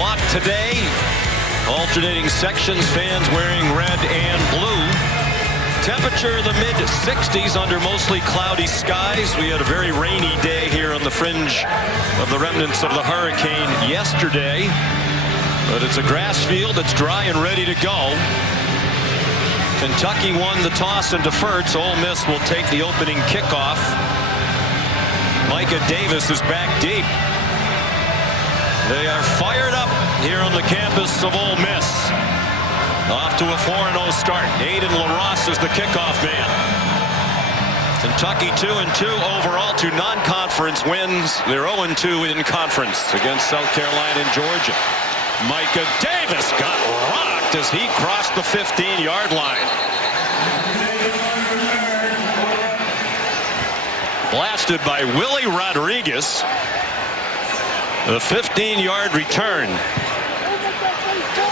o'clock today. Alternating sections, fans wearing red and blue. Temperature in the mid-60s under mostly cloudy skies. We had a very rainy day here on the fringe of the remnants of the hurricane yesterday. But it's a grass field that's dry and ready to go. Kentucky won the toss and deferred, so Ole Miss will take the opening kickoff. Micah Davis is back deep. They are fired up here on the campus of Ole Miss. Off to a 4-0 start. Aiden LaRosse is the kickoff man. Kentucky 2-2 overall, 2 non-conference wins. They're 0-2 in conference against South Carolina and Georgia. Micah Davis got rocked as he crossed the 15-yard line. Blasted by Willie Rodriguez. The 15-yard return.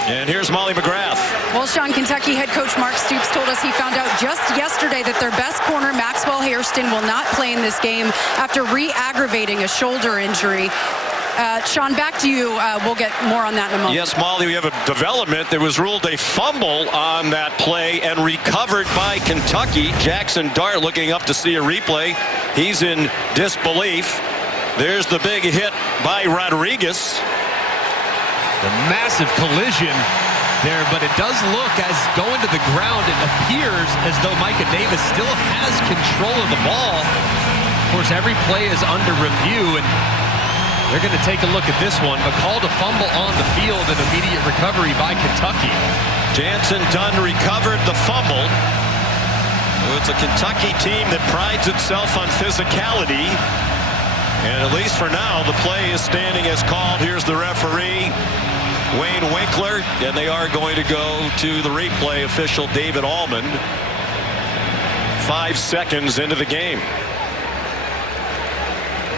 And here's Molly McGrath. Well, Sean, Kentucky head coach Mark Stoops told us he found out just yesterday that their best corner, Maxwell Hairston, will not play in this game after re-aggravating a shoulder injury. Sean, back to you. We'll get more on that in a moment. Yes, Molly, we have a development. There was ruled a fumble on that play and recovered by Kentucky. Jackson Dart looking up to see a replay. He's in disbelief. There's the big hit by Rodriguez. The massive collision there, but it does look, as going to the ground, it appears as though Micah Davis still has control of the ball. Of course, every play is under review, and they're going to take a look at this one, but called a fumble on the field and immediate recovery by Kentucky. Jansen Dunn recovered the fumble. It's a Kentucky team that prides itself on physicality. And at least for now, the play is standing as called. Here's the referee, Wayne Winkler, and they are going to go to the replay official, David Allman. 5 seconds into the game.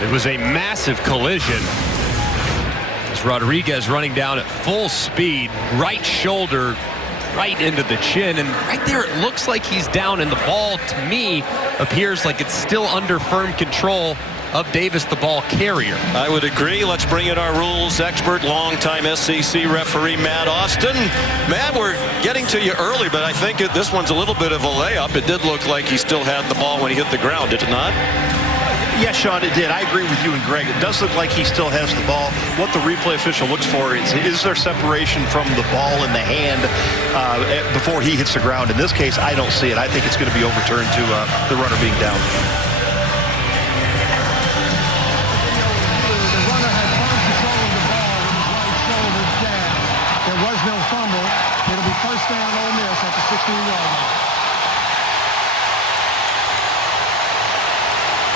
It was a massive collision as Rodriguez running down at full speed, right shoulder right into the chin, and right there it looks like he's down, and the ball to me appears like it's still under firm control of Davis, the ball carrier. I would agree. Let's bring in our rules expert, longtime SEC referee Matt Austin. Matt, we're getting to you early, but I think this one's a little bit of a layup. It did look like he still had the ball when he hit the ground, did it not? Yes, Sean, it did. I agree with you and Greg. It does look like he still has the ball. What the replay official looks for is there separation from the ball in the hand before he hits the ground. In this case, I don't see it. I think it's going to be overturned to the runner being down. No fumble. It'll be first down Ole Miss at the 16-yard line.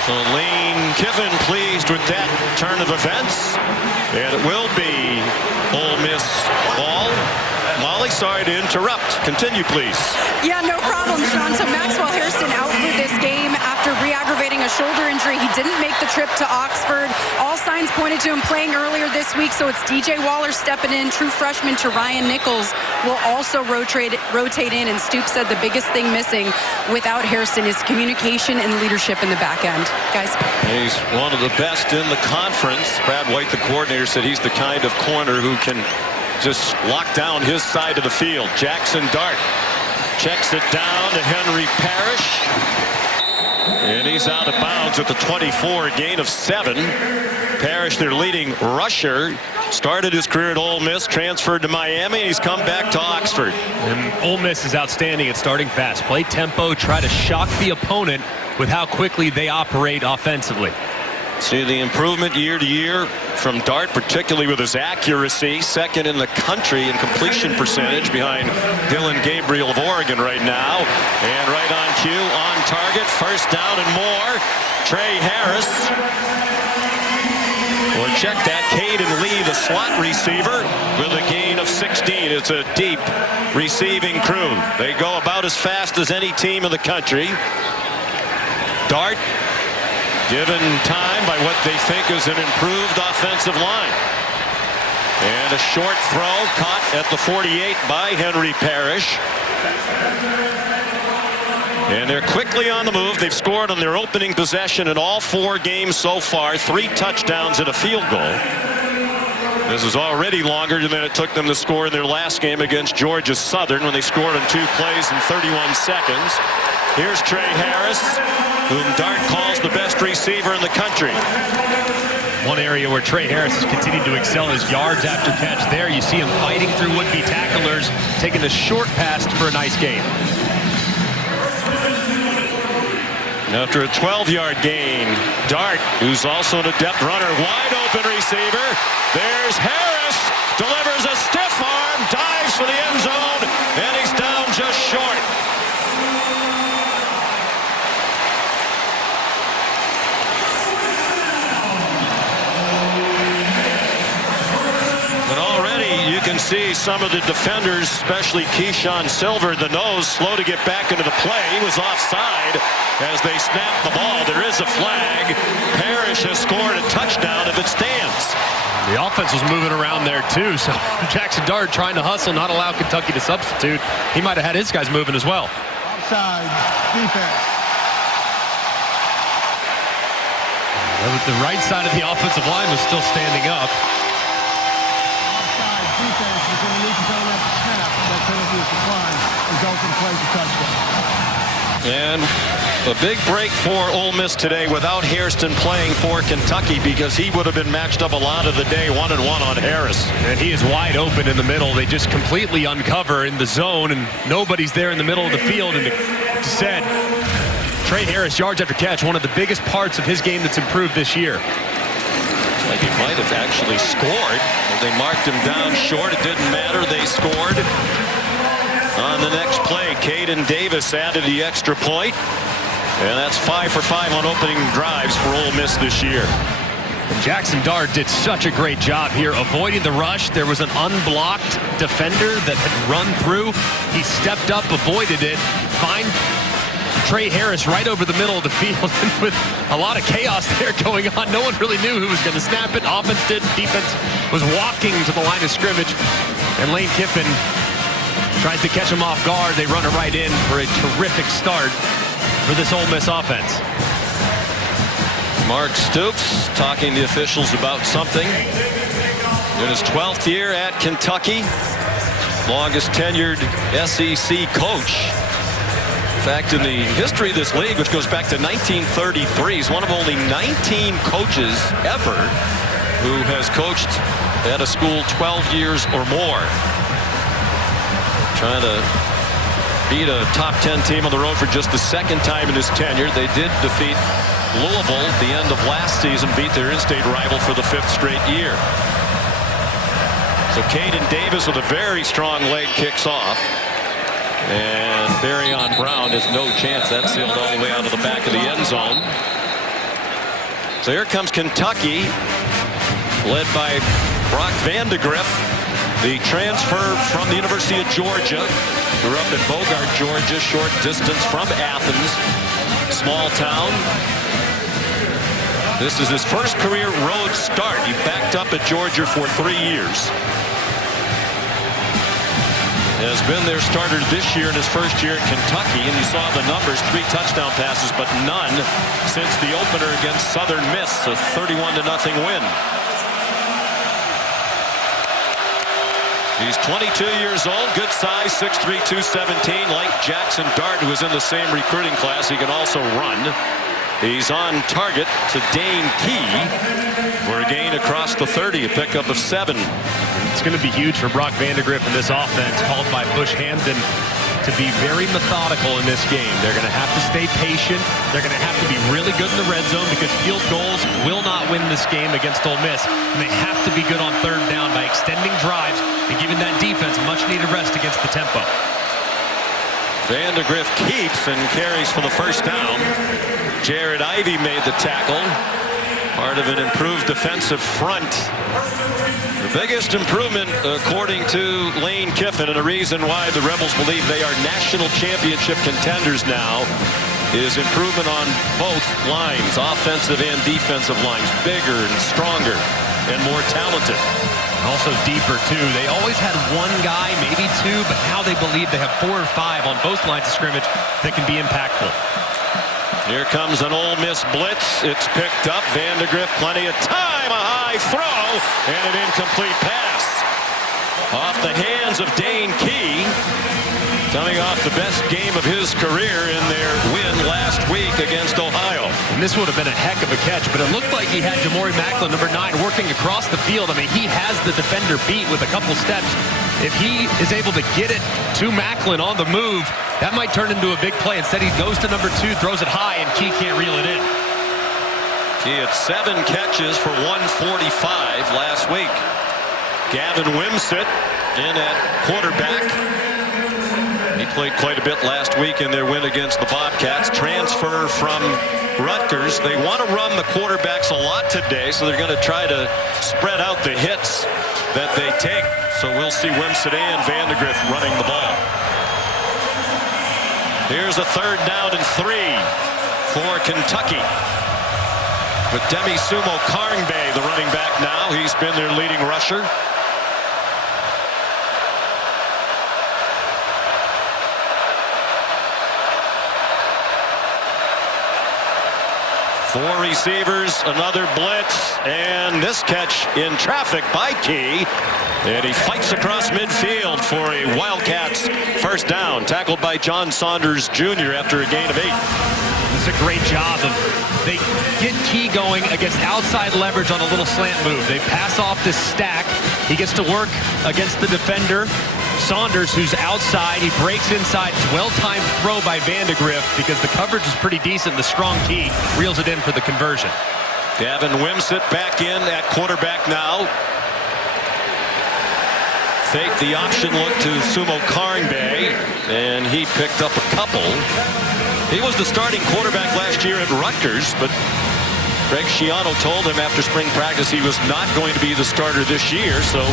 So Lane Kiffin pleased with that turn of events. And it will be Ole Miss ball. Molly, sorry to interrupt. Continue, please. Yeah, no problem, Sean. So Maxwell Hairston out for this game after re-aggravating a shoulder injury. He didn't make the trip to Oxford. All signs pointed to him playing earlier this week, so it's DJ Waller stepping in. True freshman Ryan Nichols will also rotate in, and Stoops said the biggest thing missing without Hairston is communication and leadership in the back end. Guys. He's one of the best in the conference. Brad White, the coordinator, said he's the kind of corner who can just lock down his side of the field. Jackson Dart checks it down to Henry Parrish. And he's out of bounds at the 24, a gain of 7. Parrish, their leading rusher, started his career at Ole Miss, transferred to Miami, and he's come back to Oxford. And Ole Miss is outstanding at starting fast. Play tempo, try to shock the opponent with how quickly they operate offensively. See the improvement year to year from Dart, particularly with his accuracy. Second in the country in completion percentage behind Dylan Gabriel of Oregon right now. And right on cue, on target, first down and more. Trey Harris. Or check that, Caden Lee, the slot receiver, with a gain of 16. It's a deep receiving crew. They go about as fast as any team in the country. Dart given time by what they think is an improved offensive line. And a short throw caught at the 48 by Henry Parrish. And they're quickly on the move. They've scored on their opening possession in all 4 games so far. 3 touchdowns and a field goal. This is already longer than it took them to score in their last game against Georgia Southern when they scored on 2 plays in 31 seconds. Here's Trey Harris, whom Dart calls the best receiver in the country. One area where Trey Harris has continued to excel is yards after catch. There you see him fighting through would-be tacklers, taking a short pass for a nice gain. After a 12-yard gain, Dart, who's also an adept runner, wide open receiver. There's Harris, delivers a stiff arm, dives for the end zone, and he's down just short. And already you can see some of the defenders, especially Keyshawn Silver, the nose, slow to get back into the play. He was offside as they snapped the ball. There is a flag. Parrish has scored a touchdown if it stands. The offense was moving around there too, so Jackson Dart trying to hustle, not allow Kentucky to substitute. He might have had his guys moving as well. Offside defense. The right side of the offensive line was still standing up. Offside defense is going to leak until that snap. That penalty is declined. Resulting plays a touchdown. And a big break for Ole Miss today without Hairston playing for Kentucky, because he would have been matched up a lot of the day 1-1 on Harris. And he is wide open in the middle. They just completely uncover in the zone, and nobody's there in the middle of the field. And it's said, Trey Harris, yards after catch, one of the biggest parts of his game that's improved this year. It's like he might have actually scored. They marked him down short. It didn't matter. They scored. On the next play, Caden Davis added the extra point. And that's 5 for 5 on opening drives for Ole Miss this year. And Jackson Dart did such a great job here avoiding the rush. There was an unblocked defender that had run through. He stepped up, avoided it, find Trey Harris right over the middle of the field. And with a lot of chaos there going on, no one really knew who was going to snap it. Offense did, defense was walking to the line of scrimmage. And Lane Kiffin tries to catch him off guard. They run it right in for a terrific start for this Ole Miss offense. Mark Stoops talking to officials about something. In his 12th year at Kentucky, longest tenured SEC coach. In fact, in the history of this league, which goes back to 1933, he's one of only 19 coaches ever who has coached at a school 12 years or more. Trying to beat a top 10 team on the road for just the second time in his tenure. They did defeat Louisville at the end of last season, beat their in-state rival for the 5th straight year. So Caden Davis with a very strong leg kicks off. And Barryon Brown has no chance. That's sailed all the way out of the back of the end zone. So here comes Kentucky, led by Brock Vandegrift, the transfer from the University of Georgia. Grew up in Bogart, Georgia, short distance from Athens, small town. This is his first career road start. He backed up at Georgia for 3 years. Has been their starter this year in his first year at Kentucky, and you saw the numbers, 3 touchdown passes, but none since the opener against Southern Miss, a 31-0 win. He's 22 years old, good size, 6'3", 217, like Jackson Dart, who was in the same recruiting class. He can also run. He's on target to Dane Key for a gain across the 30, a pickup of 7. It's going to be huge for Brock Vandegrift in this offense, called by Bush Hamden to be very methodical in this game. They're going to have to stay patient. They're going to have to be really good in the red zone, because field goals will not win this game against Ole Miss. And they have to be good on 3rd down by extending drives and giving that defense much needed rest against the tempo. Vandegrift keeps and carries for the first down. Jared Ivey made the tackle. Part of an improved defensive front. The biggest improvement, according to Lane Kiffin, and a reason why the Rebels believe they are national championship contenders now, is improvement on both lines, offensive and defensive lines. Bigger and stronger and more talented. Also deeper, too. They always had one guy, maybe 2, but now they believe they have 4 or 5 on both lines of scrimmage that can be impactful. Here comes an Ole Miss blitz. It's picked up. Vandegrift, plenty of time. A high high throw and an incomplete pass. Off the hands of Dane Key, coming off the best game of his career in their win last week against Ohio. And this would have been a heck of a catch, but it looked like he had Jamori Macklin, number 9, working across the field. I mean, he has the defender beat with a couple steps. If he is able to get it to Macklin on the move, that might turn into a big play. Instead, he goes to number 2, throws it high, and Key can't reel it in. He had 7 catches for 145 last week. Gavin Wimsatt in at quarterback. He played quite a bit last week in their win against the Bobcats. Transfer from Rutgers. They want to run the quarterbacks a lot today, so they're going to try to spread out the hits that they take. So we'll see Wimsatt and Vandegrift running the ball. Here's a 3rd down and 3 for Kentucky. With Demi Sumo Karngbe, the running back now. He's been their leading rusher. Four receivers, another blitz, and this catch in traffic by Key. And he fights across midfield for a Wildcats first down. Tackled by John Saunders Jr. after a gain of 8. It's a great job of, they get Key going against outside leverage on a little slant move. They pass off this stack. He gets to work against the defender, Saunders, who's outside. He breaks inside. It's well-timed throw by Vandegrift because the coverage is pretty decent. The strong Key reels it in for the conversion. Gavin Wimsatt back in at quarterback now. Fake the option look to Sumo Karngbe, and he picked up a couple. He was the starting quarterback last year at Rutgers, but Greg Schiano told him after spring practice he was not going to be the starter this year, so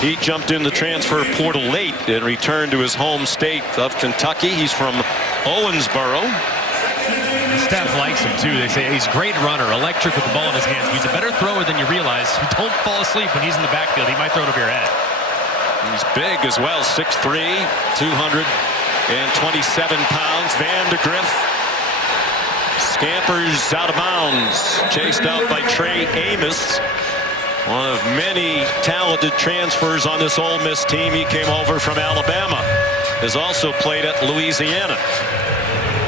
he jumped in the transfer portal late and returned to his home state of Kentucky. He's from Owensboro. The staff likes him, too. They say he's a great runner, electric with the ball in his hands. He's a better thrower than you realize. Don't fall asleep when he's in the backfield. He might throw it over your head. He's big as well, 6'3", 227 pounds. Vandegrift scampers out of bounds, chased out by Trey Amos. One of many talented transfers on this Ole Miss team. He came over from Alabama. Has also played at Louisiana.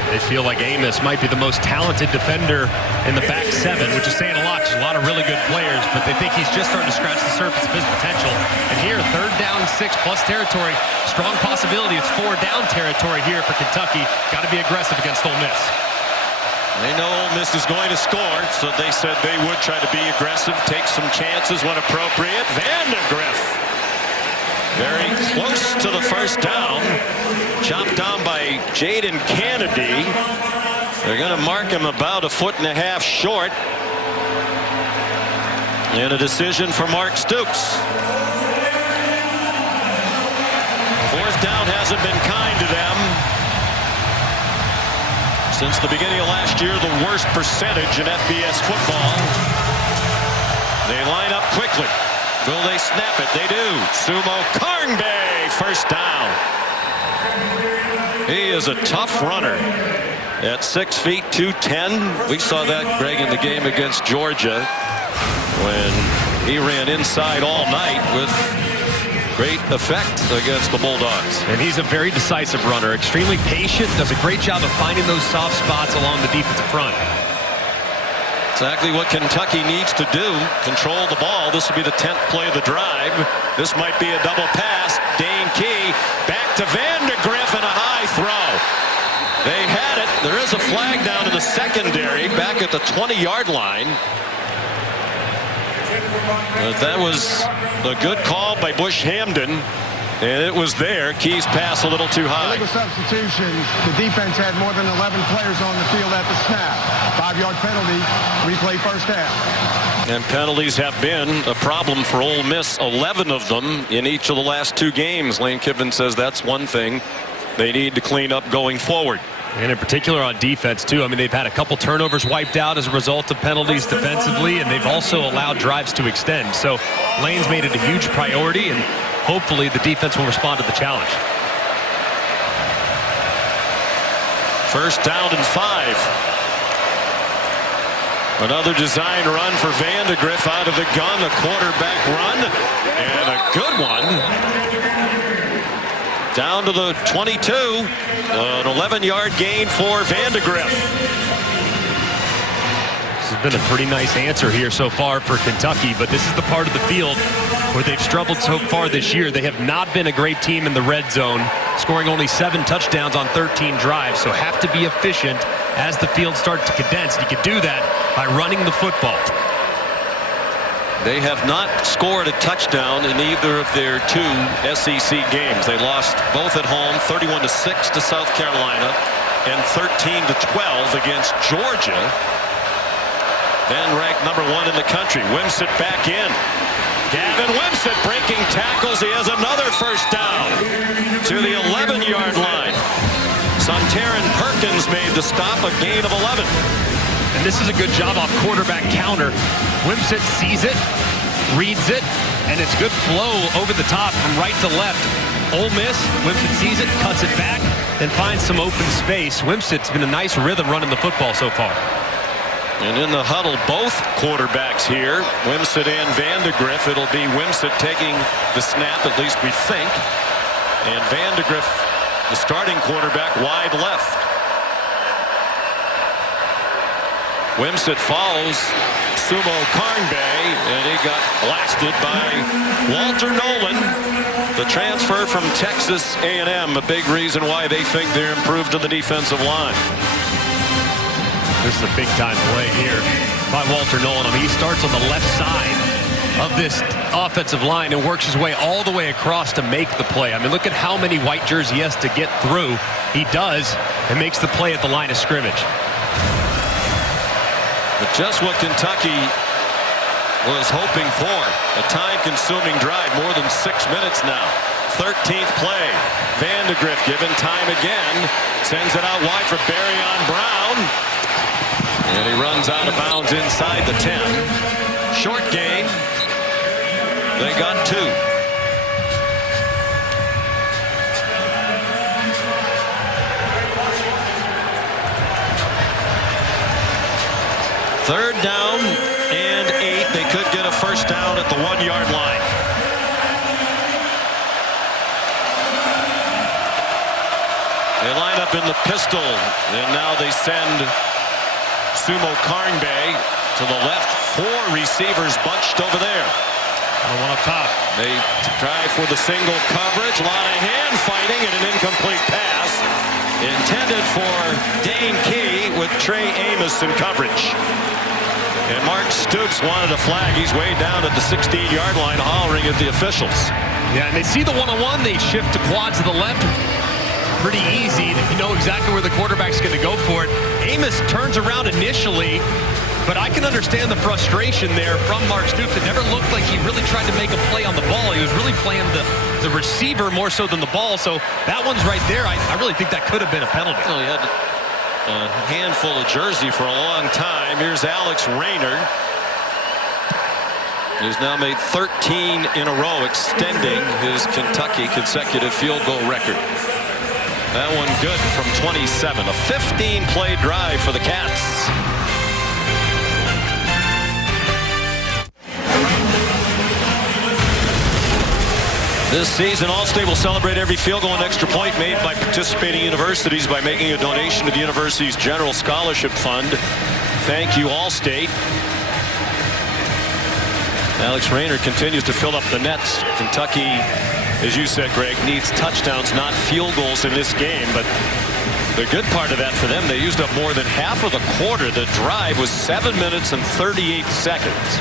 They feel like Amos might be the most talented defender in the back 7, which is saying a lot. There's a lot of really good players, but they think he's just starting to scratch the surface of his potential. And here, 3rd down, 6 plus territory. Strong possibility. It's 4 down territory here for Kentucky. Got to be aggressive against Ole Miss. They know Ole Miss is going to score, so they said they would try to be aggressive, take some chances when appropriate. Vandegrift very close to the first down. Chopped down by Jaden Kennedy. They're going to mark him about 1.5 feet short. And a decision for Mark Stoops. 4th down hasn't been kind to them. Since the beginning of last year, the worst percentage in FBS football. They line up quickly. Will they snap it? They do. Sumo Karngbe, first down. He is a tough runner at 6 feet 210. We saw that, Greg, in the game against Georgia when he ran inside all night with great effect against the Bulldogs. And he's a very decisive runner, extremely patient, does a great job of finding those soft spots along the defensive front. Exactly what Kentucky needs to do. Control the ball. This will be the 10th play of the drive. This might be a double pass. Dane Key back to Vandegrift and a high throw. They had it. There is a flag down in the secondary back at the 20-yard line. But that was a good call by Bush Hamden. And it was there. Key's pass a little too high. Illegal substitution. The defense had more than 11 players on the field at the snap. 5-yard penalty. Replay first down. And penalties have been a problem for Ole Miss. 11 of them in each of the last 2 games. Lane Kiffin says that's one thing they need to clean up going forward. And in particular on defense, too. I mean, they've had a couple turnovers wiped out as a result of penalties defensively, and they've also allowed drives to extend. So Lane's made it a huge priority, and hopefully the defense will respond to the challenge. First down and 5. Another design run for Vandegrift out of the gun, a quarterback run, and a good one. Down to the 22, an 11-yard gain for Vandegrift. This has been a pretty nice answer here so far for Kentucky, but this is the part of the field where they've struggled so far this year. They have not been a great team in the red zone, scoring only 7 touchdowns on 13 drives, so have to be efficient as the field starts to condense. You can do that by running the football. They have not scored a touchdown in either of their 2 SEC games. They lost both at home, 31-6 to South Carolina and 13-12 against Georgia. Then ranked number 1 in the country. Wimsatt back in. Gavin Wimsatt breaking tackles. He has another first down to the 11-yard line. Sontaran Perkins made the stop, a gain of 11. And this is a good job off quarterback counter. Wimsatt sees it, reads it, and it's good flow over the top from right to left. Ole Miss, Wimsatt sees it, cuts it back, and finds some open space. Wimsatt's been a nice rhythm running the football so far. And in the huddle, both quarterbacks here, Wimsatt and Vandegrift. It'll be Wimsatt taking the snap, at least we think. And Vandegrift, the starting quarterback, wide left. Wimsatt follows Sumo Karnbay, and he got blasted by Walter Nolan, the transfer from Texas A&M. A big reason why they think they're improved to the defensive line. This is a big-time play here by Walter Nolan. I mean, he starts on the left side of this offensive line and works his way all the way across to make the play. I mean, look at how many white jerseys he has to get through. He does, and makes the play at the line of scrimmage. But just what Kentucky was hoping for. A time-consuming drive, more than 6 minutes now. 13th play. Vandegrift given time again. Sends it out wide for Barryon Brown. And he runs out of bounds inside the 10. Short gain. They got 2. Third down and 8. They could get a first down at the 1-yard line. They line up in the pistol, and now they send Sumo Karnbay to the left. 4 receivers bunched over there. One up top. They try for the single coverage. A lot of hand fighting and an incomplete pass intended for Dane Key with Trey Amos in coverage. And Mark Stoops wanted a flag. He's way down at the 16-yard line hollering at the officials. Yeah, and they see the one-on-one. They shift to quads to the left. Pretty easy. You know exactly where the quarterback's going to go for it. Amos turns around initially, but I can understand the frustration there from Mark Stoops. It never looked like he really tried to make a play on the ball. He was really playing the receiver more so than the ball. So that one's right there. I really think that could have been a penalty. Well, he had a handful of jersey for a long time. Here's Alex Rayner. He's now made 13 in a row, extending his Kentucky consecutive field goal record. That one good from 27. A 15-play drive for the Cats. This season, Allstate will celebrate every field goal and extra point made by participating universities by making a donation to the university's General Scholarship Fund. Thank you, Allstate. Alex Rayner continues to fill up the nets. Kentucky, as you said, Greg, needs touchdowns, not field goals in this game. But the good part of that for them, they used up more than half of the quarter. The drive was 7 minutes and 38 seconds.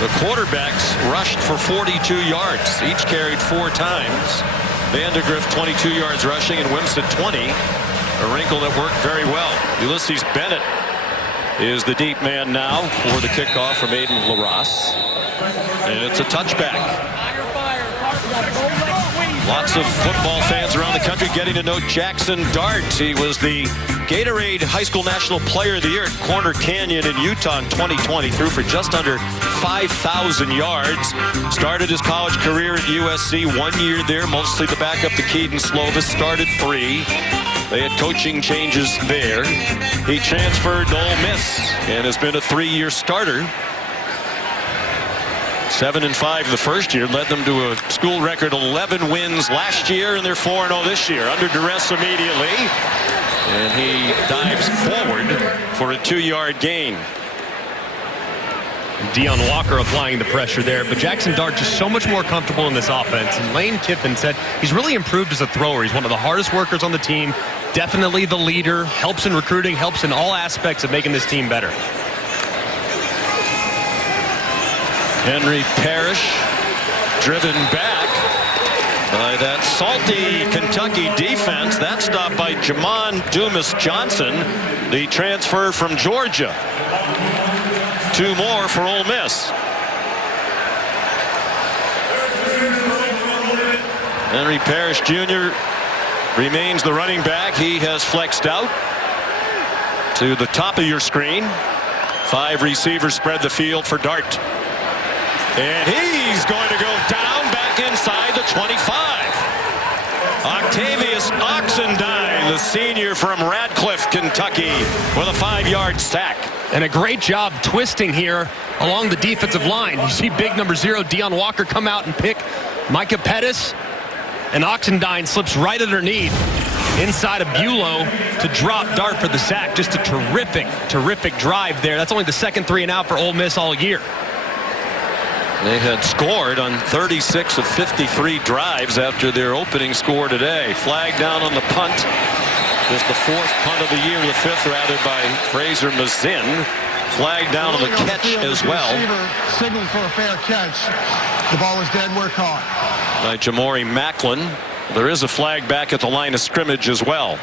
The quarterbacks rushed for 42 yards. Each carried 4 times. Vandegrift 22 yards rushing and Wimsatt 20. A wrinkle that worked very well. Ulysses Bennett is the deep man now for the kickoff from Aiden LaRosse. And it's a touchback. Lots of football fans around the country getting to know Jackson Dart. He was the Gatorade High School National Player of the Year at Corner Canyon in Utah in 2020. Threw for just under 5,000 yards. Started his college career at USC, 1 year there, mostly the backup to Keaton Slovis. Started 3. They had coaching changes there. He transferred to Ole Miss and has been a 3-year starter. 7-5 the first year, led them to a school record 11 wins last year, and they're 4-0 this year. Under duress immediately, and he dives forward for a 2-yard gain. Deion Walker applying the pressure there, but Jackson Dart just so much more comfortable in this offense. And Lane Kiffin said he's really improved as a thrower. He's one of the hardest workers on the team, definitely the leader, helps in recruiting, helps in all aspects of making this team better. Henry Parrish driven back by that salty Kentucky defense. That stop by Jamon Dumas Johnson, the transfer from Georgia. 2 more for Ole Miss. Henry Parrish Jr. remains the running back. He has flexed out to the top of your screen. 5 receivers spread the field for Dart. And he's going to go down back inside the 25. Octavius Oxendine, the senior from Radcliffe, Kentucky, with a 5-yard sack. And a great job twisting here along the defensive line. You see big number 0, Deion Walker, come out and pick Micah Pettis. And Oxendine slips right underneath inside of Bulow to drop Dart for the sack. Just a terrific drive there. That's only the second 3 and out for Ole Miss all year. They had scored on 36 of 53 drives after their opening score today. Flag down on the punt. Just the 4th punt of the year, the 5th rather, by Fraser Mazin. Flag down on the catch as well. Signaled for a fair catch. The ball is dead where caught. By Jamori Macklin. There is a flag back at the line of scrimmage as well.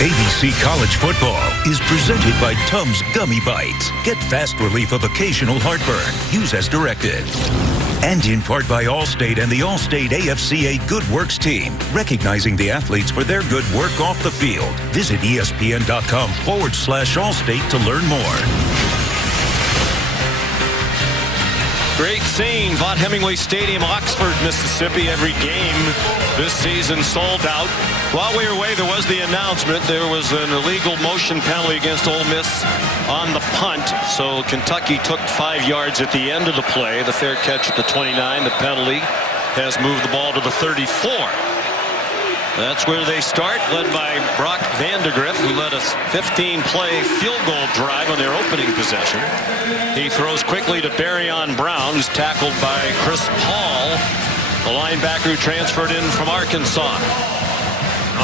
ABC College Football is presented by Tums Gummy Bites. Get fast relief of occasional heartburn. Use as directed. And in part by Allstate and the Allstate AFCA Good Works team, recognizing the athletes for their good work off the field. Visit ESPN.com/Allstate to learn more. Great scene, Vaught Hemingway Stadium, Oxford, Mississippi. Every game this season sold out. While we were away, there was the announcement there was an illegal motion penalty against Ole Miss on the punt. So Kentucky took 5 yards at the end of the play. The fair catch at the 29. The penalty has moved the ball to the 34. That's where they start, led by Brock Vandegrift, who led a 15-play field goal drive on their opening possession. He throws quickly to Barryon Brown, who's tackled by Chris Paul, the linebacker who transferred in from Arkansas.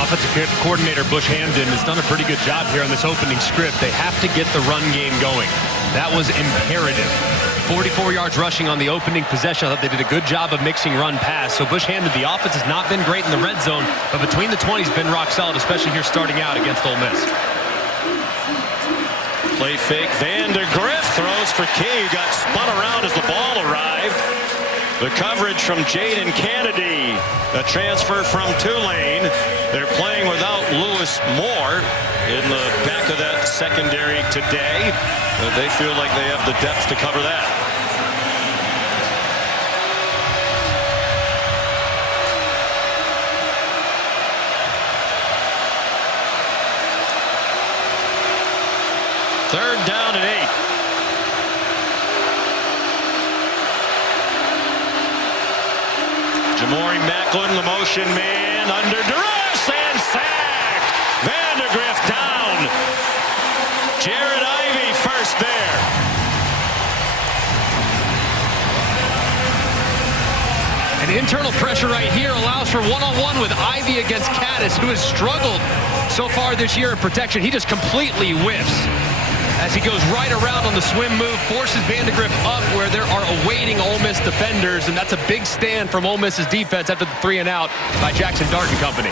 Offensive coordinator Bush Hamden has done a pretty good job here on this opening script. They have to get the run game going. That was imperative. 44 yards rushing on the opening possession. I thought they did a good job of mixing run-pass. So Bush Hamden, the offense has not been great in the red zone, but between the 20s been rock solid, especially here starting out against Ole Miss. Play fake. Vandegrift throws for Key, who got spun around as the ball arrived. The coverage from Jaden Kennedy, a transfer from Tulane. They're playing without Lewis Moore in the back of that secondary today. But they feel like they have the depth to cover that. Third down and 8. Jamori Macklin, the motion man, under duress and sacked. Vandegrift down. Jared Ivey first there. And internal pressure right here allows for one-on-one with Ivey against Caddis, who has struggled so far this year in protection. He just completely whiffs as he goes right around on the swim move, forces Vandegrift up where there are awaiting Ole Miss defenders, and that's a big stand from Ole Miss's defense after the 3 and out by Jackson Dart and company.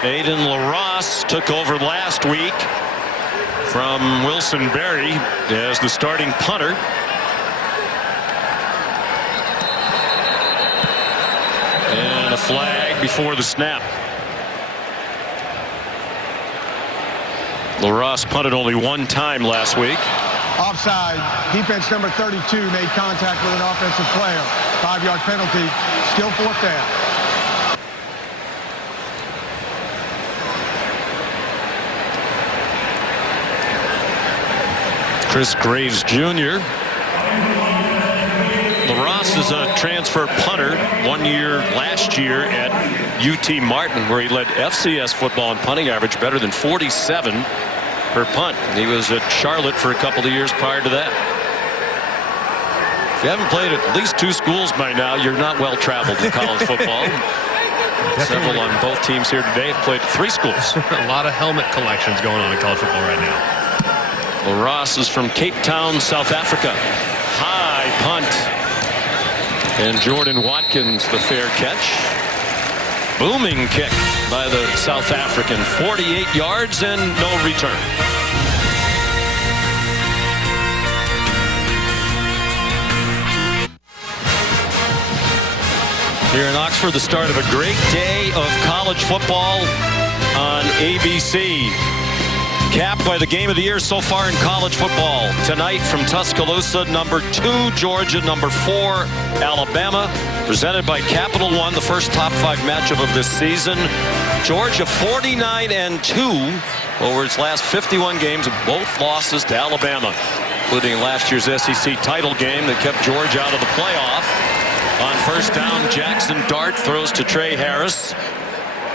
Aiden LaRosse took over last week from Wilson Berry as the starting punter. And a flag before the snap. LaRosse punted only 1 time last week. Offside. Defense number 32 made contact with an offensive player. 5-yard penalty. Still 4th down. Chris Graves Jr. LaRosse is a transfer punter. 1 year last year at UT Martin, where he led FCS football in punting average better than 47 per punt. He was at Charlotte for a couple of years prior to that. If you haven't played at least 2 schools by now, you're not well traveled in college football. Several on both teams here today have played 3 schools. A lot of helmet collections going on in college football right now. LaRosse is from Cape Town, South Africa. High punt. And Jordan Watkins the fair catch. Booming kick by the South African. 48 yards and no return. Here in Oxford, the start of a great day of college football on ABC. Capped by the game of the year so far in college football. Tonight from Tuscaloosa, number 2 Georgia, number 4 Alabama. Presented by Capital One, the first top 5 matchup of this season. Georgia 49-2 over its last 51 games, both losses to Alabama, including last year's SEC title game that kept Georgia out of the playoff. On first down, Jackson Dart throws to Trey Harris.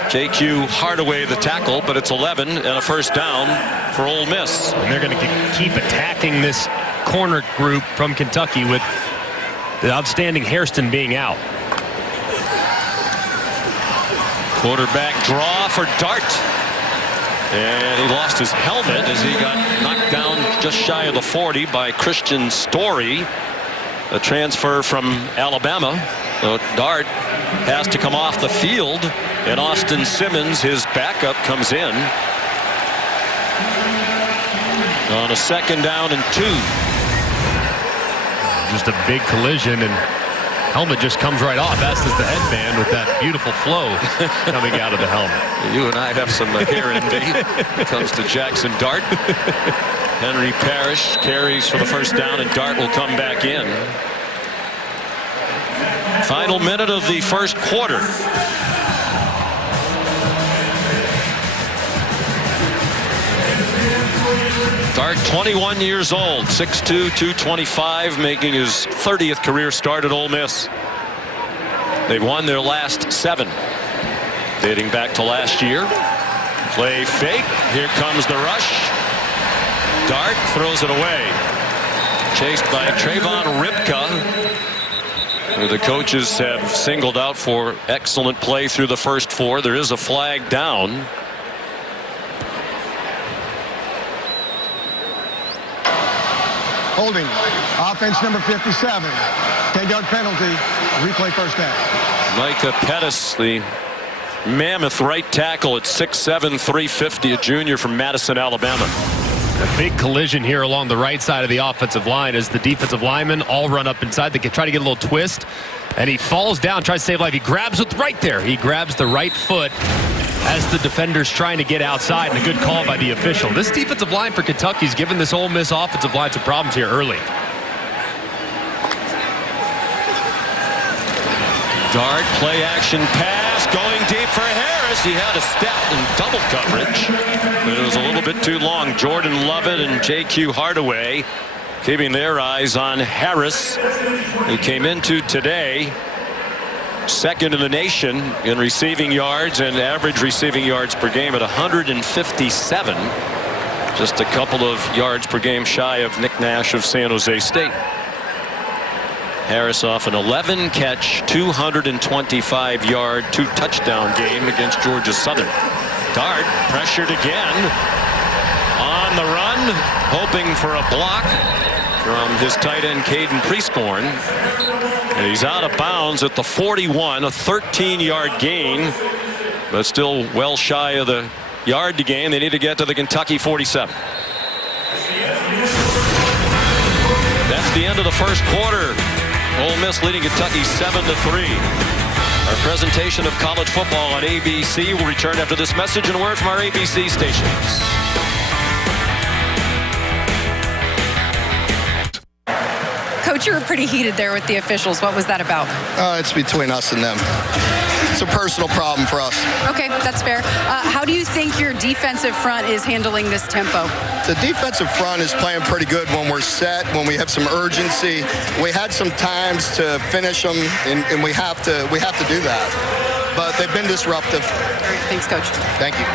J.Q. Hardaway the tackle, but it's 11 and a first down for Ole Miss. And they're going to keep attacking this corner group from Kentucky with the outstanding Hairston being out. Quarterback draw for Dart. And he lost his helmet as he got knocked down just shy of the 40 by Christian Story, a transfer from Alabama. So Dart has to come off the field, and Austin Simmons, his backup, comes in on a 2nd down and 2. Just a big collision, and helmet just comes right off, as does the headband with that beautiful flow coming out of the helmet. You and I have some hair envy when it comes to Jackson Dart. Henry Parrish carries for the first down, and Dart will come back in. Final minute of the first quarter. Dart, 21 years old, 6'2", 225, making his 30th career start at Ole Miss. They've won their last 7, dating back to last year. Play fake. Here comes the rush. Dart throws it away. Chased by Trayvon Ripka, who the coaches have singled out for excellent play through the first 4. There is a flag down. Holding. Offense number 57. 10-yard penalty. Replay first down. Micah Pettis, the mammoth right tackle at 6'7", 350, a junior from Madison, Alabama. A big collision here along the right side of the offensive line as the defensive linemen all run up inside. They can try to get a little twist, and he falls down, tries to save life. He grabs with right there. He grabs the right foot as the defender's trying to get outside, and a good call by the official. This defensive line for Kentucky's given this Ole Miss offensive line some problems here early. Dart, play action pass, going deep for Harris. He had a step in double coverage, but it was a little bit too long. Jordan Lovett and J.Q. Hardaway keeping their eyes on Harris, who came into today second in the nation in receiving yards and average receiving yards per game at 157. Just a couple of yards per game shy of Nick Nash of San Jose State. Harris off an 11-catch, 225-yard, 2-touchdown game against Georgia Southern. Dart pressured again. On the run, hoping for a block from his tight end, Caden Prieskorn. And he's out of bounds at the 41, a 13-yard gain, but still well shy of the yard to gain. They need to get to the Kentucky 47. That's the end of the first quarter. Ole Miss leading Kentucky 7-3. Our presentation of college football on ABC will return after this message and a word from our ABC stations. Coach, you were pretty heated there with the officials. What was that about? It's between us and them. It's a personal problem for us. Okay, that's fair. How do you think your defensive front is handling this tempo? The defensive front is playing pretty good when we're set, when we have some urgency. We had some times to finish them, and we have to do that. But they've been disruptive. All right, thanks, Coach. Thank you.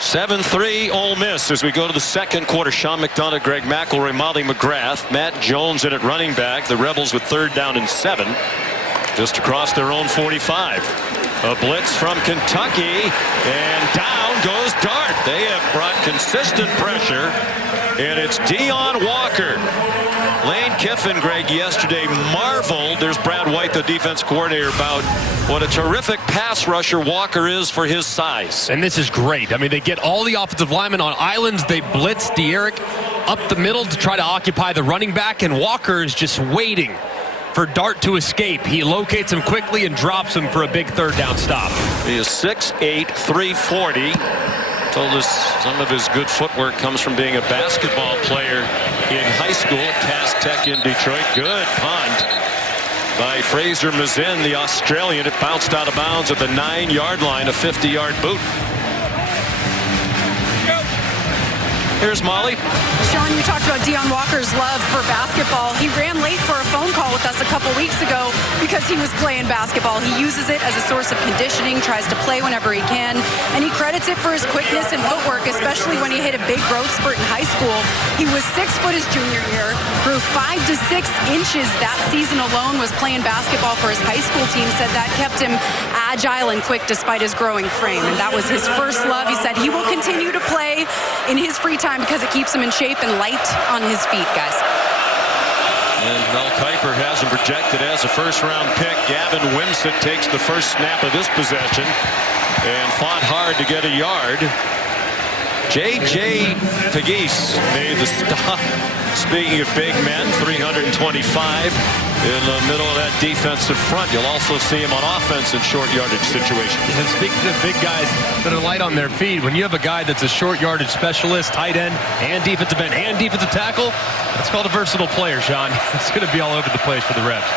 7-3 Ole Miss as we go to the second quarter. Sean McDonough, Greg McElroy, Molly McGrath, Matt Jones in at running back. The Rebels with 3rd down and 7. Just across their own 45. A blitz from Kentucky, and down goes Dart. They have brought consistent pressure, and it's Dion Walker. Lane Kiffin, Greg, yesterday marveled, there's Brad White, the defense coordinator, about what a terrific pass rusher Walker is for his size. And this is great. I mean, they get all the offensive linemen on islands. They blitz D'Eriq up the middle to try to occupy the running back, and Walker is just waiting for Dart to escape. He locates him quickly and drops him for a big 3rd down stop. He is 6'8", 340. Told us some of his good footwork comes from being a basketball player in high school at Cass Tech in Detroit. Good punt by Fraser Mazin, the Australian. It bounced out of bounds at the 9-yard line, a 50-yard boot. Here's Molly. Sean, you talked about Dion Walker's love for basketball. He ran late for a phone call with us a couple weeks ago because he was playing basketball. He uses it as a source of conditioning, tries to play whenever he can, and he credits it for his quickness and footwork, especially when he hit a big growth spurt in high school. He was 6 foot his junior year, grew 5 to 6 inches that season alone, was playing basketball for his high school team, said that kept him agile and quick despite his growing frame, and that was his first love. He said he will continue to play in his free time because it keeps him in shape and light on his feet, guys. And Mel Kiper has him projected as a first-round pick. Gavin Wimsatt takes the first snap of this possession and fought hard to get a yard. J.J. Pegues made the stop. Speaking of big men, 325 in the middle of that defensive front. You'll also see him on offense in short yardage situations. And speaking of big guys that are light on their feet, when you have a guy that's a short yardage specialist, tight end, and defensive tackle, that's called a versatile player, Sean. It's going to be all over the place for the Rebs.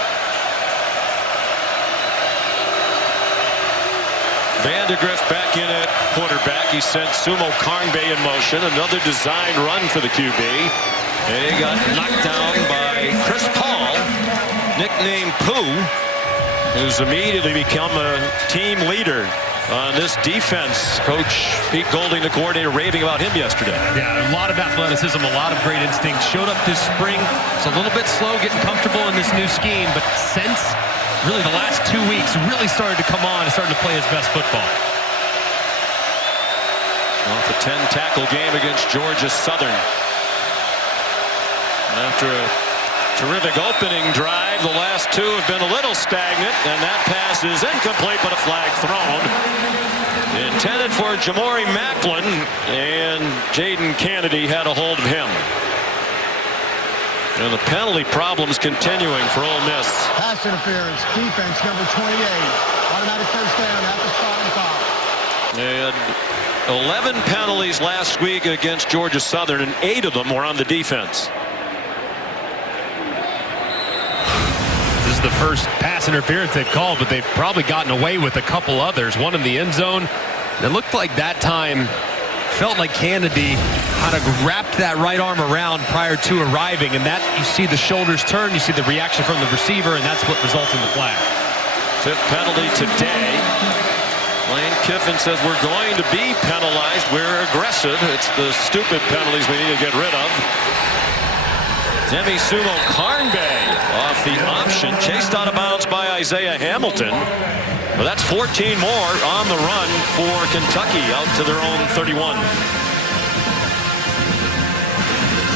Vandegrift back in at quarterback. He sent Sumo Karnbe in motion. Another designed run for the QB. And he got knocked down by Chris Paul, nicknamed Pooh, who's immediately become a team leader on this defense. Coach Pete Golding, the coordinator, raving about him yesterday. Yeah, a lot of athleticism, a lot of great instinct. Showed up this spring. It's a little bit slow getting comfortable in this new scheme, but since really the last 2 weeks, really started to come on and starting to play his best football. Off a 10-tackle game against Georgia Southern. After a terrific opening drive, the last two have been a little stagnant, and that pass is incomplete, but a flag thrown. Intended for Jamori Macklin, and Jaden Kennedy had a hold of him. And the penalty problems continuing for Ole Miss. Pass interference, defense number 28. Automatic first down at the starting foul. They had 11 penalties last week against Georgia Southern, and 8 of them were on the defense. This is the first pass interference they've called, but they've probably gotten away with a couple others. One in the end zone. And it looked like that time felt like Kennedy kind of wrapped that right arm around prior to arriving, and that you see the shoulders turn, you see the reaction from the receiver, and that's what results in the flag. 5th penalty today. Lane Kiffin says we're going to be penalized. We're aggressive. It's the stupid penalties we need to get rid of. Demi Sumo Karnbe off the option, chased out of bounds by Isaiah Hamilton. But that's 14 more on the run for Kentucky out to their own 31.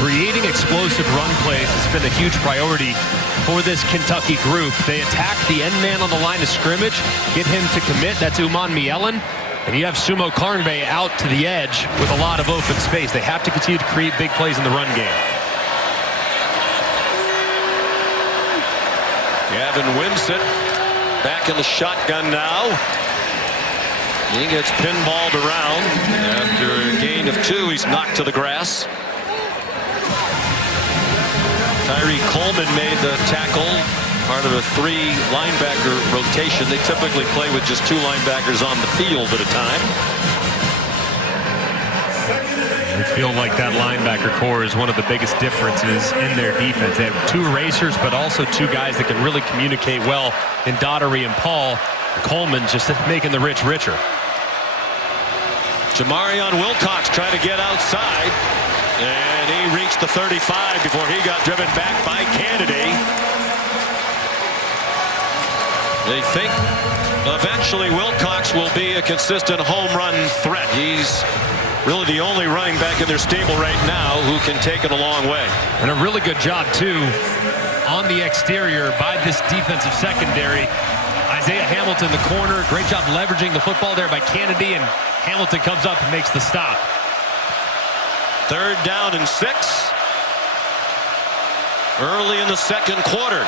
Creating explosive run plays has been a huge priority for this Kentucky group. They attack the end man on the line of scrimmage, get him to commit. That's Uman Mielen. And you have Sumo Karngbe out to the edge with a lot of open space. They have to continue to create big plays in the run game. Gavin Wimsatt back in the shotgun now. He gets pinballed around. After a gain of 2, he's knocked to the grass. Tyree Coleman made the tackle, part of a 3-linebacker rotation. They typically play with just 2 linebackers on the field at a time. We feel like that linebacker core is one of the biggest differences in their defense. They have 2 racers, but also 2 guys that can really communicate well in Daughtery and Paul. Coleman just making the rich richer. Jamarion Wilcox trying to get outside. And he reached the 35 before he got driven back by Kennedy. They think eventually Wilcox will be a consistent home run threat. He's really the only running back in their stable right now who can take it a long way. And a really good job, too, on the exterior by this defensive secondary. Isaiah Hamilton, the corner, great job leveraging the football there by Kennedy, and Hamilton comes up and makes the stop. 3rd down and 6. Early in the second quarter.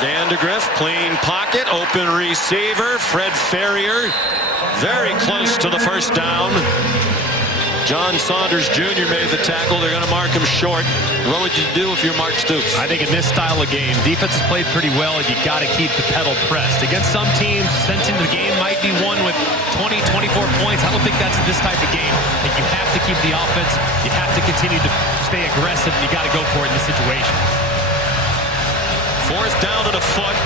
Vandegrift, clean pocket, open receiver. Fred Ferrier, very close to the first down. John Saunders Jr. made the tackle. They're going to mark him short. What would you do if you're Mark Stoops? I think in this style of game, defense has played pretty well, and you got to keep the pedal pressed. Against some teams, sensing the game might be won with 20, 24 points. I don't think that's this type of game. I think you have to keep the offense. You have to continue to stay aggressive, and you got to go for it in this situation. 4th down and a foot.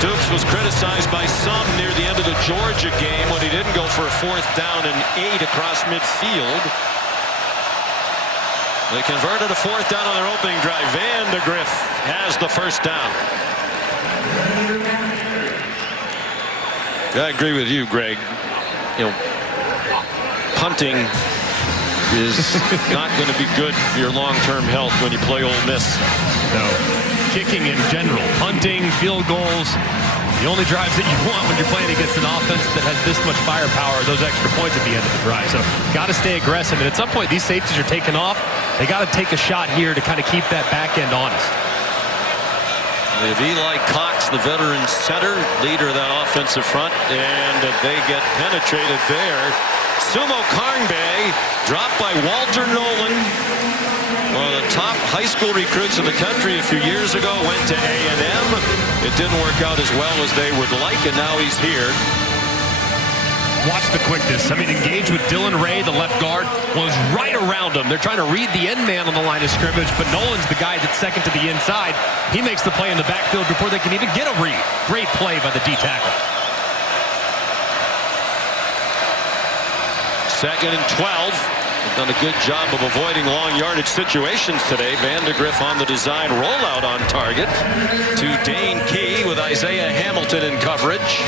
Stoops was criticized by some near the end of the Georgia game when he didn't go for a 4th down and 8 across midfield. They converted a 4th down on their opening drive. Vandegrift has the first down. I agree with you, Greg. You know, punting is not going to be good for your long-term health when you play Ole Miss. No. Kicking in general, punting, field goals, the only drives that you want when you're playing against an offense that has this much firepower are those extra points at the end of the drive. So got to stay aggressive. And at some point, these safeties are taking off. They got to take a shot here to kind of keep that back end honest. They have Eli Cox, the veteran center, leader of that offensive front, and they get penetrated there. Sumo Karngbe dropped by Walter Nolan. One of the top high school recruits in the country a few years ago, went to A&M. It didn't work out as well as they would like, and now he's here. Watch the quickness. I mean, engage with Dylan Ray, the left guard, was right around him. They're trying to read the end man on the line of scrimmage, but Nolan's the guy that's second to the inside. He makes the play in the backfield before they can even get a read. Great play by the D tackle. 2nd and 12. They've done a good job of avoiding long yardage situations today. Vandegrift on the design rollout on target to Dane Key with Isaiah Hamilton in coverage.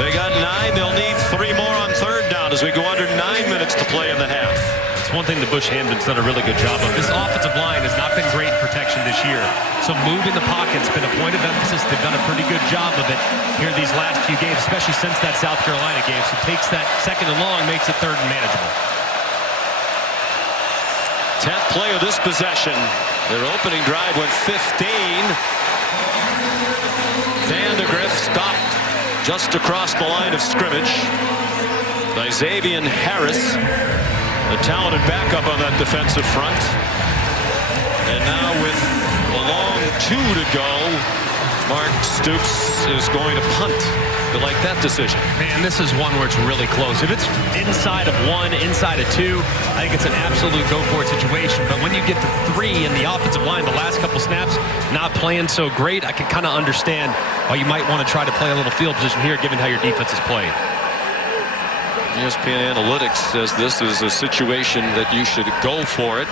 They got 9. They'll need 3 more on 3rd down as we go under 9 minutes to play in the half. It's one thing that Bush Hamden's done a really good job of. This offensive line has not been great in protection this year. So moving the pocket's been a point of emphasis. They've done a pretty good job of it here these last few games, especially since that South Carolina game. So takes that 2nd and long, makes it 3rd and manageable. 10th play of this possession. Their opening drive went 15. Vandegrift stopped just across the line of scrimmage by Xavier Harris, the talented backup on that defensive front. And now with a long 2 to go, Mark Stoops is going to punt. You like that decision? Man, this is one where it's really close. If it's inside of 1, inside of 2, I think it's an absolute go-for-it situation. But when you get to 3 in the offensive line, the last couple snaps, not playing so great, I can kind of understand why you might want to try to play a little field position here, given how your defense is playing. ESPN Analytics says this is a situation that you should go for it.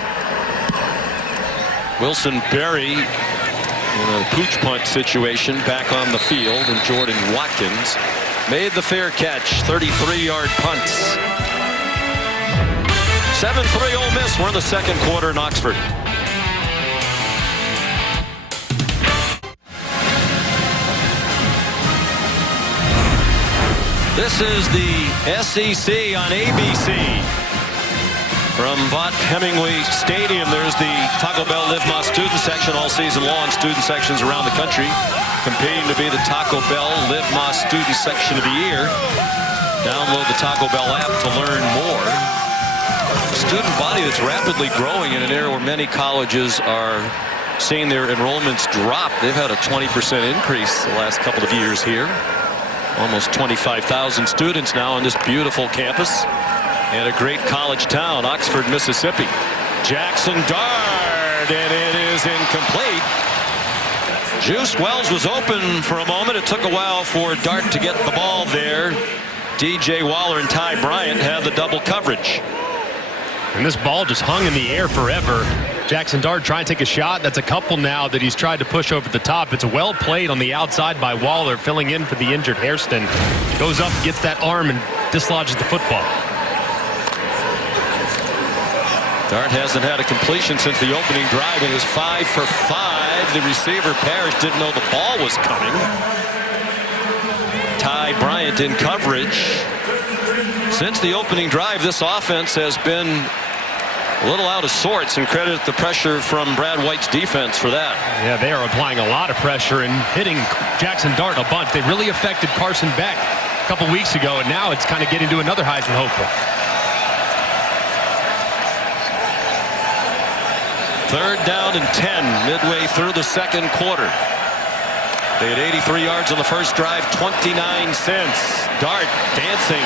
Wilson Berry in a pooch punt situation back on the field, and Jordan Watkins made the fair catch. 33-yard punt. 7-3 Ole Miss. We're in the second quarter in Oxford. This is the SEC on ABC. From Vaught Hemingway Stadium, there's the Taco Bell Live Más student section all season long. Student sections around the country competing to be the Taco Bell Live Más student section of the year. Download the Taco Bell app to learn more. Student body that's rapidly growing in an era where many colleges are seeing their enrollments drop. They've had a 20% increase the last couple of years here. Almost 25,000 students now on this beautiful campus. And a great college town, Oxford, Mississippi. Jackson Dart, and it is incomplete. Juice Wells was open for a moment. It took a while for Dart to get the ball there. DJ Waller and Ty Bryant had the double coverage. And this ball just hung in the air forever. Jackson Dart trying to take a shot. That's a couple now that he's tried to push over the top. It's well played on the outside by Waller, filling in for the injured Hairston. Goes up, gets that arm, and dislodges the football. Dart hasn't had a completion since the opening drive. It was 5 for 5. The receiver, Parrish, didn't know the ball was coming. Ty Bryant in coverage. Since the opening drive, this offense has been a little out of sorts, and credit the pressure from Brad White's defense for that. Yeah, they are applying a lot of pressure and hitting Jackson Dart a bunch. They really affected Carson Beck a couple weeks ago, and now it's kind of getting to another Heisman hopeful. Third down and 10 midway through the second quarter. They had 83 yards on the first drive, 29 cents. Dart dancing.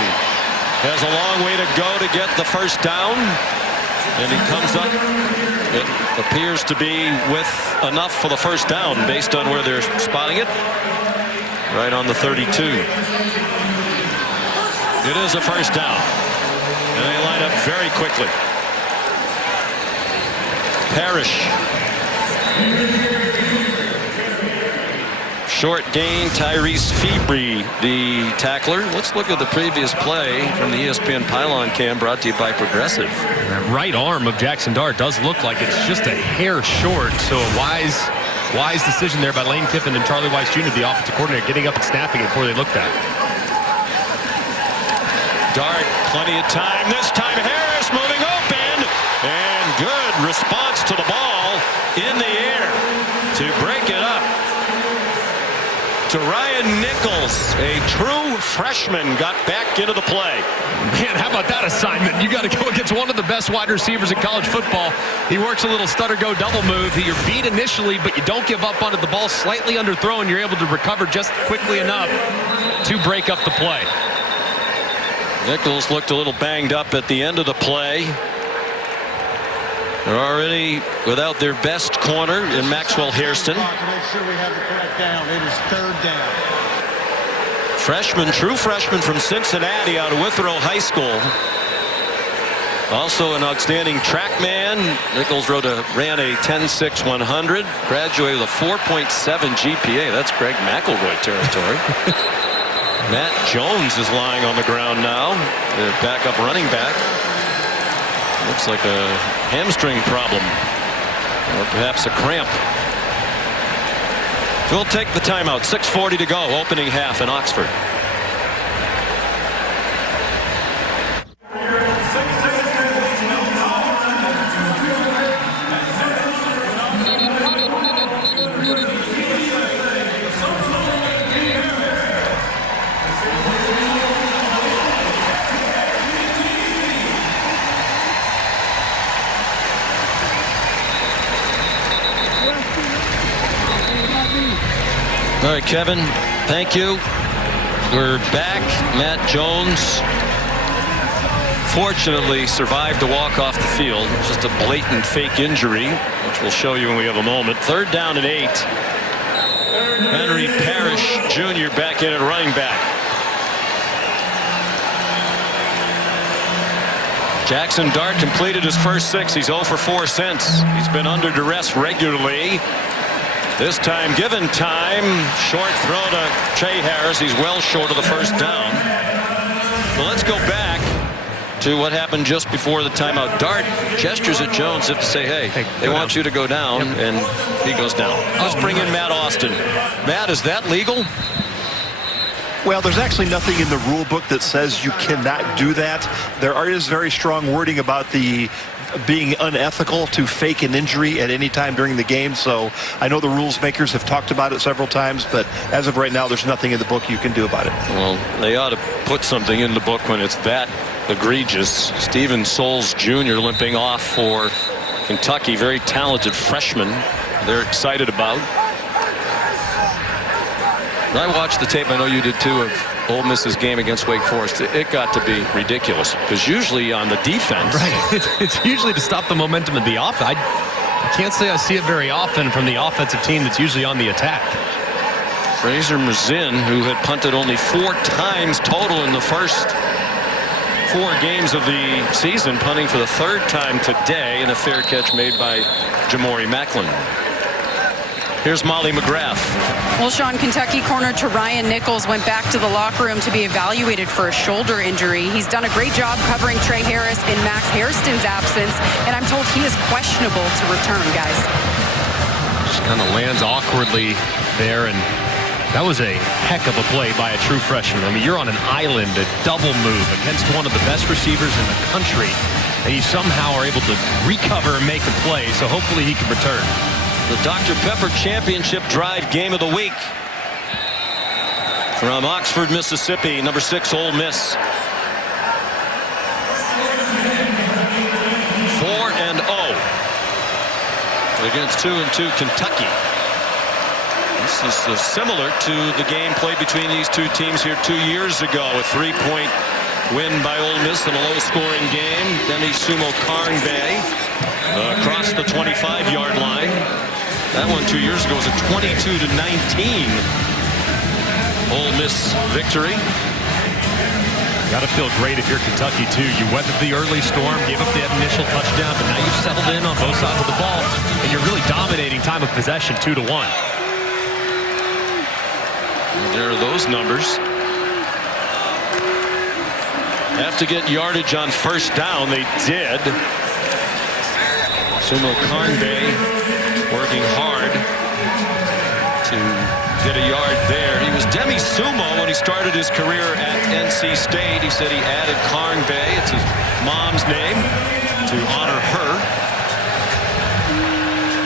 Has a long way to go to get the first down. And he comes up. It appears to be with enough for the first down based on where they're spotting it. Right on the 32. It is a first down. And they line up very quickly. Parrish. Short gain, Tyrese Febrey, the tackler. Let's look at the previous play from the ESPN Pylon Cam, brought to you by Progressive. And that right arm of Jackson Dart does look like it's just a hair short, so a wise decision there by Lane Kiffin and Charlie Weiss Jr., the offensive coordinator, getting up and snapping it before they looked at it. Dart, plenty of time. This time Harris moving open, and good response to the ball in the air to break it up. To Ryan Nichols, a true freshman, got back into the play. Man, how about that assignment? You got to go against one of the best wide receivers in college football. He works a little stutter-go double move. You're beat initially, but you don't give up onto the ball. Slightly underthrown. You're able to recover just quickly enough to break up the play. Nichols looked a little banged up at the end of the play. They're already without their best corner in Maxwell Hairston. Make sure we have the correct down. It is third down. Freshman, true freshman from Cincinnati out of Withrow High School. Also an outstanding track man. Nichols ran a 10.6-100. Graduated with a 4.7 GPA. That's Greg McElroy territory. Matt Jones is lying on the ground now. The backup running back. Looks like a hamstring problem, or perhaps a cramp. We'll take the timeout. 6:40 to go. Opening half in Oxford. All right, Kevin, thank you. We're back. Matt Jones fortunately survived to walk off the field. It was just a blatant fake injury, which we'll show you when we have a moment. Third down and 8. Henry Parrish Jr. back in at running back. Jackson Dart completed his first 6. He's 0 for 4 since. He's been under duress regularly. This time given time. Short throw to Trey Harris. He's well short of the first down. Well, let's go back to what happened just before the timeout. Dart gestures at Jones as if to say, hey, they want you to go down, and he goes down. Let's bring in Matt Austin. Matt, is that legal? Well, there's actually nothing in the rule book that says you cannot do that. There is very strong wording about the being unethical to fake an injury at any time during the game. So I know the rules makers have talked about it several times, but as of right now, there's nothing in the book you can do about it. Well, they ought to put something in the book when it's that egregious. Steven Souls Jr. limping off for Kentucky. Very talented freshman they're excited about. I watched the tape, I know you did too, of Ole Miss's game against Wake Forest. It got to be ridiculous because usually on the defense. Right. It's usually to stop the momentum of the offense. I can't say I see it very often from the offensive team that's usually on the attack. Fraser Mazin, who had punted only 4 times total in the first 4 games of the season, punting for the 3rd time today, and a fair catch made by Jamori Macklin. Here's Molly McGrath. Well, Sean, Kentucky corner Ryan Nichols went back to the locker room to be evaluated for a shoulder injury. He's done a great job covering Trey Harris in Max Hairston's absence, and I'm told he is questionable to return, guys. Just kind of lands awkwardly there, and that was a heck of a play by a true freshman. I mean, you're on an island, a double move against one of the best receivers in the country, and you somehow are able to recover and make a play, so hopefully he can return. The Dr. Pepper Championship Drive Game of the Week from Oxford, Mississippi, number 6 Ole Miss. 4-0 against 2-2 Kentucky. This is similar to the game played between these two teams here 2 years ago. A 3-point win by Ole Miss in a low-scoring game. Demi Sumo Karngbae across the 25-yard line. That one 2 years ago was a 22-19 Ole Miss victory. Got to feel great if you're Kentucky, too. You weathered the early storm, gave up the initial touchdown, but now you've settled in on both sides of the ball, and you're really dominating time of possession 2-1. There are those numbers. Have to get yardage on first down. They did. Sumo Karngbae working hard to get a yard there. He was Demi Sumo when he started his career at NC State. He said he added Karngbae, it's his mom's name, to honor her.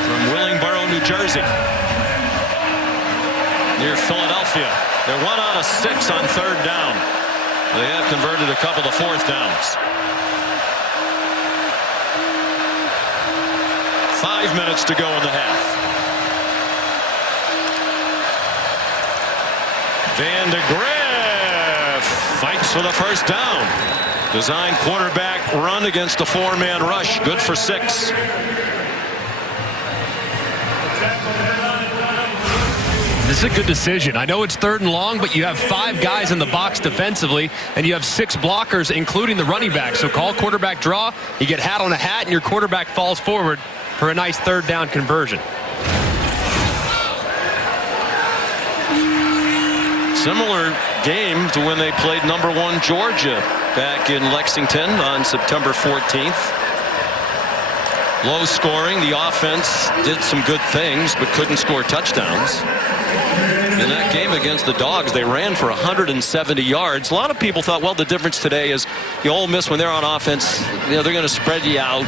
From Willingboro, New Jersey, near Philadelphia. They're 1 out of 6 on 3rd down. They have converted a couple of 4th downs. 5 minutes to go in the half. Van de Graaff fights for the first down. Design quarterback run against a 4-man rush. Good for 6. This is a good decision. I know it's 3rd and long, but you have 5 guys in the box defensively, and you have 6 blockers, including the running back. So call quarterback draw. You get hat on a hat, and your quarterback falls forward for a nice 3rd down conversion. Similar game to when they played number 1 Georgia back in Lexington on September 14th. Low scoring. The offense did some good things but couldn't score touchdowns. In that game against the Dogs, they ran for 170 yards. A lot of people thought, well, the difference today is the Ole Miss, when they're on offense, they're going to spread you out.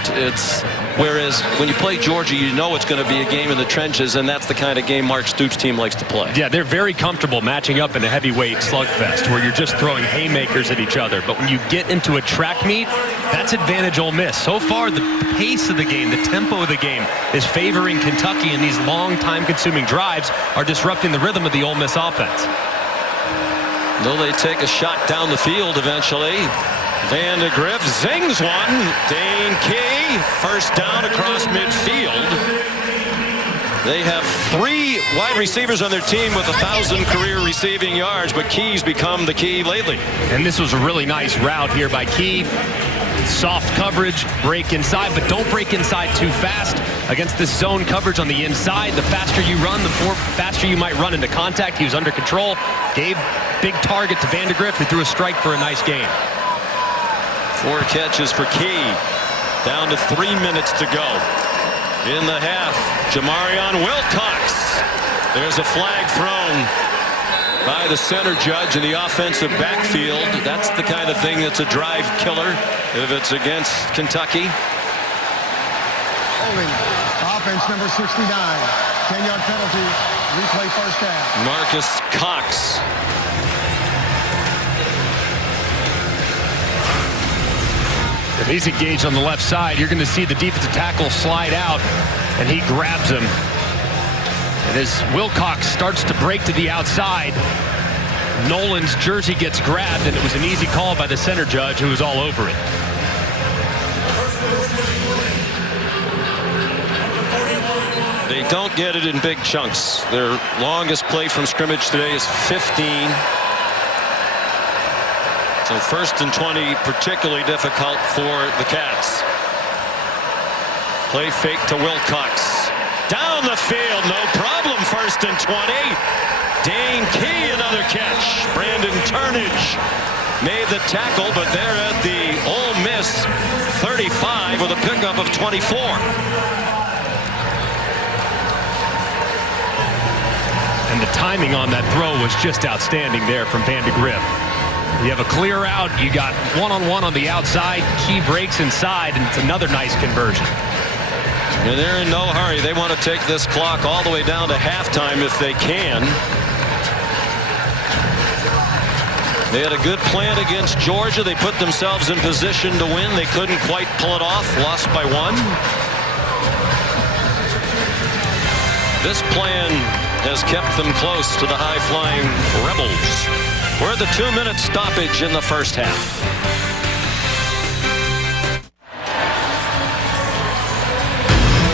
Whereas when you play Georgia, you know it's going to be a game in the trenches, and that's the kind of game Mark Stoops' team likes to play. Yeah, they're very comfortable matching up in a heavyweight slugfest where you're just throwing haymakers at each other. But when you get into a track meet, that's advantage Ole Miss. So far, the pace of the game, the tempo of the game is favoring Kentucky, and these long time-consuming drives are disrupting the rhythm of the Ole Miss offense. Will they take a shot down the field eventually? Van de Graaff zings one. Dane Key, first down across midfield. They have 3 wide receivers on their team with 1,000 career receiving yards, but Key's become the key lately. And this was a really nice route here by Key. soft coverage, break inside, but don't break inside too fast. Against this zone coverage on the inside, the faster you run, the faster you might run into contact. He was under control, gave big target to Vandegrift, who threw a strike for a nice gain. 4 catches for Key. Down to 3 minutes to go in the half. Jamarion Wilcox. There's a flag thrown by the center judge in the offensive backfield. That's the kind of thing that's a drive killer if it's against Kentucky. Holding. Offense number 69. 10-yard penalty. Replay first half. Marcus Cox. If he's engaged on the left side, you're going to see the defensive tackle slide out, and he grabs him. And as Wilcox starts to break to the outside, Nolan's jersey gets grabbed, and it was an easy call by the center judge, who was all over it. They don't get it in big chunks. Their longest play from scrimmage today is 15. So 1st and 20, particularly difficult for the Cats. Play fake to Wilcox. Down the field, no problem. 1st and 20. Dane Key, another catch. Brandon Turnage made the tackle, but they're at the Ole Miss 35 with a pickup of 24. And the timing on that throw was just outstanding there from Vandegrift. You have a clear out, you got one-on-one on the outside, Key breaks inside, and it's another nice conversion. And they're in no hurry. They want to take this clock all the way down to halftime if they can. They had a good plan against Georgia. They put themselves in position to win. They couldn't quite pull it off. Lost by 1. This plan has kept them close to the high-flying Rebels. We're at the 2-minute stoppage in the first half.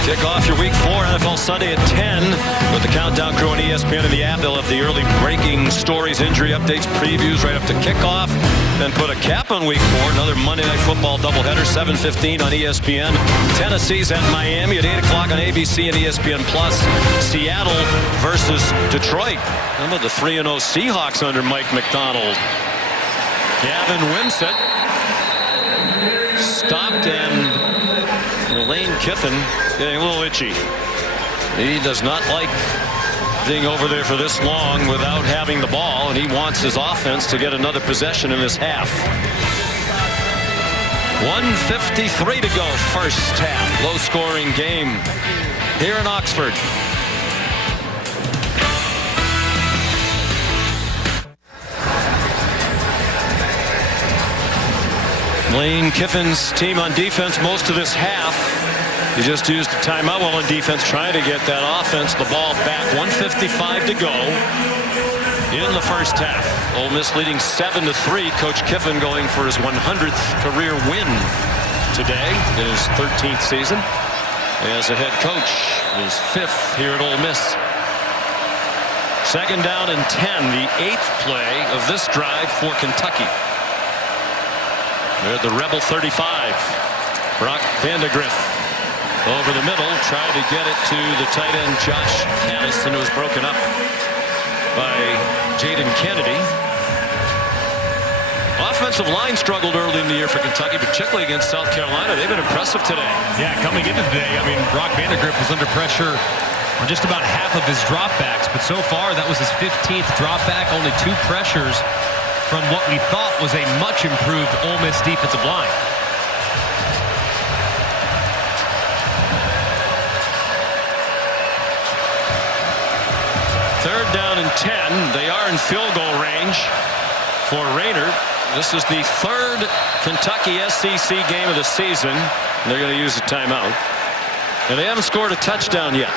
Kick off your Week 4 NFL Sunday at 10 with the Countdown crew on ESPN and the app. They'll have the early breaking stories, injury updates, previews right up to kickoff. Then put a cap on Week 4. Another Monday Night Football doubleheader, 7:15 on ESPN. Tennessee's at Miami at 8 o'clock on ABC and ESPN Plus. Seattle versus Detroit. Some of the 3-0 Seahawks under Mike McDonald. Gavin Wimsatt stopped, and Lane Kiffin getting a little itchy. He does not like being over there for this long without having the ball, and he wants his offense to get another possession in this half. 1:53 to go, first half. Low-scoring game here in Oxford. Lane Kiffin's team on defense most of this half. He just used the timeout while on defense, trying to get that offense the ball back. 1:55 to go in the first half. Ole Miss leading 7-3. Coach Kiffin going for his 100th career win today in his 13th season as a head coach. His 5th here at Ole Miss. 2nd down and 10, the 8th play of this drive for Kentucky. They're at the Rebel 35. Brock Vandegrift over the middle, tried to get it to the tight end Josh Canis, and it was broken up by Jaden Kennedy. Offensive line struggled early in the year for Kentucky, particularly against South Carolina. They've been impressive today. Yeah, coming into today, I mean, Brock Vandegrift was under pressure on just about half of his dropbacks, but so far that was his 15th dropback, only 2 pressures from what we thought was a much improved Ole Miss defensive line. Third down and 10. They are in field goal range for Rayner. This is the 3rd Kentucky SEC game of the season. They're going to use a timeout. And they haven't scored a touchdown yet.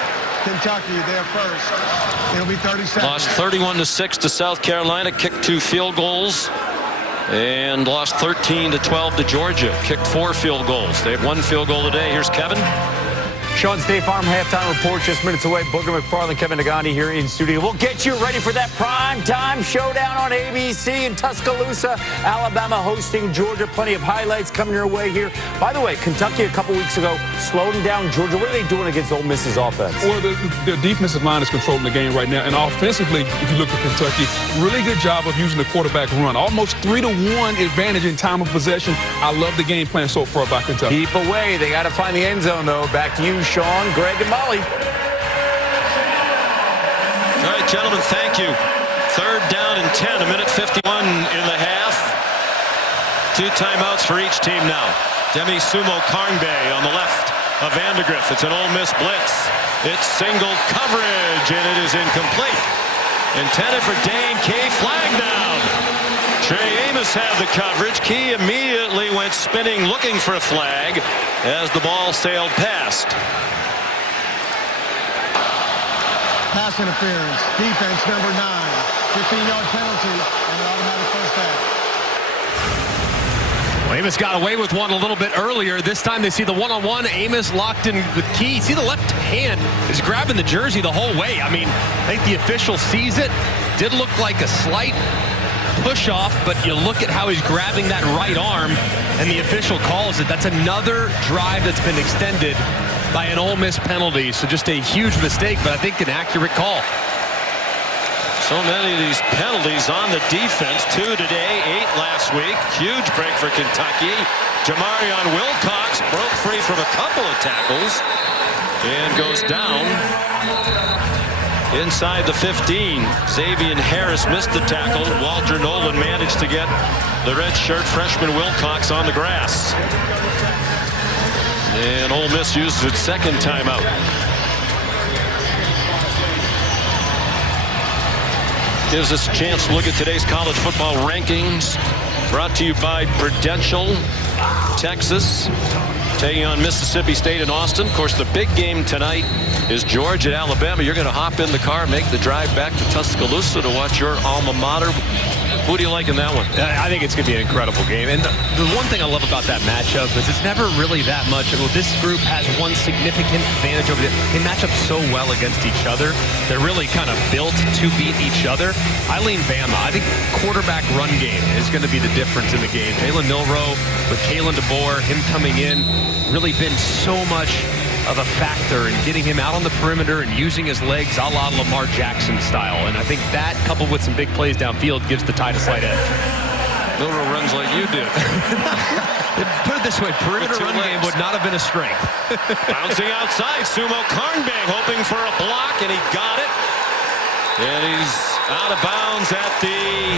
Kentucky, they're first. It'll be 30 seconds. Lost 31-6 to South Carolina. Kicked 2 field goals. And lost 13-12 to Georgia. Kicked 4 field goals. They have 1 field goal today. Here's Kevin. Sean, State Farm halftime report just minutes away. Booger McFarland, Kevin Nagandi here in studio. We'll get you ready for that prime time showdown on ABC in Tuscaloosa. Alabama hosting Georgia. Plenty of highlights coming your way here. By the way, Kentucky a couple weeks ago slowing down Georgia. What are they doing against Ole Miss's offense? Well, the defensive line is controlling the game right now. And offensively, if you look at Kentucky, really good job of using the quarterback run. Almost 3-1 advantage in time of possession. I love the game plan so far by Kentucky. Keep away. They got to find the end zone, though. Back to you, Sean, Greg, and Molly. All right, gentlemen, thank you. Third down and 10, 1:51 in the half. 2 timeouts for each team now. Demi Sumo Karngbe on the left of Vandegrift. It's an Ole Miss blitz. It's single coverage, and it is incomplete. Intended for Dane Key. Flag down. Trey Amos had the coverage. Key immediately went spinning, looking for a flag as the ball sailed past. Pass interference. Defense number 9. 15-yard penalty and an automatic first down. Well, Amos got away with one a little bit earlier. This time they see the one-on-one. Amos locked in with Key. See the left hand is grabbing the jersey the whole way. I mean, I think the official sees it. Did look like a slight push off, but you look at how he's grabbing that right arm, and the official calls it. That's another drive that's been extended by an Ole Miss penalty. So just a huge mistake, but I think an accurate call. So many of these penalties on the defense. 2 today, 8 last week. Huge break for Kentucky. Jamarion Wilcox broke free from a couple of tackles and goes down inside the 15. Xavier Harris missed the tackle. Walter Nolan managed to get the redshirt freshman Wilcox on the grass. And Ole Miss uses its second timeout. Gives us a chance to look at today's college football rankings. Brought to you by Prudential, Texas, taking on Mississippi State in Austin. Of course, the big game tonight is Georgia at Alabama. You're going to hop in the car, make the drive back to Tuscaloosa to watch your alma mater. Who do you like in that one? I think it's going to be an incredible game. And the one thing I love about that matchup is it's never really that much. Well, this group has one significant advantage over the other. They match up so well against each other. They're really kind of built to beat each other. I lean Bama. I think quarterback run game is going to be the difference in the game. Jalen Milroe with Kalen DeBoer, him coming in, really been so much of a factor in getting him out on the perimeter and using his legs a la Lamar Jackson style. And I think that, coupled with some big plays downfield, gives the Tide a slight edge. Milroe runs like you did. Put it this way, perimeter run game would not have been a strength. Bouncing outside, Sumo Karngbe hoping for a block, and he got it. And he's out of bounds at the,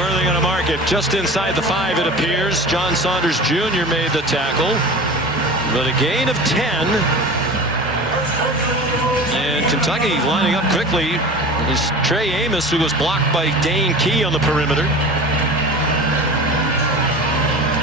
where are they going to mark it? Just inside the 5, it appears. John Saunders Jr. made the tackle. But a gain of 10. And Kentucky lining up quickly. It was Trey Amos who was blocked by Dane Key on the perimeter.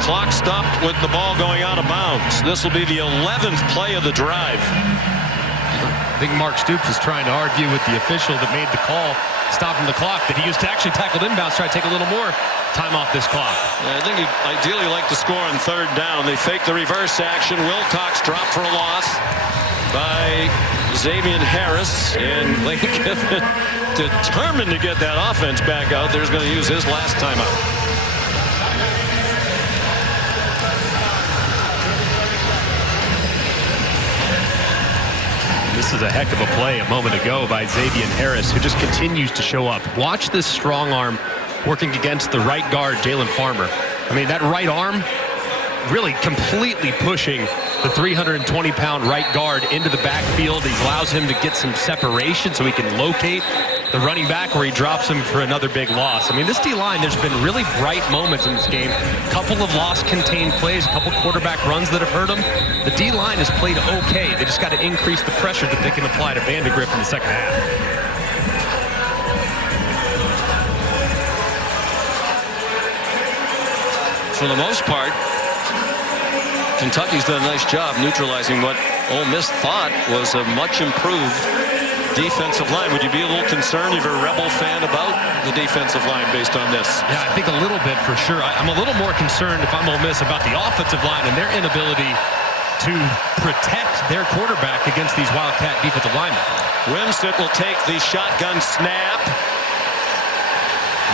Clock stopped with the ball going out of bounds. This will be the 11th play of the drive. I think Mark Stoops is trying to argue with the official that made the call, stopping the clock, that he used to actually tackle inbounds, try to take a little more time off this clock. I think he'd ideally like to score on 3rd down. They fake the reverse action. Wilcox dropped for a loss by Xavier Harris. And Lane Kiffin, determined to get that offense back out there, is going to use his last timeout. This is a heck of a play a moment ago by Xavier Harris, who just continues to show up. Watch this strong arm working against the right guard, Jalen Farmer. I mean, that right arm really completely pushing the 320-pound right guard into the backfield. He allows him to get some separation so he can locate the running back where he drops him for another big loss. I mean, this D-line, there's been really bright moments in this game. A couple of lost contained plays, a couple quarterback runs that have hurt them. The D-line has played okay. They just got to increase the pressure that they can apply to Vandegrift in the second half. For the most part, Kentucky's done a nice job neutralizing what Ole Miss thought was a much improved defensive line. Would you be a little concerned if you're a Rebel fan about the defensive line based on this? Yeah, I think a little bit for sure. I'm a little more concerned if I'm Ole Miss about the offensive line and their inability to protect their quarterback against these Wildcat defensive linemen. Wimsatt will take the shotgun snap.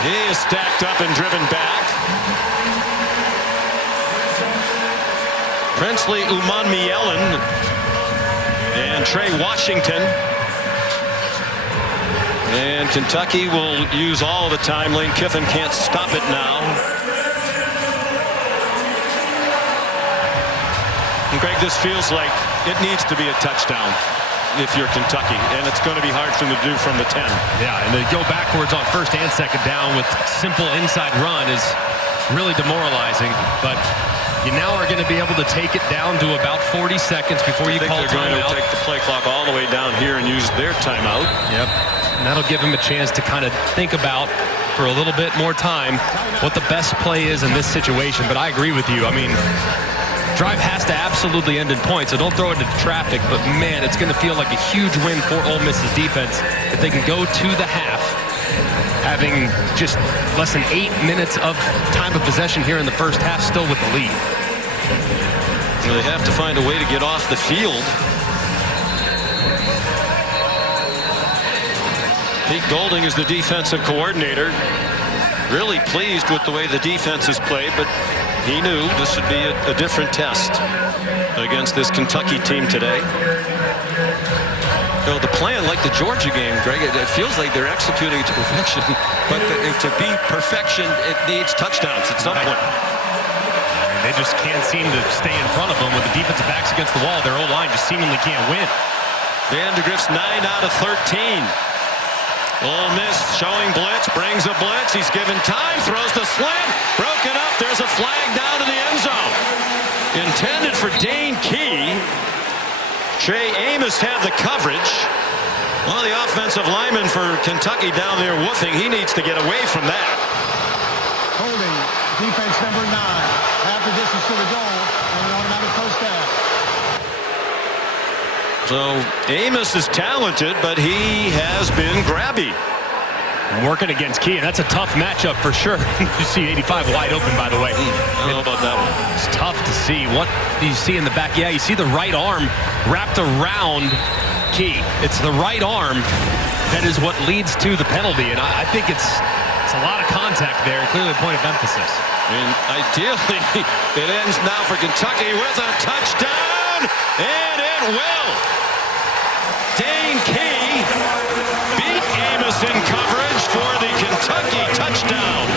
He is stacked up and driven back. Princely Umanmielen and Trey Washington. And Kentucky will use all of the time. Lane Kiffin can't stop it now. And Greg, this feels like it needs to be a touchdown if you're Kentucky, and it's going to be hard for them to do from the 10. Yeah, and to go backwards on first and second down with simple inside run is really demoralizing. But you now are going to be able to take it down to about 40 seconds before you call timeout. They're going to take the play clock all the way down here and use their timeout. Yep. And that'll give him a chance to kind of think about for a little bit more time what the best play is in this situation. But I agree with you. I mean, drive has to absolutely end in points, so don't throw it into traffic. But, man, it's going to feel like a huge win for Ole Miss's defense if they can go to the half, having just less than 8 minutes of time of possession here in the first half, still with the lead. Well, they have to find a way to get off the field. Pete Golding is the defensive coordinator. Really pleased with the way the defense has played, but he knew this would be a different test against this Kentucky team today. You know, the plan, like the Georgia game, Greg, it feels like they're executing it to perfection, but to be perfection, it needs touchdowns at some point. They just can't seem to stay in front of them with the defensive backs against the wall. Their O-line just seemingly can't win. Vandegrift's 9 out of 13. Ole Miss showing blitz, brings a blitz. He's given time, throws the slant, broken up. There's a flag down to the end zone. Intended for Dane Key. Trey Amos had the coverage. Well, the offensive lineman for Kentucky down there woofing. He needs to get away from that. Holding defense number 9. Half the distance to the goal and an automatic first down. So Amos is talented, but he has been grabby. Working against Key, and that's a tough matchup for sure. You see 85 wide open, by the way. I don't know about that one. It's tough to see. What do you see in the back? Yeah, you see the right arm wrapped around Key. It's the right arm that is what leads to the penalty, and I think it's a lot of contact there, clearly a point of emphasis. And ideally, it ends now for Kentucky with a touchdown, and it will. Dane Key beat Amos in coverage for the Kentucky touchdown.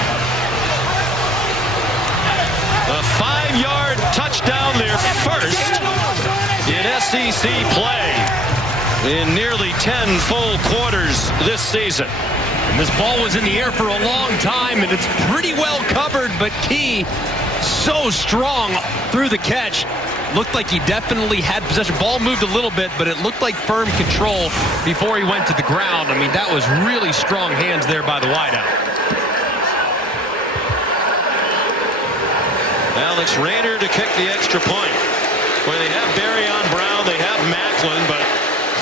A 5-yard touchdown, their first in SEC play in nearly 10 full quarters this season. And this ball was in the air for a long time, and it's pretty well covered, but Key so strong through the catch. Looked like he definitely had possession. Ball moved a little bit, but it looked like firm control before he went to the ground. I mean, that was really strong hands there by the wideout. Alex Rayner to kick the extra point. Where they have Barryon Brown, they have Macklin, but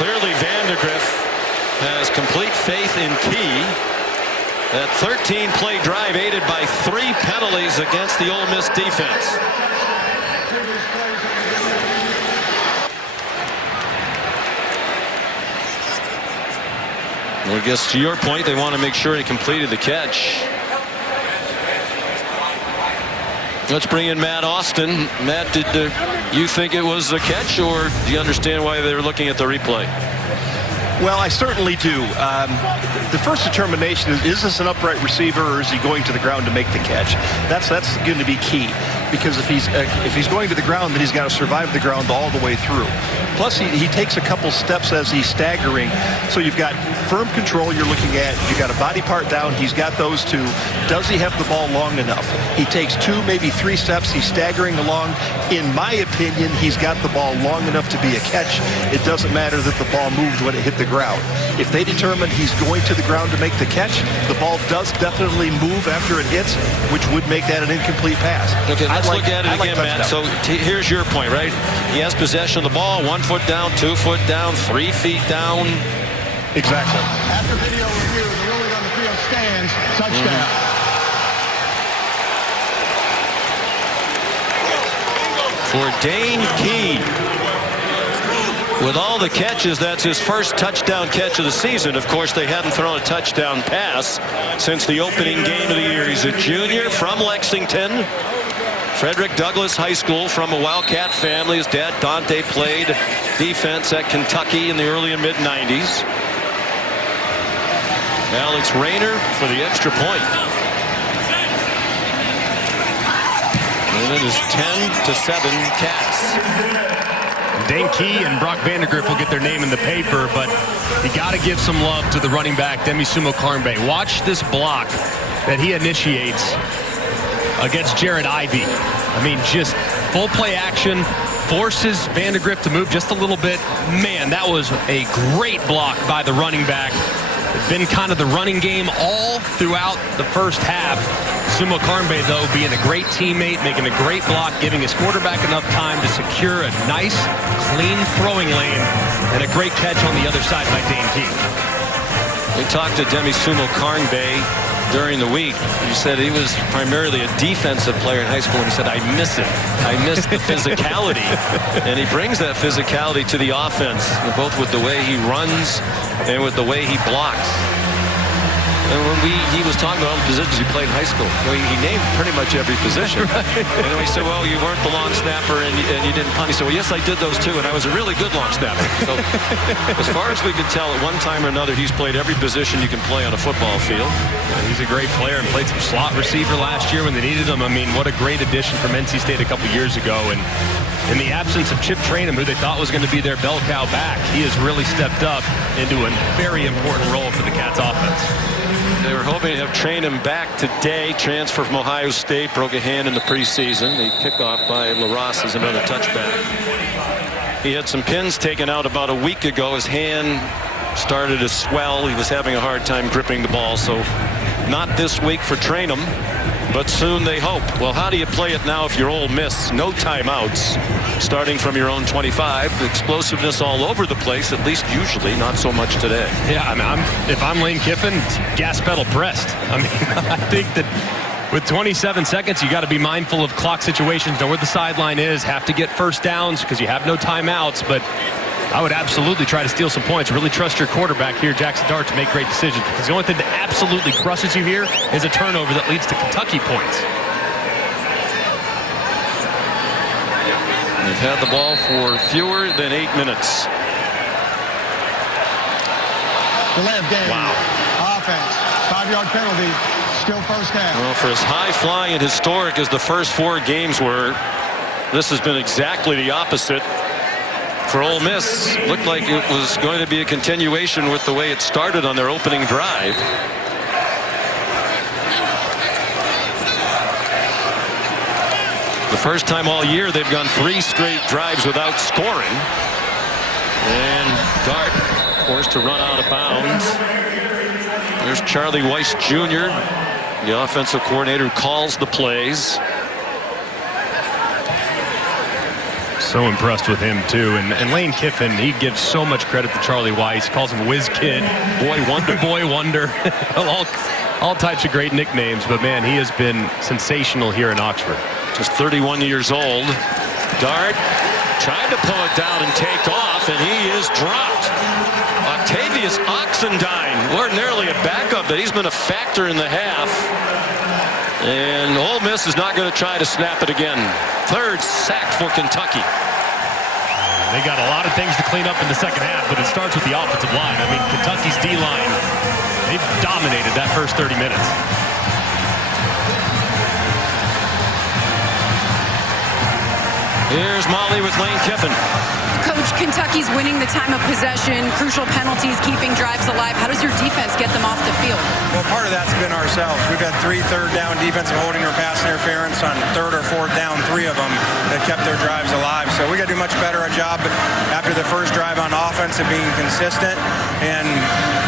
clearly Vandegrift has complete faith in Key. That 13-play drive aided by 3 penalties against the Ole Miss defense. Well, I guess to your point, they want to make sure he completed the catch. Let's bring in Matt Austin. Matt, did you think it was a catch, or do you understand why they were looking at the replay? Well, I certainly do. The first determination is this an upright receiver, or is he going to the ground to make the catch? That's going to be key, because if he's going to the ground, then he's got to survive the ground all the way through. Plus, he takes a couple steps as he's staggering. So you've got firm control you're looking at. You've got a body part down. He's got those 2. Does he have the ball long enough? He takes 2, maybe 3 steps. He's staggering along. In my opinion, he's got the ball long enough to be a catch. It doesn't matter that the ball moved when it hit the ground. If they determine he's going to the ground to make the catch, the ball does definitely move after it hits, which would make that an incomplete pass. Okay, let's look at it again, Matt. So here's your point, right? He has possession of the ball, 1 foot down, 2 foot down, 3 feet down. Exactly. After video review, the ruling on the field stands. Touchdown. For Dane Key. With all the catches, that's his first touchdown catch of the season. Of course, they hadn't thrown a touchdown pass since the opening game of the year. He's a junior from Lexington. Frederick Douglass High School, from a Wildcat family. His dad, Dante, played defense at Kentucky in the early and mid-90s. Alex Rayner for the extra point. And it is 10-7 Cats. Dane Key and Brock Vandegrift will get their name in the paper, but you got to give some love to the running back, Demisumo Karnbe. Watch this block that he initiates against Jared Ivey. I mean, just full play action, forces Vandegrift to move just a little bit. Man, that was a great block by the running back. It's been kind of the running game all throughout the first half. Sumo Karnbe, though, being a great teammate, making a great block, giving his quarterback enough time to secure a nice, clean throwing lane, and a great catch on the other side by Dane Key. We talked to Demisumo Karnbe during the week. He said he was primarily a defensive player in high school, and he said, I miss it. I miss the physicality. And he brings that physicality to the offense, both with the way he runs and with the way he blocks. And when he was talking about all the positions he played in high school, he named pretty much every position. Right. And then we said, well, you weren't the long snapper and you didn't punt. He said, well, yes, I did those too, and I was a really good long snapper. So as far as we could tell, at one time or another, he's played every position you can play on a football field. Yeah, he's a great player and played some slot receiver last year when they needed him. I mean, what a great addition from NC State a couple years ago. And in the absence of Chip Trainum, who they thought was going to be their bell cow back, he has really stepped up into a very important role for the Cats offense. They were hoping to have Trainum back today. Transfer from Ohio State, broke a hand in the preseason. The kickoff by LaRosse is another touchback. He had some pins taken out about a week ago. His hand started to swell. He was having a hard time gripping the ball. So not this week for Trainum, but soon they hope. Well, how do you play it now if you're Ole Miss? No timeouts, starting from your own 25. The explosiveness all over the place, at least usually, not so much today. Yeah, I mean, if I'm Lane Kiffin, gas pedal pressed. I mean, I think that with 27 seconds, you got to be mindful of clock situations, know where the sideline is, have to get first downs because you have no timeouts, but I would absolutely try to steal some points. Really trust your quarterback here, Jackson Dart, to make great decisions. Because the only thing that absolutely crushes you here is a turnover that leads to Kentucky points. They've had the ball for fewer than 8 minutes. Delay of game. Wow. Offense. 5-yard penalty. Still first half. Well, for as high-flying and historic as the first 4 games were, this has been exactly the opposite. For Ole Miss, looked like it was going to be a continuation with the way it started on their opening drive. The first time all year they've gone 3 straight drives without scoring. And Dart forced to run out of bounds. There's Charlie Weiss Jr., the offensive coordinator who calls the plays. So impressed with him, too. And Lane Kiffin, he gives so much credit to Charlie Weiss. He calls him Whiz Kid, Boy Wonder, Boy Wonder. all types of great nicknames. But, man, he has been sensational here in Oxford. Just 31 years old. Dart tried to pull it down and take off, and he is dropped. Octavius Oxendine, ordinarily a backup, but he's been a factor in the half. And Ole Miss is not going to try to snap it again. 3rd sack for Kentucky. They got a lot of things to clean up in the second half, but it starts with the offensive line. I mean, Kentucky's D-line, they've dominated that first 30 minutes. Here's Molly with Lane Kiffin. Coach, Kentucky's winning the time of possession, crucial penalties, keeping drives alive. How does your defense get them off the field? Well, part of that's been ourselves. We've had 3 third-down defensive holding or pass interference on 3rd or 4th down, 3 of them that kept their drives alive. So we got to do much better a job after the first drive on offense of being consistent. And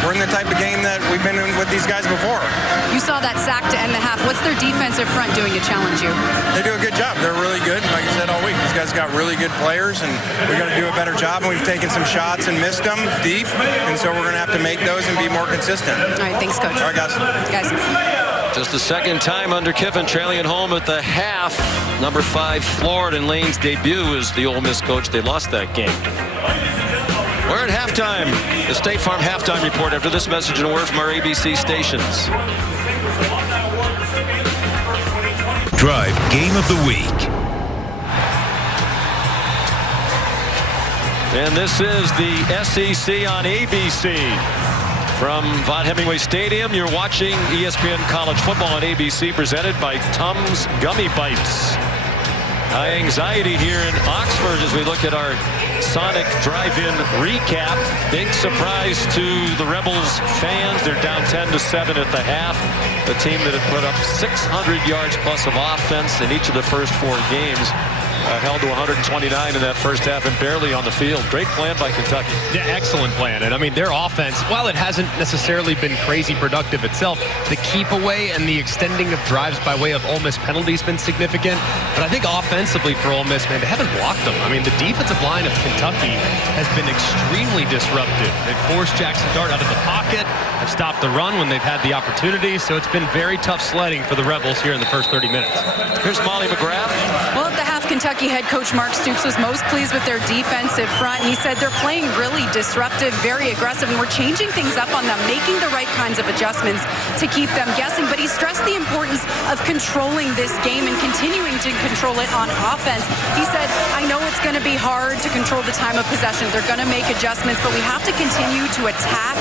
we're in the type of game that we've been in with these guys before. You saw that sack to end the half. What's their defensive front doing to challenge you? They do a good job. They're really good. Like I said all week, these guys got really good players, and we got to do a better job. And we've taken some shots and missed them deep, and so we're going to have to make those and be more consistent. All right, thanks, Coach. All right, guys. Just the second time under Kiffin, trailing at home at the half. Number 5, Florida, in Lane's debut as the Ole Miss coach. They lost that game. We're at halftime. The State Farm halftime report after this message and a word from our ABC stations. Drive Game of the Week. And this is the SEC on ABC. From Von Hemingway Stadium, you're watching ESPN College Football on ABC, presented by Tums Gummy Bites. High anxiety here in Oxford as we look at our Sonic Drive-In recap. Big surprise to the Rebels fans. They're down 10-7 at the half. The team that had put up 600 yards plus of offense in each of the first 4 games. Held to 129 in that first half and barely on the field. Great plan by Kentucky. Yeah, excellent plan. And I mean, their offense, while it hasn't necessarily been crazy productive itself, the keep away and the extending of drives by way of Ole Miss penalties been significant. But I think offensively for Ole Miss, man, they haven't blocked them. I mean, the defensive line of Kentucky has been extremely disruptive. They've forced Jackson Dart out of the pocket, have stopped the run when they've had the opportunity. So it's been very tough sledding for the Rebels here in the first 30 minutes. Here's Molly McGrath. Well, at the half, Kentucky head coach Mark Stoops was most pleased with their defensive front. He said they're playing really disruptive, very aggressive, and we're changing things up on them, making the right kinds of adjustments to keep them guessing. But he stressed the importance of controlling this game and continuing to control it on offense. He said, I know it's going to be hard to control the time of possession. They're going to make adjustments, but we have to continue to attack,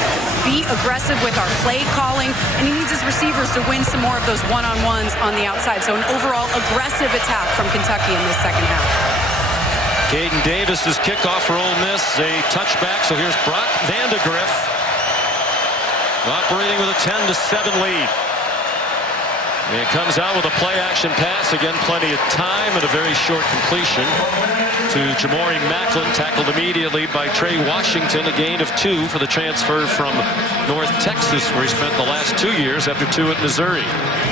be aggressive with our play calling, and he needs his receivers to win some more of those one-on-ones on the outside. So an overall aggressive attack from Kentucky in this second half. Caden Davis's kickoff for Ole Miss, a touchback. So here's Brock Vandegrift operating with a 10-7 lead. And it comes out with a play-action pass. Again, plenty of time and a very short completion to Jamori Macklin, tackled immediately by Trey Washington. A gain of 2 for the transfer from North Texas, where he spent the last 2 years after 2 at Missouri.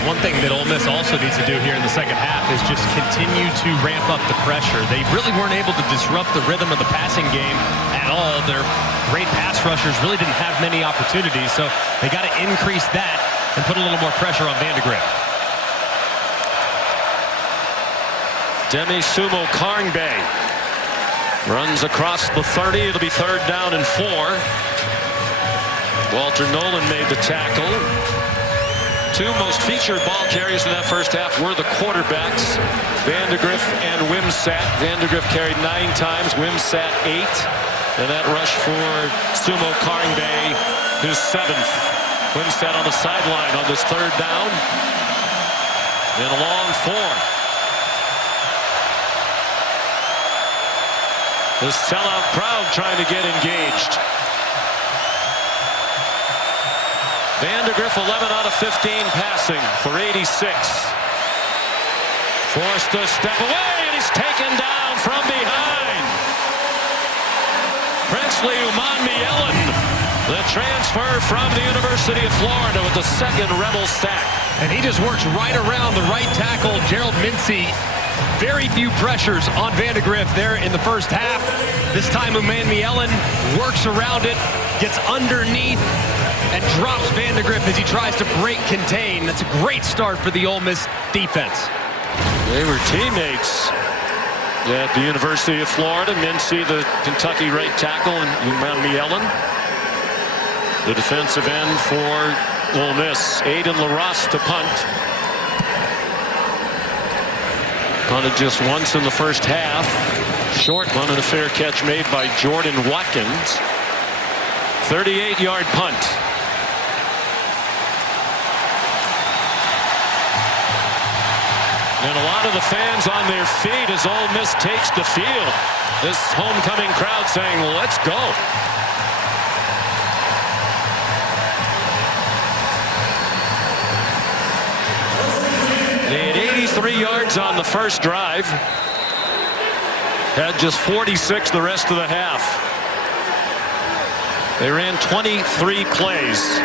One thing that Ole Miss also needs to do here in the second half is just continue to ramp up the pressure. They really weren't able to disrupt the rhythm of the passing game at all. Their great pass rushers really didn't have many opportunities, so they got to increase that and put a little more pressure on Vandegrift. Demi Sumo Karngbe runs across the 30. It'll be 3rd down and 4. Walter Nolan made the tackle. 2 most featured ball carriers in that first half were the quarterbacks, Vandegrift and Wimsatt. Vandegrift carried 9 times, Wimsatt 8. And that rush for Sumo Karngbe, his 7th. Wimsatt on the sideline on this 3rd down. And a long 4. The sellout crowd trying to get engaged. Vandegrift 11 out of 15 passing for 86. Forced to step away, and he's taken down from behind. Princely Umanmielen, the transfer from the University of Florida, with the 2nd Rebel sack. And he just works right around the right tackle, Gerald Mincy. Very few pressures on Vandegrift there in the first half. This time Umanmielen works around it, gets underneath, and drops Vandegrift as he tries to break contain. That's a great start for the Ole Miss defense. They were teammates at the University of Florida. Mincy, the Kentucky right tackle, and Umanmielen, the defensive end for Ole Miss. Aiden LaRosse to punt. Punted just once in the first half. Short one and a fair catch made by Jordan Watkins. 38-yard punt. And a lot of the fans on their feet as Ole Miss takes the field. This homecoming crowd saying, let's go. They had 83 yards on the first drive. Had just 46 the rest of the half. They ran 23 plays.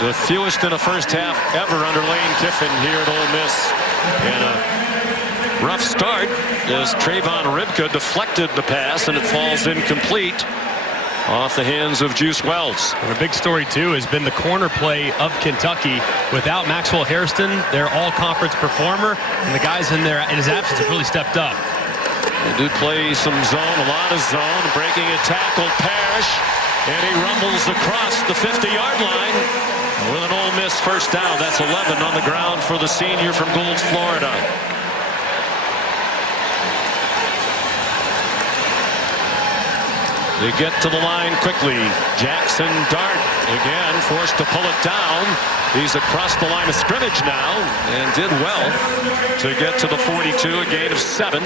The fewest in a first half ever under Lane Kiffin here at Ole Miss. And a rough start as Trayvon Ribka deflected the pass, and it falls incomplete off the hands of Juice Wells. And a big story, too, has been the corner play of Kentucky. Without Maxwell Hairston, their all-conference performer, and the guys in his absence have really stepped up. They do play some zone, a lot of zone. Breaking a tackle, Parrish, and he rumbles across the 50-yard line with an Ole Miss first down. That's 11 on the ground for the senior from Gould, Florida. They get to the line quickly. Jackson Dart again forced to pull it down. He's across the line of scrimmage now and did well to get to the 42, a gain of 7.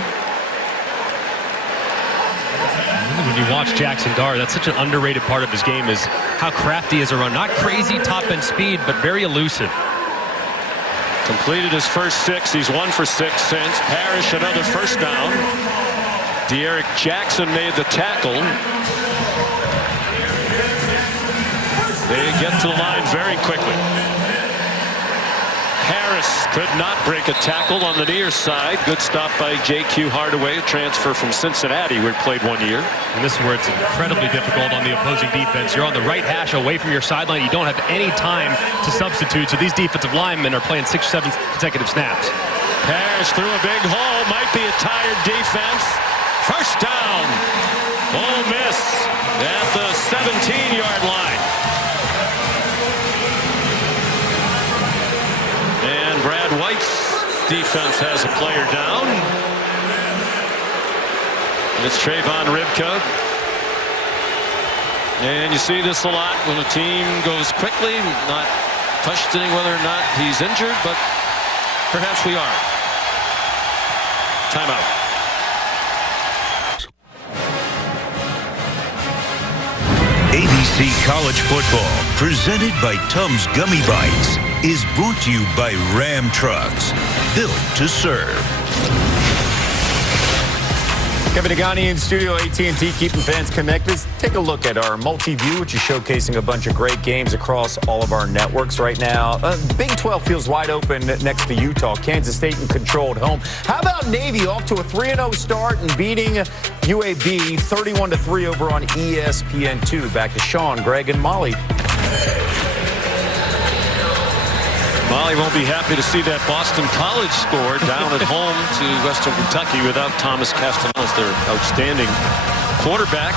When you watch Jackson Dart, that's such an underrated part of his game is how crafty is a run. Not crazy top-end speed, but very elusive. Completed his first 6. He's 1 for 6 since. Parrish another first down. De'Eric Jackson made the tackle. They get to the line very quickly. Harris could not break a tackle on the near side. Good stop by J.Q. Hardaway, a transfer from Cincinnati, where he played 1 year. And this is where it's incredibly difficult on the opposing defense. You're on the right hash away from your sideline. You don't have any time to substitute. So these defensive linemen are playing 6 or 7 consecutive snaps. Parrish through a big hole. Might be a tired defense. First down. Ole Miss at the 17-yard line. And Brad White's defense has a player down. It's Trayvon Ribka. And you see this a lot when a team goes quickly, not questioning whether or not he's injured, but perhaps we are. Timeout. ABC College Football, presented by Tums Gummy Bites, is brought to you by Ram Trucks, built to serve. Kevin Negandhi in studio, AT&T, keeping fans connected. Let's take a look at our multi-view, which is showcasing a bunch of great games across all of our networks right now. Big 12 feels wide open next to Utah. Kansas State in control at home. How about Navy off to a 3-0 start and beating UAB 31-3 over on ESPN2? Back to Sean, Greg, and Molly. Molly won't be happy to see that Boston College score down at home to Western Kentucky without Thomas Castellanos, their outstanding quarterback.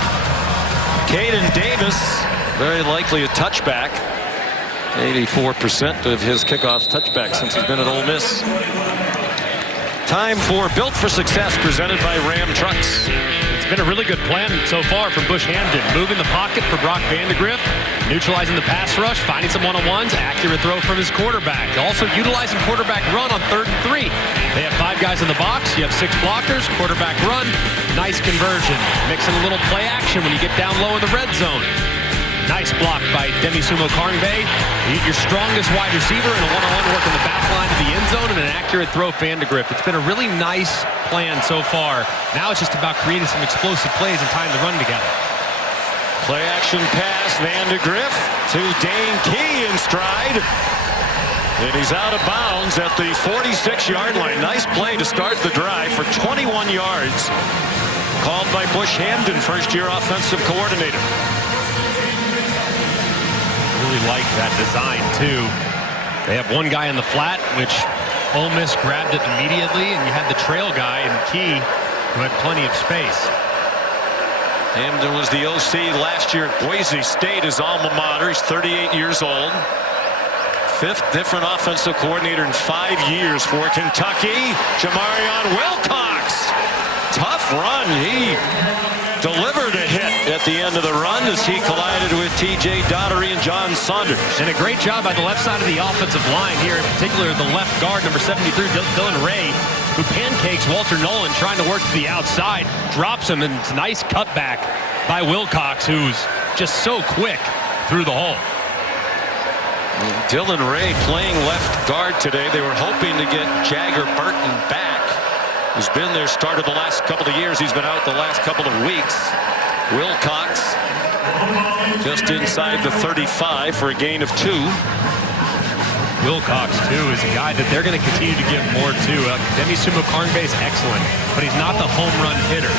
Caden Davis, very likely a touchback. 84% of his kickoffs touchback since he's been at Ole Miss. Time for Built for Success, presented by Ram Trucks. It's been a really good plan so far from Bush Hamden. Moving the pocket for Brock Vandegrift, neutralizing the pass rush, finding some one-on-ones, accurate throw from his quarterback. Also utilizing quarterback run on 3rd and 3. They have 5 guys in the box. You have 6 blockers, quarterback run, nice conversion. Mixing a little play action when you get down low in the red zone. Nice block by Demisumo Karngbae. Your strongest wide receiver and a one-on-one work in the back line to the end zone and an accurate throw for Vandegrift. It's been a really nice plan so far. Now it's just about creating some explosive plays and tying the run together. Play action pass, Vandegrift to Dane Key in stride. And he's out of bounds at the 46-yard line. Nice play to start the drive for 21 yards. Called by Bush Hamden, first-year offensive coordinator. Really like that design too. They have one guy in the flat, which Ole Miss grabbed it immediately, and you had the trail guy in Key who had plenty of space. Hamden was the OC last year at Boise State, his alma mater. He's 38 years old. 5th different offensive coordinator in 5 years for Kentucky. Jamarion Wilcox. Tough run. He delivered a hit at the end of the run as he collided with T.J. Daugherty and John Saunders. And a great job by the left side of the offensive line here, in particular the left guard, number 73, Dylan Ray, who pancakes Walter Nolan trying to work to the outside, drops him, and it's a nice cutback by Wilcox, who's just so quick through the hole. Dylan Ray playing left guard today. They were hoping to get Jagger Burton back, who's been their starter the last couple of years. He's been out the last couple of weeks. Wilcox just inside the 35 for a gain of 2. Wilcox, too, is a guy that they're going to continue to give more to. Demisumo Karngbae is excellent, but he's not the home run hitter.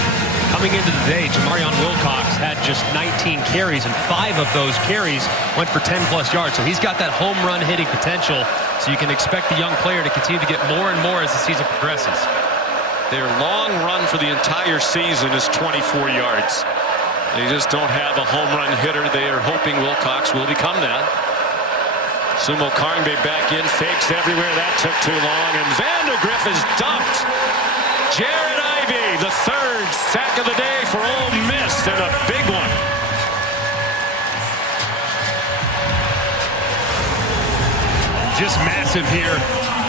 Coming into the day, Jamarion Wilcox had just 19 carries, and 5 of those carries went for 10-plus yards. So he's got that home run hitting potential, so you can expect the young player to continue to get more and more as the season progresses. Their long run for the entire season is 24 yards. They just don't have a home run hitter. They are hoping Wilcox will become that. Sumo Karngbe back in, fakes everywhere. That took too long, and Vandegrift is dumped. Jared Ivey, the third sack of the day for Ole Miss, and a big one. Just massive here.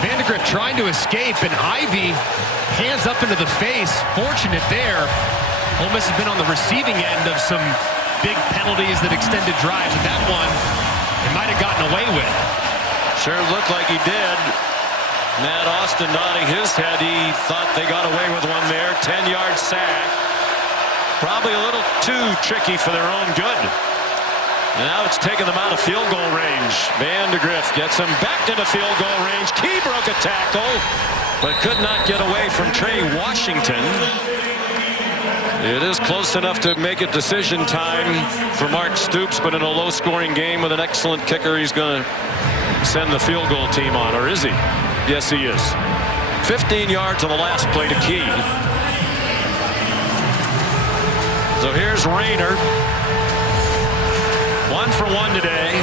Vandegrift trying to escape, and Ivey hands up into the face. Fortunate there. Ole Miss has been on the receiving end of some big penalties that extended drives, and that one they might have gotten away with. Sure looked like he did. Matt Austin nodding his head. He thought they got away with one there. 10-yard sack. Probably a little too tricky for their own good. Now it's taking them out of field goal range. Vandegrift gets him back into field goal range. Key broke a tackle, but could not get away from Trey Washington. It is close enough to make it decision time for Mark Stoops, but in a low-scoring game with an excellent kicker, he's going to send the field goal team on, or is he? Yes, he is. 15 yards on the last play to Key. So here's Rayner. 1 for 1 today.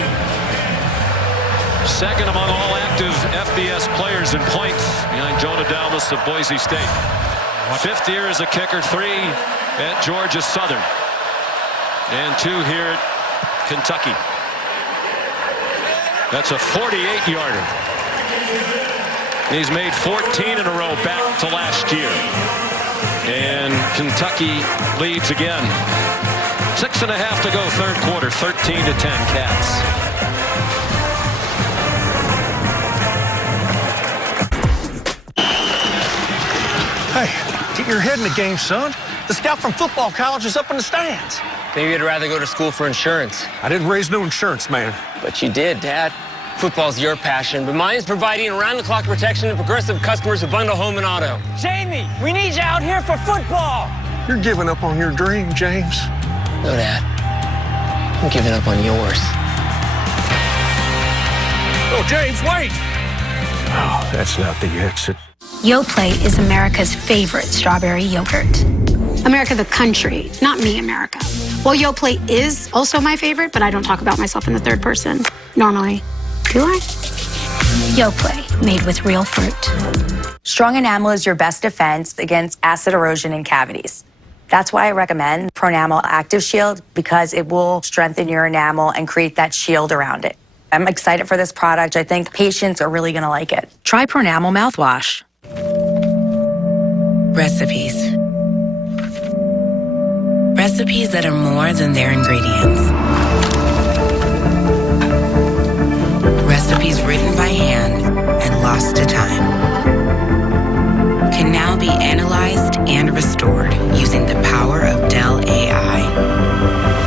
Second among all active FBS players in points behind Jonah Dalmas of Boise State. 5th year as a kicker, 3 at Georgia Southern, and 2 here at Kentucky. That's a 48-yarder. He's made 14 in a row back to last year. And Kentucky leads again. 6.5 to go, third quarter, 13-10 Cats. Hey, get your head in the game, son. The scout from football college is up in the stands. Maybe you'd rather go to school for insurance. I didn't raise no insurance, man. But you did, Dad. Football's your passion, but mine's providing around-the-clock protection to Progressive customers who bundle home and auto. Jamie, we need you out here for football. You're giving up on your dream, James. No, Dad. I'm giving up on yours. Oh, James, wait! Oh, that's not the exit. Yoplait is America's favorite strawberry yogurt. America the country, not me, America. Well, Yoplait is also my favorite, but I don't talk about myself in the third person normally. Do I? Yoplait, made with real fruit. Strong enamel is your best defense against acid erosion and cavities. That's why I recommend Pronamel Active Shield, because it will strengthen your enamel and create that shield around it. I'm excited for this product. I think patients are really going to like it. Try Pronamel mouthwash. Recipes. Recipes that are more than their ingredients. Recipes written by hand and lost to time can now be analyzed and restored using the power of Dell AI,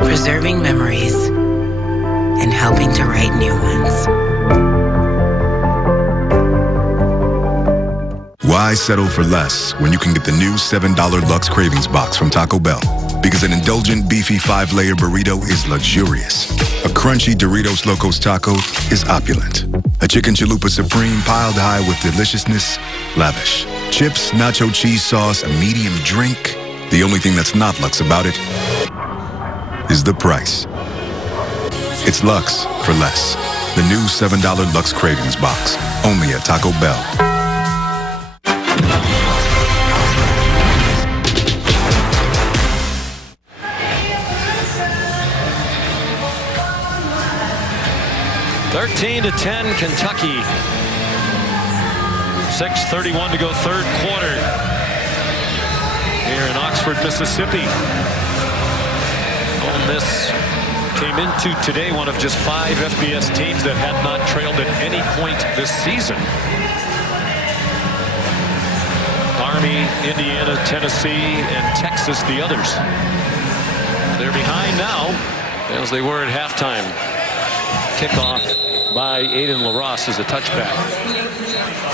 preserving memories and helping to write new ones. Why settle for less when you can get the new $7 Lux Cravings Box from Taco Bell? Because an indulgent, beefy 5-layer burrito is luxurious. A crunchy Doritos Locos Taco is opulent. A Chicken Chalupa Supreme piled high with deliciousness, lavish. Chips, nacho cheese sauce, a medium drink. The only thing that's not Lux about it is the price. It's Lux for less. The new $7 Lux Cravings Box. Only at Taco Bell. To 10 Kentucky. 6:31 to go, third quarter here in Oxford, Mississippi. Ole Miss came into today one of just 5 FBS teams that had not trailed at any point this season. Army, Indiana, Tennessee, and Texas the others. They're behind now as they were at halftime. Kickoff by Aiden LaRosse is a touchback.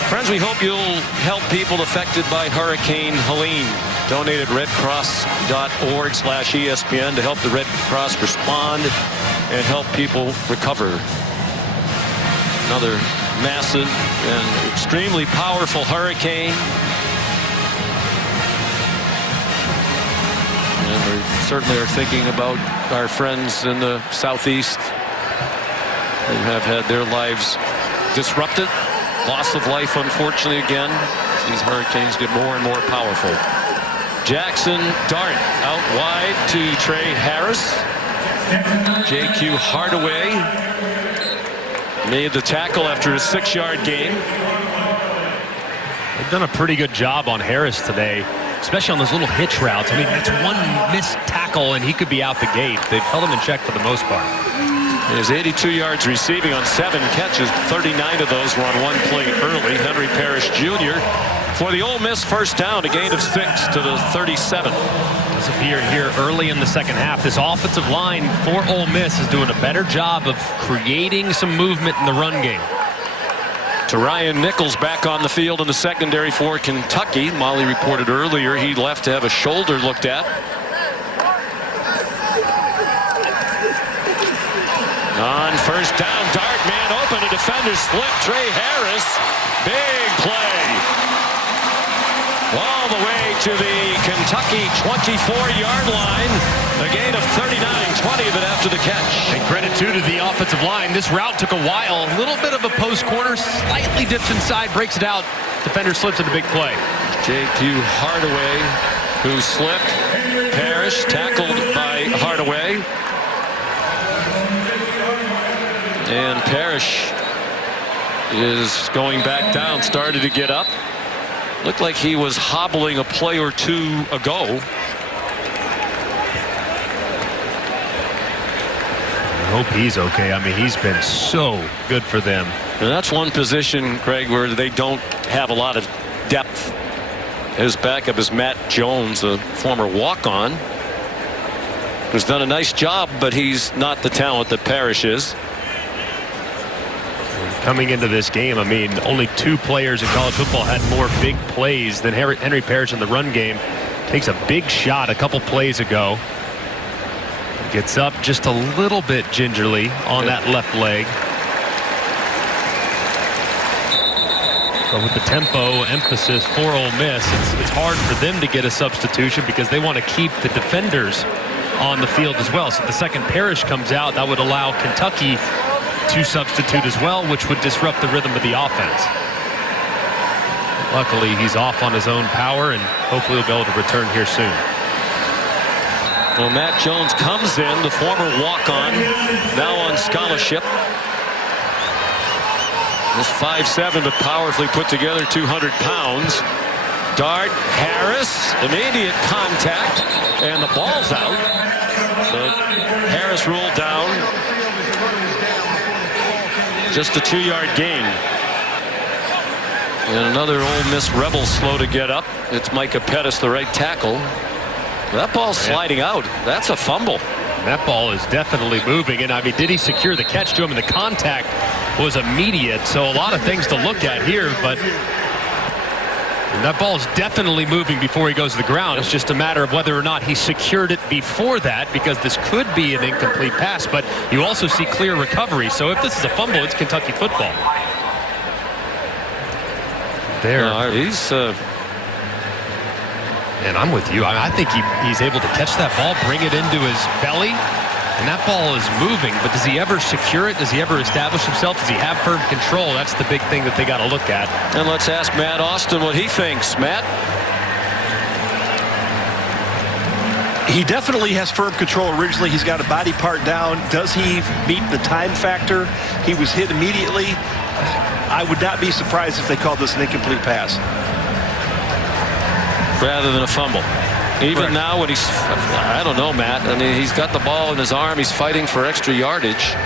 Friends, we hope you'll help people affected by Hurricane Helene. Donate at redcross.org/ESPN to help the Red Cross respond and help people recover. Another massive and extremely powerful hurricane. And we certainly are thinking about our friends in the Southeast who have had their lives disrupted. Loss of life, unfortunately, again. These hurricanes get more and more powerful. Jackson Dart out wide to Trey Harris. J.Q. Hardaway made the tackle after a 6-yard gain. They've done a pretty good job on Harris today, especially on those little hitch routes. I mean, that's one missed tackle and he could be out the gate. They've held him in check for the most part. He has 82 yards receiving on 7 catches. 39 of those were on one play early. Henry Parrish Jr. for the Ole Miss first down, a gain of 6 to the 37. Does appear here early in the second half. This offensive line for Ole Miss is doing a better job of creating some movement in the run game. To Ryan Nichols back on the field in the secondary for Kentucky. Molly reported earlier he left to have a shoulder looked at. On first down, Dart man open, a defender slip. Trey Harris, big play. All the way to the Kentucky 24-yard line. A gain of 39, 20 of it after the catch. And credit too to the offensive line. This route took a while. A little bit of a post corner, slightly dips inside, breaks it out. Defender slips at a big play. J.Q. Hardaway, who slipped. Parrish tackled by Hardaway. And Parrish is going back down, started to get up. Looked like he was hobbling a play or two ago. I hope he's okay. I mean, he's been so good for them. And that's one position, Greg, where they don't have a lot of depth. His backup is Matt Jones, a former walk-on, who's done a nice job, but he's not the talent that Parrish is. Coming into this game, I mean, only 2 players in college football had more big plays than Henry Parrish in the run game. Takes a big shot a couple plays ago. Gets up just a little bit gingerly on that left leg. But with the tempo emphasis for Ole Miss, it's hard for them to get a substitution because they want to keep the defenders on the field as well. So the second Parrish comes out, that would allow Kentucky to substitute as well, which would disrupt the rhythm of the offense. Luckily, he's off on his own power, and hopefully he'll be able to return here soon. Well, Matt Jones comes in, the former walk-on, now on scholarship. This 5'7", but powerfully put together, 200 pounds. Dart, Harris, immediate contact, and the ball's out. But Harris ruled down. Just a 2-yard gain. And another Ole Miss Rebel slow to get up. It's Micah Pettis, the right tackle. That ball's sliding out. That's a fumble. That ball is definitely moving. And I mean, did he secure the catch to him? And the contact was immediate. So a lot of things to look at here. But that ball is definitely moving before he goes to the ground. It's just a matter of whether or not he secured it before that, because this could be an incomplete pass. But you also see clear recovery. So if this is a fumble, it's Kentucky football. There. He's... And I'm with you. I think he's able to catch that ball, bring it into his belly, and that ball is moving. But does he ever secure it? Does he ever establish himself? Does he have firm control? That's the big thing that they got to look at. And let's ask Matt Austin what he thinks. Matt? He definitely has firm control. Originally, he's got a body part down. Does he meet the time factor? He was hit immediately. I would not be surprised if they called this an incomplete pass. Rather than a fumble. Even now when he's, I don't know, Matt. I mean, he's got the ball in his arm. He's fighting for extra yardage.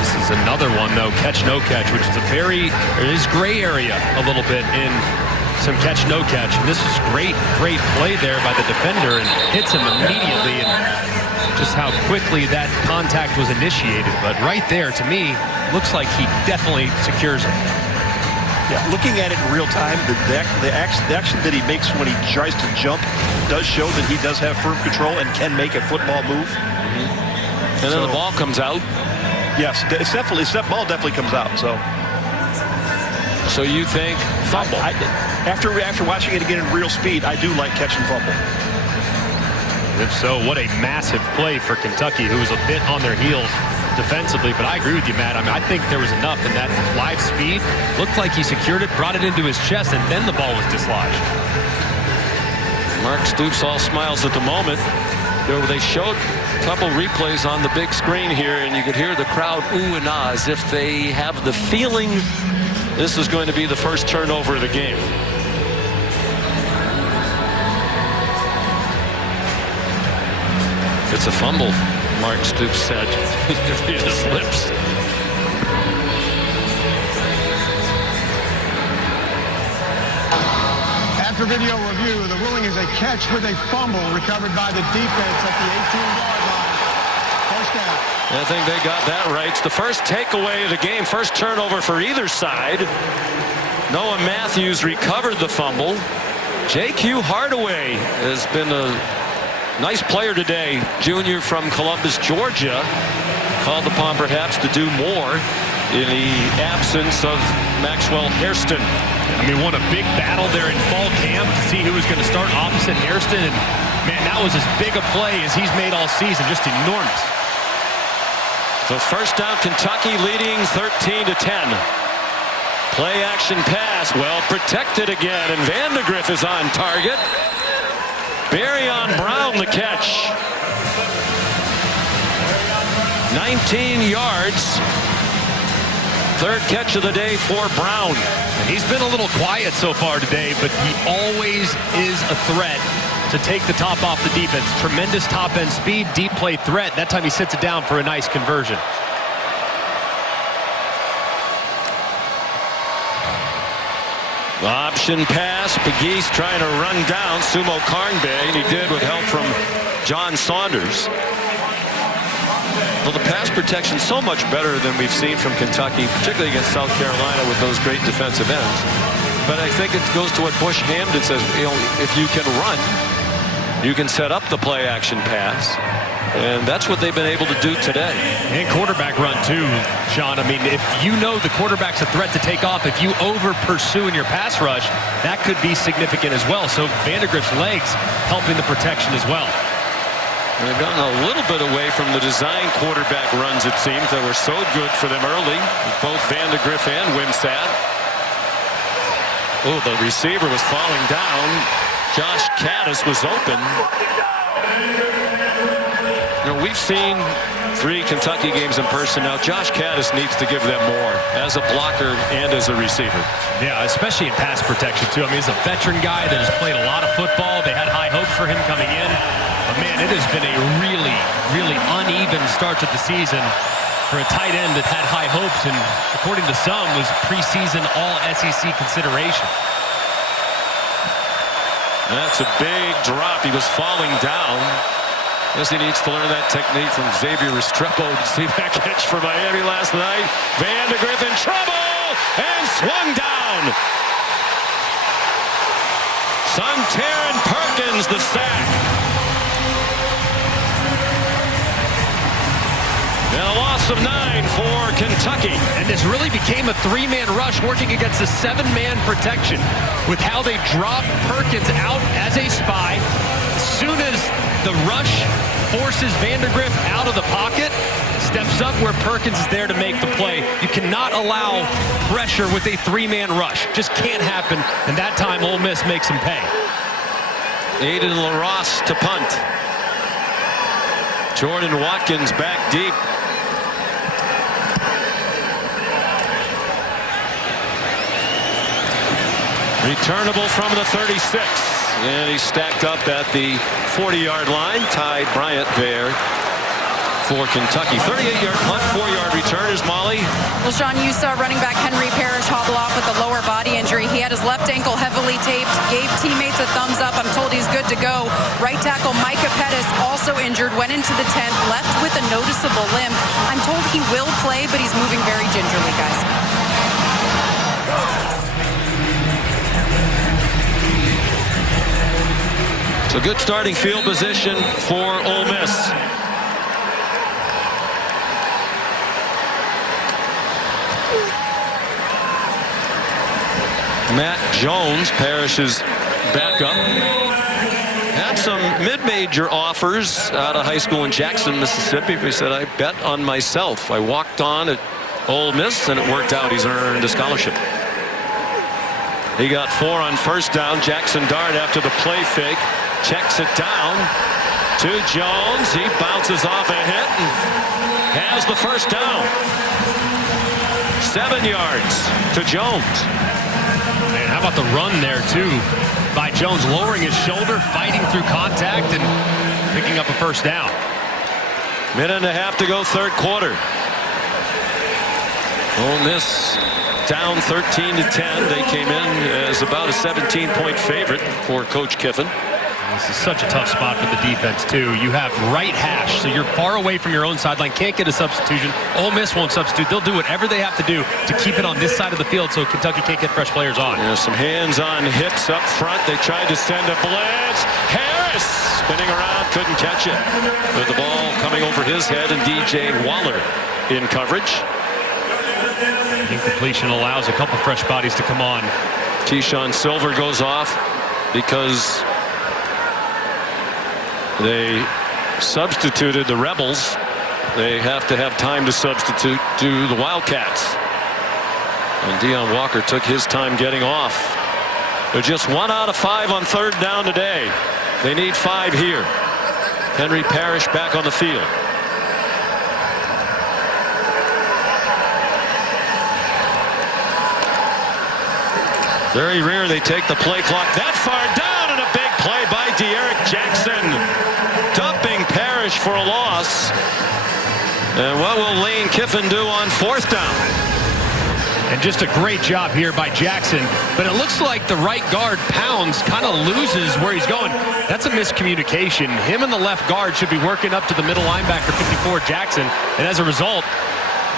This is another one, though, catch, no catch, which is it is gray area a little bit in some catch, no catch. And this is great play there by the defender, and hits him immediately, and just how quickly that contact was initiated. But right there, to me, looks like he definitely secures it. Yeah, looking at it in real time, the action that he makes when he tries to jump does show that he does have firm control and can make a football move. And then the ball comes out. Yes, that ball definitely comes out. So you think fumble? After watching it again in real speed, I do like catch and fumble. If so, what a massive play for Kentucky, who was a bit on their heels defensively. But I agree with you, Matt. I mean, I think there was enough in that live speed. Looked like he secured it, brought it into his chest, and then the ball was dislodged. Mark Stoops all smiles at the moment. They showed a couple replays on the big screen here, and you could hear the crowd ooh and ah as if they have the feeling this is going to be the first turnover of the game. It's a fumble, Mark Stoops said. You can read his lips. After video review, the ruling is a catch with a fumble recovered by the defense at the 18-yard line. First down. I think they got that right. It's the first takeaway of the game, first turnover for either side. Noah Matthews recovered the fumble. J.Q. Hardaway has been a nice player today, junior from Columbus, Georgia. Called upon perhaps to do more in the absence of Maxwell Hairston. I mean, what a big battle there in fall camp to see who was going to start opposite Hairston. And, man, that was as big a play as he's made all season. Just enormous. So first down, Kentucky leading 13-10. Play action pass, well protected again, and Vandegrift is on target. Barrion Brown the catch. 19 yards. Third catch of the day for Brown. He's been a little quiet so far today, but he always is a threat to take the top off the defense. Tremendous top-end speed, deep play threat. That time he sits it down for a nice conversion. Option pass. Pegues trying to run down Sumo Karnbe, and he did with help from John Saunders. Well, the pass protection so much better than we've seen from Kentucky, particularly against South Carolina with those great defensive ends. But I think it goes to what Bush Hamden says, you know, if you can run, you can set up the play action pass. And that's what they've been able to do today. And quarterback run too, Sean. I mean, if you know the quarterback's a threat to take off, if you over pursue in your pass rush, that could be significant as well. So Vandegrift's legs helping the protection as well. They've gotten a little bit away from the design quarterback runs, it seems, that were so good for them early, both Vandegrift and Wimsatt. Oh, the receiver was falling down. Josh Caddis was open. You know, we've seen 3 Kentucky games in person now. Josh Caddis needs to give them more as a blocker and as a receiver. Yeah, especially in pass protection, too. I mean, he's a veteran guy that has played a lot of football. They had high hopes for him coming in. But, man, it has been a really, really uneven start to the season for a tight end that had high hopes and, according to some, was preseason all-SEC consideration. That's a big drop. He was falling down. Guess he needs to learn that technique from Xavier Restrepo. See that catch for Miami last night. Vandegrift in trouble and swung down. Suntarine Perkins the sack. And a loss of 9 for Kentucky. And this really became a 3-man rush working against a 7-man protection with how they dropped Perkins out as a spy. As soon as the rush forces Vandegrift out of the pocket, steps up where Perkins is there to make the play. You cannot allow pressure with a 3-man rush. Just can't happen. And that time Ole Miss makes him pay. Aiden LaRosse to punt. Jordan Watkins back deep. Returnable from the 36. And he's stacked up at the 40-yard line. Ty Bryant there for Kentucky. 38-yard punt, 4-yard return is Molly. Well, Sean, you saw running back Henry Parrish hobble off with a lower body injury. He had his left ankle heavily taped, gave teammates a thumbs up. I'm told he's good to go. Right tackle Micah Pettis also injured, went into the tent, left with a noticeable limp. I'm told he will play, but he's moving very gingerly, guys. It's a good starting field position for Ole Miss. Matt Jones, Parrish's backup. That's some mid-major offers out of high school in Jackson, Mississippi. He said, I bet on myself. I walked on at Ole Miss, and it worked out. He's earned a scholarship. He got 4 on first down. Jackson Dart, after the play fake, checks it down to Jones. He bounces off a hit and has the first down. 7 yards to Jones. Man, how about the run there, too, by Jones, lowering his shoulder, fighting through contact, and picking up a first down. Minute and a half to go, third quarter. Ole Miss down 13-10. They came in as about a 17-point favorite for Coach Kiffin. This is such a tough spot for the defense, too. You have right hash, so you're far away from your own sideline. Can't get a substitution. Ole Miss won't substitute. They'll do whatever they have to do to keep it on this side of the field so Kentucky can't get fresh players on. Yeah, some hands-on hits up front. They tried to send a blitz. Harris spinning around, couldn't catch it. With the ball coming over his head, and DJ Waller in coverage. Incompletion allows a couple fresh bodies to come on. Keyshawn Silver goes off because they substituted the Rebels. They have to have time to substitute to the Wildcats. And Deion Walker took his time getting off. They're just 1 out of 5 on third down today. They need 5 here. Henry Parrish back on the field. Very rare they take the play clock that far down, and a big play by De'Aaron Jackson. Dumping Parrish for a loss. And what will Lane Kiffin do on fourth down? And just a great job here by Jackson. But it looks like the right guard, Pounds, kind of loses where he's going. That's a miscommunication. Him and the left guard should be working up to the middle linebacker, 54, Jackson. And as a result,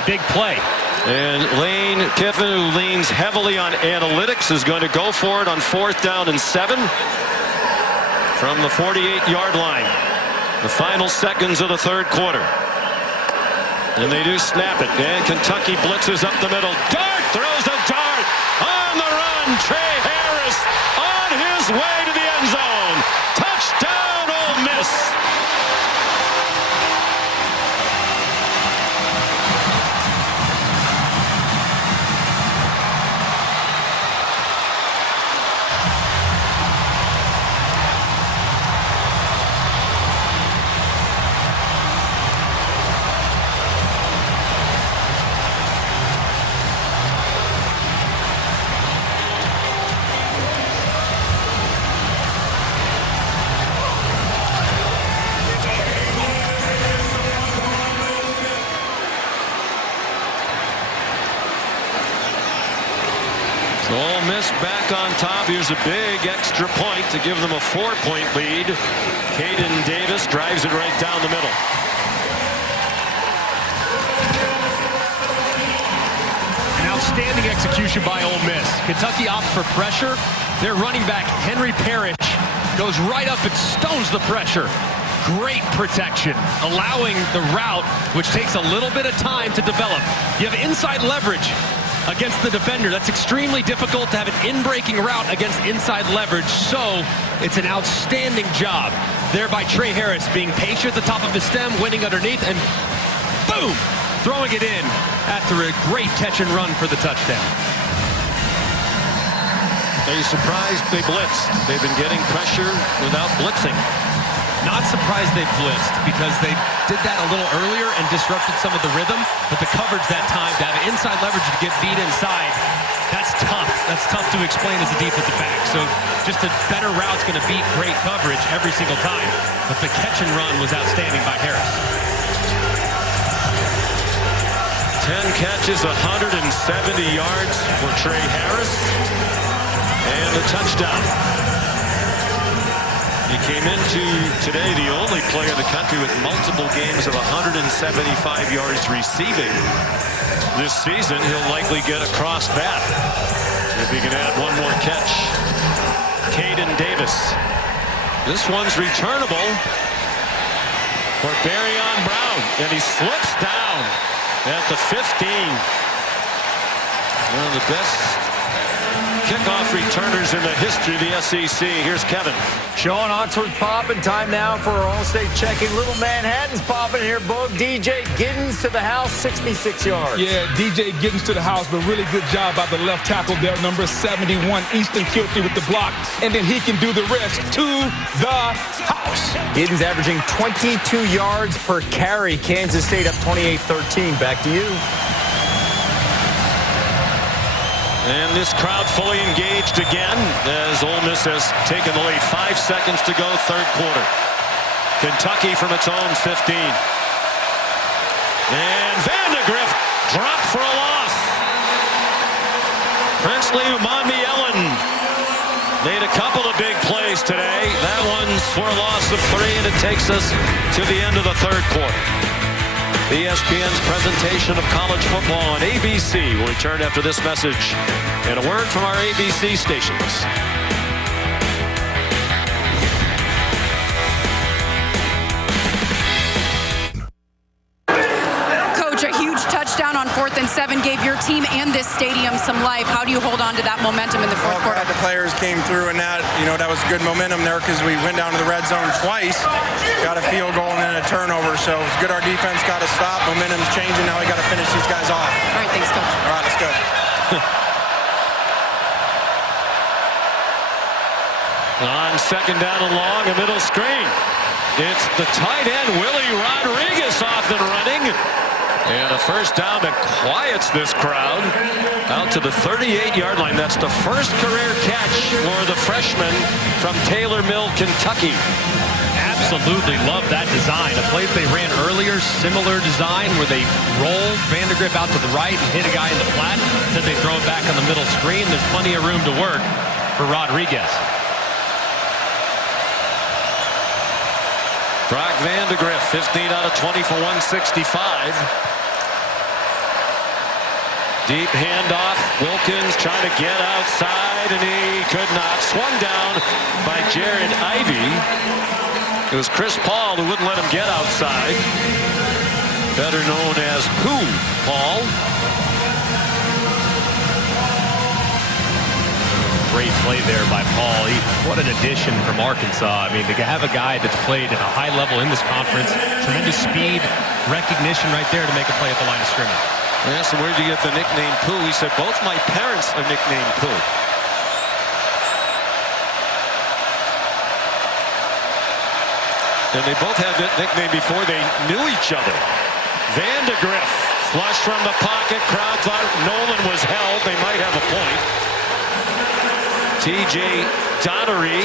big play. And Lane Kiffin, who leans heavily on analytics, is going to go for it on fourth down and 7 from the 48-yard line. The final seconds of the third quarter. And they do snap it. And Kentucky blitzes up the middle. Dart throws a dart on the run. Trey Harris on his way to the end zone. Touchdown, Ole Miss. Ole Miss back on top. Here's a big extra point to give them a 4-point lead. Caden Davis drives it right down the middle. An outstanding execution by Ole Miss. Kentucky opts for pressure. Their running back, Henry Parrish, goes right up and stones the pressure. Great protection, allowing the route, which takes a little bit of time to develop. You have inside leverage against the defender. That's extremely difficult to have an in-breaking route against inside leverage, so it's an outstanding job there by Trey Harris, being patient at the top of the stem, winning underneath, and boom, throwing it in after a great catch and run for the touchdown. Are you surprised they blitzed? They've been getting pressure without blitzing. Not surprised they blitzed, because they did that a little earlier and disrupted some of the rhythm, but the coverage that time, to have inside leverage to get beat inside, that's tough. That's tough to explain as a defensive back. So just a better route's going to beat great coverage every single time. But the catch and run was outstanding by Harris. 10 catches, 170 yards for Trey Harris, and a touchdown. He came into today the only player in the country with multiple games of 175 yards receiving this season. He'll likely get a cross bat if he can add one more catch. Caden Davis. This one's returnable for Barrion Brown, and he slips down at the 15. One of the best kickoff returners in the history of the SEC. Here's Kevin. Sean, Oxford's popping. Time now for our All-State checking. Little Manhattan's popping here, Boog. DJ Giddens to the house, 66 yards. Yeah, DJ Giddens to the house, but really good job by the left tackle there, number 71, Easton Kilty with the block, and then he can do the rest to the house. Giddens averaging 22 yards per carry. Kansas State up 28-13. Back to you. And this crowd fully engaged again as Ole Miss has taken the lead. 5 seconds to go, third quarter. Kentucky from its own 15. And Vandegrift dropped for a loss. Princely Umanmielen made a couple of big plays today. That one's for a loss of 3, and it takes us to the end of the third quarter. ESPN's presentation of college football on ABC will return after this message and a word from our ABC stations. Coach, a huge touchdown on 4th and 7 gave your team and this stadium some life. How do you hold on to that momentum in the fourth quarter? The players came through, and that was good momentum there because we went down to the red zone twice, got a field goal and then a turnover. So it's good our defense got to stop. Momentum's changing. Now we got to finish these guys off. All right, thanks, Coach. All right, let's go. On second down and long, a middle screen. It's the tight end, Willie Rodriguez, off and running. And a first down that quiets this crowd out to the 38-yard line. That's the first career catch for the freshman from Taylor Mill, Kentucky. Absolutely love that design. A play they ran earlier, similar design where they rolled Vandegrift out to the right and hit a guy in the flat. Then they throw it back on the middle screen. There's plenty of room to work for Rodriguez. Brock Vandegrift, 15 out of 20 for 165. Deep handoff. Wilkins trying to get outside, and he could not. Swung down by Jared Ivey. It was Chris Paul who wouldn't let him get outside. Better known as Who Paul. Great play there by Paul. What an addition from Arkansas. I mean, to have a guy that's played at a high level in this conference, tremendous speed, recognition right there to make a play at the line of scrimmage. I asked him, where'd you get the nickname Pooh? He said, both my parents are nicknamed Pooh. And they both had that nickname before they knew each other. Vandegrift, flush from the pocket. Crowd thought Nolan was held. They might have a point. TJ Donnery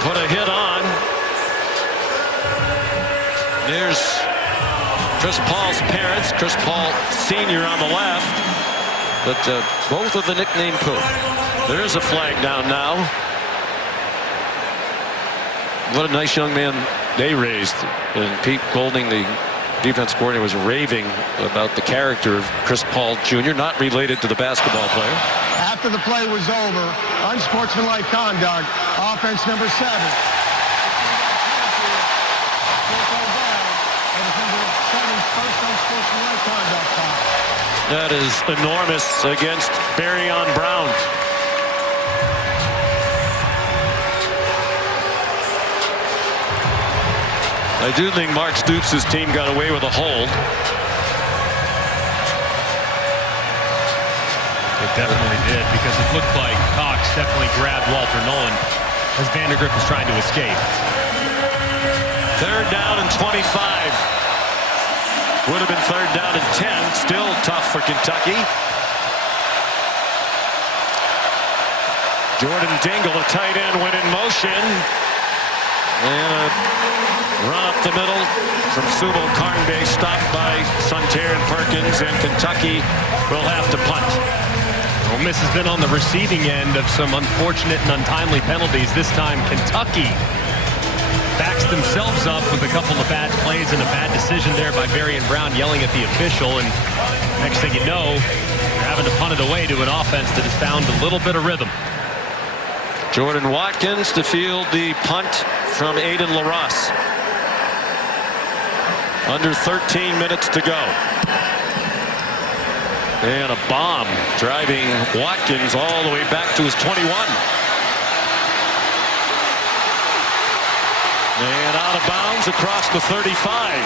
put a hit on. There's Chris Paul's parents, Chris Paul Sr. on the left, but both of the nickname Pooh. There is a flag down now. What a nice young man they raised. And Pete Golding, the defense coordinator, was raving about the character of Chris Paul Jr., not related to the basketball player. After the play was over, unsportsmanlike conduct, offense number 7. That is enormous against Barryon Brown. I do think Mark Stoops' team got away with a hold. It definitely did, because it looked like Cox definitely grabbed Walter Nolan as Vandegrift was trying to escape. Third down and 25. Would have been third down and 10. Still tough for Kentucky. Jordan Dingle, a tight end, went in motion. And a run up the middle from Subo Carnbay, stopped by Sunter and Perkins, and Kentucky will have to punt. Ole Miss has been on the receiving end of some unfortunate and untimely penalties. This time, Kentucky backs themselves up with a couple of bad plays and a bad decision there by Barryon Brown yelling at the official. And next thing you know, you're having to punt it away to an offense that has found a little bit of rhythm. Jordan Watkins to field the punt from Aiden LaRosse. Under 13 minutes to go. And a bomb driving Watkins all the way back to his 21. And out of bounds across the 35.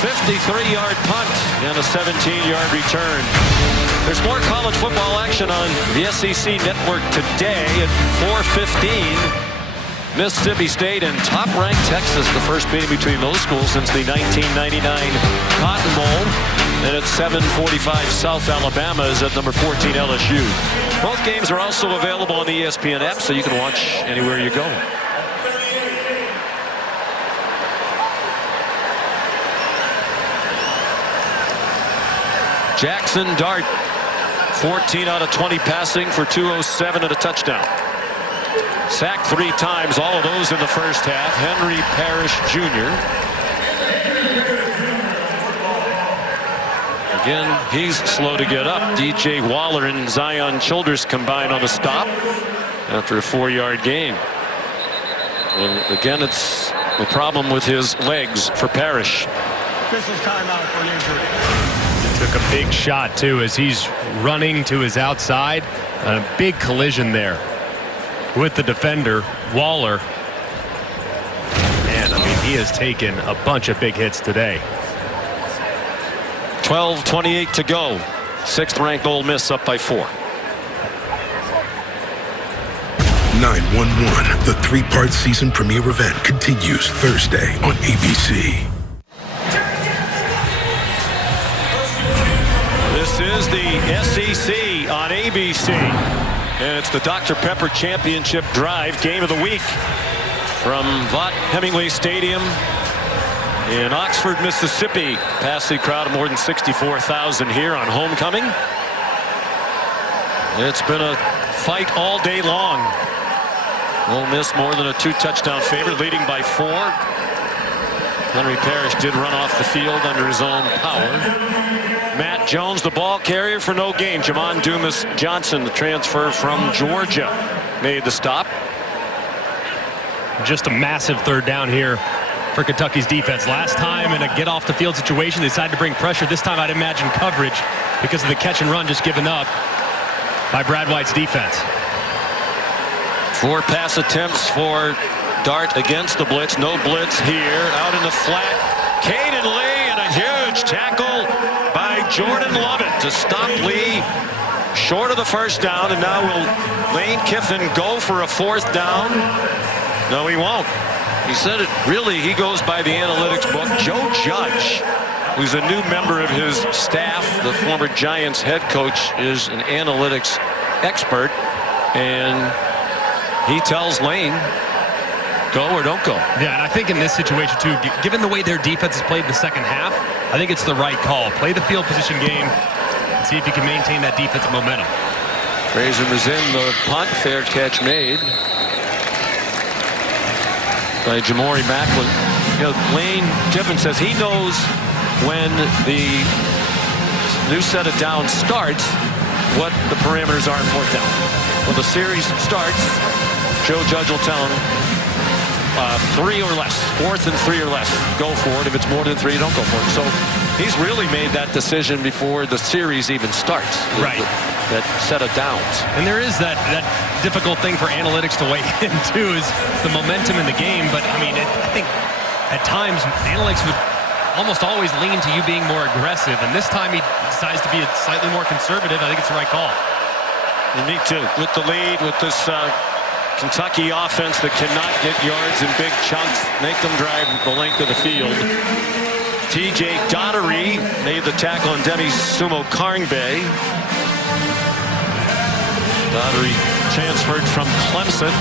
53-yard punt and a 17-yard return. There's more college football action on the SEC Network today at 4:15. Mississippi State and top-ranked Texas, the first meeting between those schools since the 1999 Cotton Bowl. And at 7:45, South Alabama is at number 14 LSU. Both games are also available on the ESPN app, so you can watch anywhere you go. Jackson Dart, 14 out of 20 passing for 207 and a touchdown. Sacked 3 times, all of those in the first half. Henry Parrish Jr. Again, he's slow to get up. DJ Waller and Zion Childers combined on the stop after a 4-yard gain. And again, it's the problem with his legs for Parrish. Officials timeout for an injury. Took a big shot, too, as he's running to his outside. A big collision there with the defender, Waller. Man, I mean, he has taken a bunch of big hits today. 12:28 to go. 6th-ranked Ole Miss up by 4. 9-1-1, the 3-part season premiere event continues Thursday on ABC. This is the SEC on ABC. And it's the Dr. Pepper Championship Drive game of the week from Vaught Hemingway Stadium in Oxford, Mississippi. Capacity crowd of more than 64,000 here on homecoming. It's been a fight all day long. Ole Miss more than a 2-touchdown favorite, leading by 4. Henry Parrish did run off the field under his own power. Matt Jones, the ball carrier for no gain. Jamon Dumas Johnson, the transfer from Georgia, made the stop. Just a massive 3rd down here for Kentucky's defense. Last time in a get-off-the-field situation, they decided to bring pressure. This time I'd imagine coverage because of the catch and run just given up by Brad White's defense. 4 pass attempts for Dart against the blitz. No blitz here. Out in the flat. Caden Lee and a huge tackle by Jordan Lovett to stop Lee short of the 1st down. And now will Lane Kiffin go for a 4th down? No, he won't. He said it really, he goes by the analytics book. Joe Judge, who's a new member of his staff, the former Giants head coach, is an analytics expert. And he tells Lane, go or don't go. Yeah, and I think in this situation, too, given the way their defense has played in the second half, I think it's the right call. Play the field position game and see if you can maintain that defensive momentum. Fraser was in the punt. Fair catch made by Jamori Macklin. You know, Lane Kiffin says he knows when the new set of downs starts what the parameters are in 4th down. When the series starts, Joe Judge will tell him 3 or less, 4th and 3 or less, go for it. If it's more than 3, don't go for it. So he's really made that decision before the series even starts. Right. That set of downs. And there is that difficult thing for analytics to weigh in, too, is the momentum in the game. But, I mean, I think at times analytics would almost always lean to you being more aggressive. And this time he decides to be slightly more conservative. I think it's the right call. And me too. With the lead, with this Kentucky offense that cannot get yards in big chunks, make them drive the length of the field. TJ Daugherty made the tackle on Demi Sumo Karngbe. Daugherty transferred from Clemson.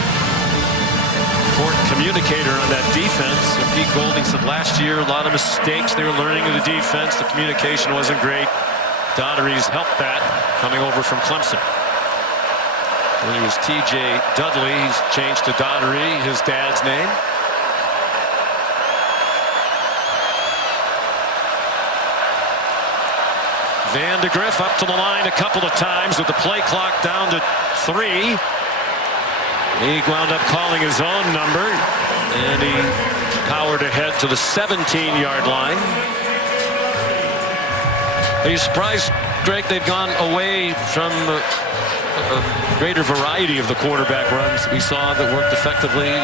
Court communicator on that defense. And Pete Golding said last year, a lot of mistakes. They were learning of the defense. The communication wasn't great. Daugherty's helped that coming over from Clemson. When he was TJ Dudley, he's changed to Daugherty, his dad's name. Van de Griff up to the line a couple of times with the play clock down to 3. He wound up calling his own number, and he powered ahead to the 17-yard line. Are you surprised, Greg, they've gone away from a greater variety of the quarterback runs we saw that worked effectively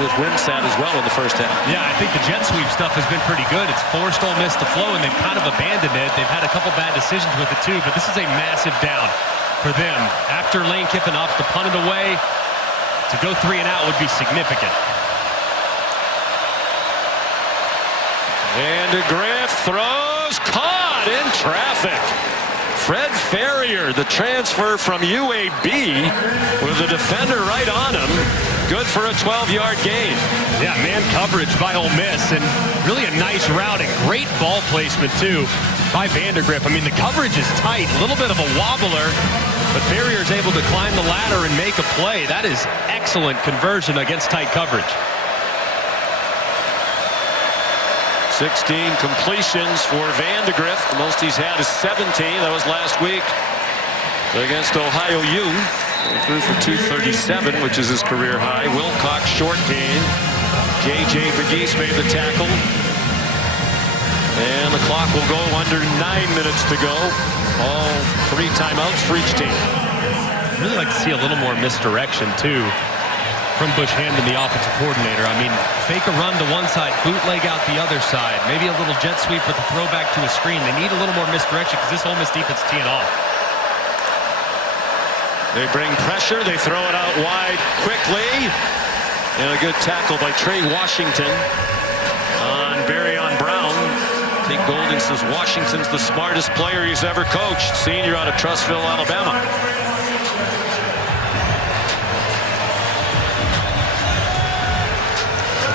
with Wimsatt as well in the first half? Yeah, I think the jet sweep stuff has been pretty good. It's forced Ole Miss to flow, and they've kind of abandoned it. They've had a couple bad decisions with it, too, but this is a massive down for them. After Lane Kiffin opts to punt it away, to go 3 and out would be significant. Vandegrift throws, caught in traffic. Fred Ferrier, the transfer from UAB, with a defender right on him. Good for a 12-yard gain. Yeah, man coverage by Ole Miss, and really a nice route and great ball placement, too, by Vandegrift. I mean, the coverage is tight, a little bit of a wobbler, but Ferrier's able to climb the ladder and make a play. That is excellent conversion against tight coverage. 16 completions for Vandegrift. The most he's had is 17. That was last week against Ohio U. He threw for 237, which is his career high. Wilcox short gain. J.J. Begis made the tackle. And the clock will go under 9 minutes to go. All 3 timeouts for each team. I'd really like to see a little more misdirection, too, from Bush Hamdan, the offensive coordinator. I mean, fake a run to one side, bootleg out the other side. Maybe a little jet sweep with a throwback to a screen. They need a little more misdirection because this Ole Miss defense is teeing off. They bring pressure. They throw it out wide quickly. And a good tackle by Trey Washington on Barryon Brown. I think Golding says Washington's the smartest player he's ever coached. Senior out of Trussville, Alabama.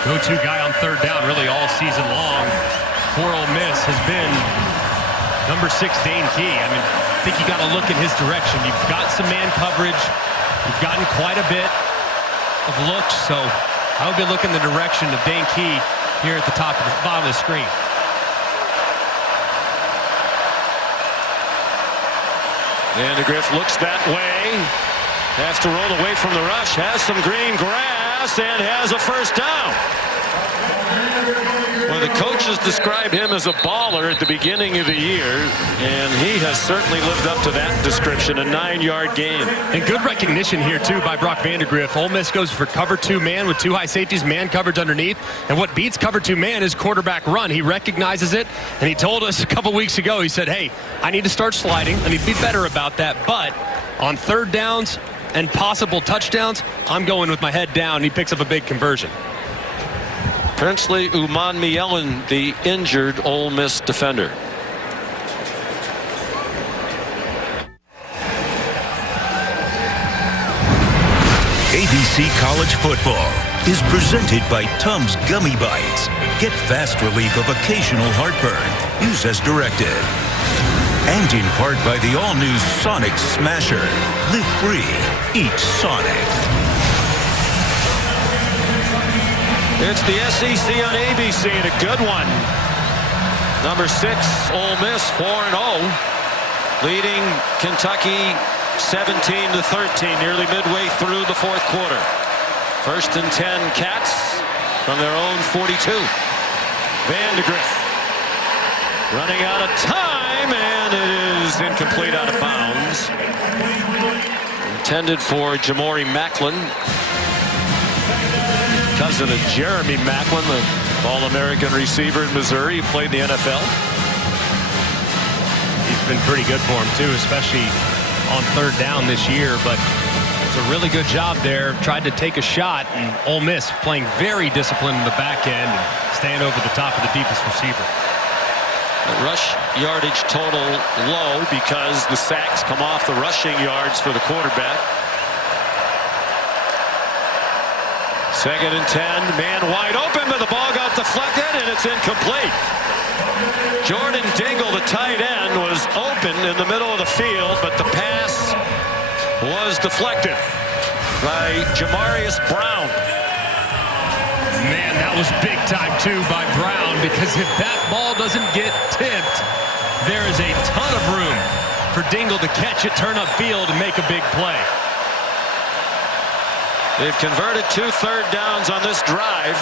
Go-to guy on third down really all season long for Ole Miss has been number 6, Dane Key. I mean, I think you got to look in his direction. You've got some man coverage. You've gotten quite a bit of looks, so I would be looking the direction of Dane Key here at the bottom of the screen. Vandegrift looks that way. Has to roll away from the rush. Has some green grass and has a first down. Well, the coaches describe him as a baller at the beginning of the year, and he has certainly lived up to that description. A 9-yard gain. And good recognition here, too, by Brock Vandegrift. Ole Miss goes for cover 2 man with 2 high safeties, man coverage underneath. And what beats cover 2 man is quarterback run. He recognizes it, and he told us a couple weeks ago, he said, hey, I need to start sliding. I need to be better about that. But on third downs and possible touchdowns, I'm going with my head down. He picks up a big conversion. Princely Umanmielen, the injured Ole Miss defender. ABC College Football is presented by Tums Gummy Bites. Get fast relief of occasional heartburn. Use as directed. And in part by the all-new Sonic Smasher. Live free. Eat Sonic. It's the SEC on ABC, and a good one. Number 6, Ole Miss, 4-0, leading Kentucky 17-13, nearly midway through the fourth quarter. 1st and 10 Cats from their own 42. Vandegrift running out of time, and it is incomplete, out of bounds. Intended for Jamori Macklin. Cousin of Jeremy Macklin, the All-American receiver in Missouri. He played in the NFL. He's been pretty good for him, too, especially on third down this year. But it's a really good job there. Tried to take a shot, and Ole Miss playing very disciplined in the back end and staying over the top of the deepest receiver. The rush yardage total low because the sacks come off the rushing yards for the quarterback. 2nd and 10, man wide open, but the ball got deflected, and it's incomplete. Jordan Dingle, the tight end, was open in the middle of the field, but the pass was deflected by Jamarius Brown. Man, that was big time, too, by Brown, because if that ball doesn't get tipped, there is a ton of room for Dingle to catch it, turn upfield, and make a big play. They've converted 2 third downs on this drive.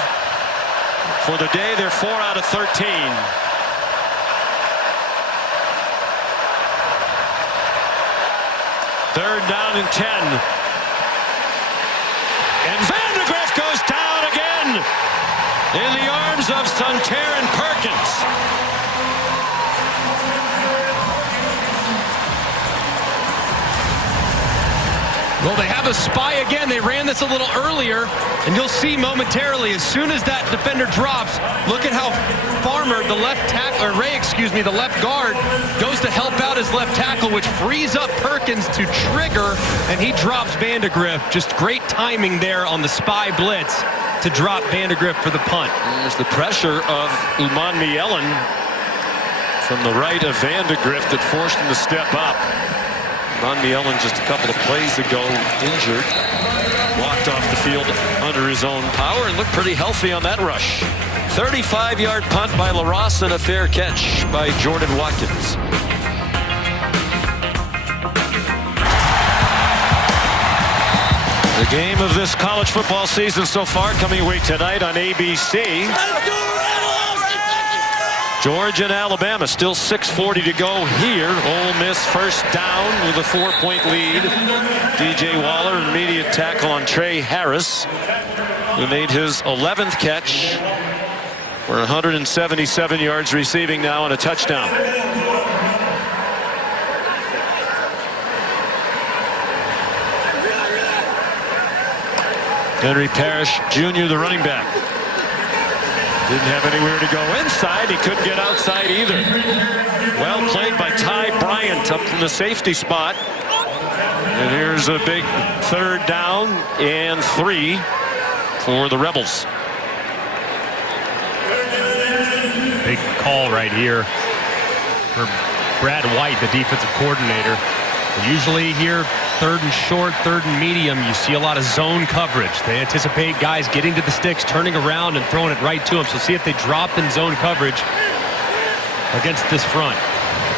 For the day, they're 4 out of 13. 3rd down and 10. And Vandegrift goes down again in the arms of Sontaran Perkins. Well, they have a spy again. They ran this a little earlier, and you'll see momentarily as soon as that defender drops, look at how Farmer, the left tackle, or Ray, excuse me, the left guard, goes to help out his left tackle, which frees up Perkins to trigger, and he drops Vandegrift. Just great timing there on the spy blitz to drop Vandegrift for the punt. There's the pressure of Umanmielen from the right of Vandegrift that forced him to step up. Umanmielen just a couple of plays ago injured. Walked off the field under his own power and looked pretty healthy on that rush. 35-yard punt by LaRosse and a fair catch by Jordan Watkins. The game of this college football season so far coming away tonight on ABC. Georgia and Alabama, still 6:40 to go here. Ole Miss first down with a 4-point lead. DJ Waller, immediate tackle on Trey Harris, who made his 11th catch for 177 yards receiving now and a touchdown. Henry Parrish Jr., the running back. Didn't have anywhere to go inside. He couldn't get outside either. Well played by Ty Bryant up from the safety spot. And here's a big 3rd down and 3 for the Rebels. Big call right here for Brad White, the defensive coordinator. Usually here, 3rd and short, 3rd and medium, you see a lot of zone coverage. They anticipate guys getting to the sticks, turning around and throwing it right to them. So see if they drop in zone coverage against this front.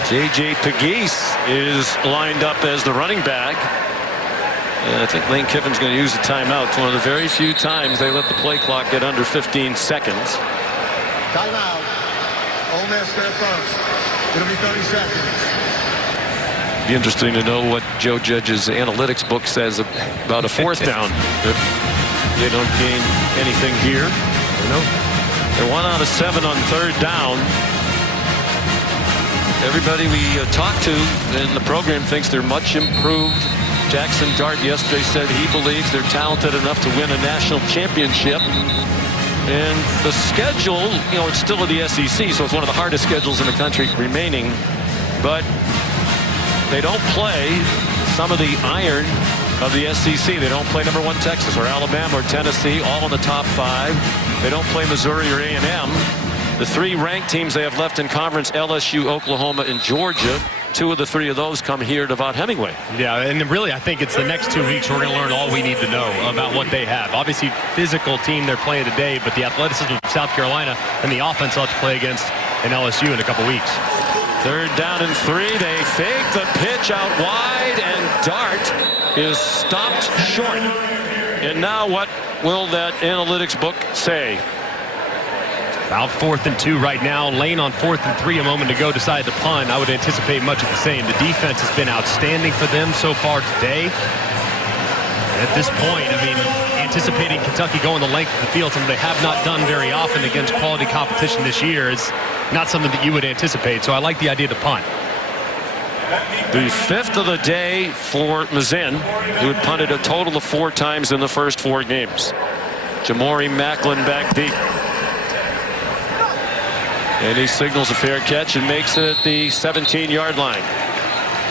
J.J. Pegues is lined up as the running back. And I think Lane Kiffin's going to use a timeout. It's one of the very few times they let the play clock get under 15 seconds. Timeout. Ole Miss there first. It'll be 30 seconds. Be interesting to know what Joe Judge's analytics book says about a 4th down if they don't gain anything here. They're 1 out of 7 on 3rd down. Everybody we talked to in the program thinks they're much improved. Jackson Dart yesterday said he believes they're talented enough to win a national championship. And the schedule, you know, it's still of the SEC, so it's one of the hardest schedules in the country remaining. But they don't play some of the iron of the SEC. They don't play number 1 Texas or Alabama or Tennessee, all in the top 5. They don't play Missouri or A&M. The 3 ranked teams they have left in conference, LSU, Oklahoma, and Georgia. 2 of the 3 of those come here to Vaught Hemingway. Yeah, and really I think it's the next 2 weeks we're going to learn all we need to know about what they have. Obviously, physical team they're playing today, but the athleticism of South Carolina and the offense they'll have to play against in LSU in a couple weeks. 3rd down and 3. They fake the pitch out wide, and Dart is stopped short. And now what will that analytics book say? About 4th and 2 right now. Lane on 4th and 3 a moment to go decided to punt. I would anticipate much of the same. The defense has been outstanding for them so far today. And at this point, I mean, anticipating Kentucky going the length of the field, something they have not done very often against quality competition this year, is not something that you would anticipate. So I like the idea to punt. The 5th of the day for Mazin, who had punted a total of 4 times in the first 4 games. Jamori Macklin back deep. And he signals a fair catch and makes it at the 17-yard line.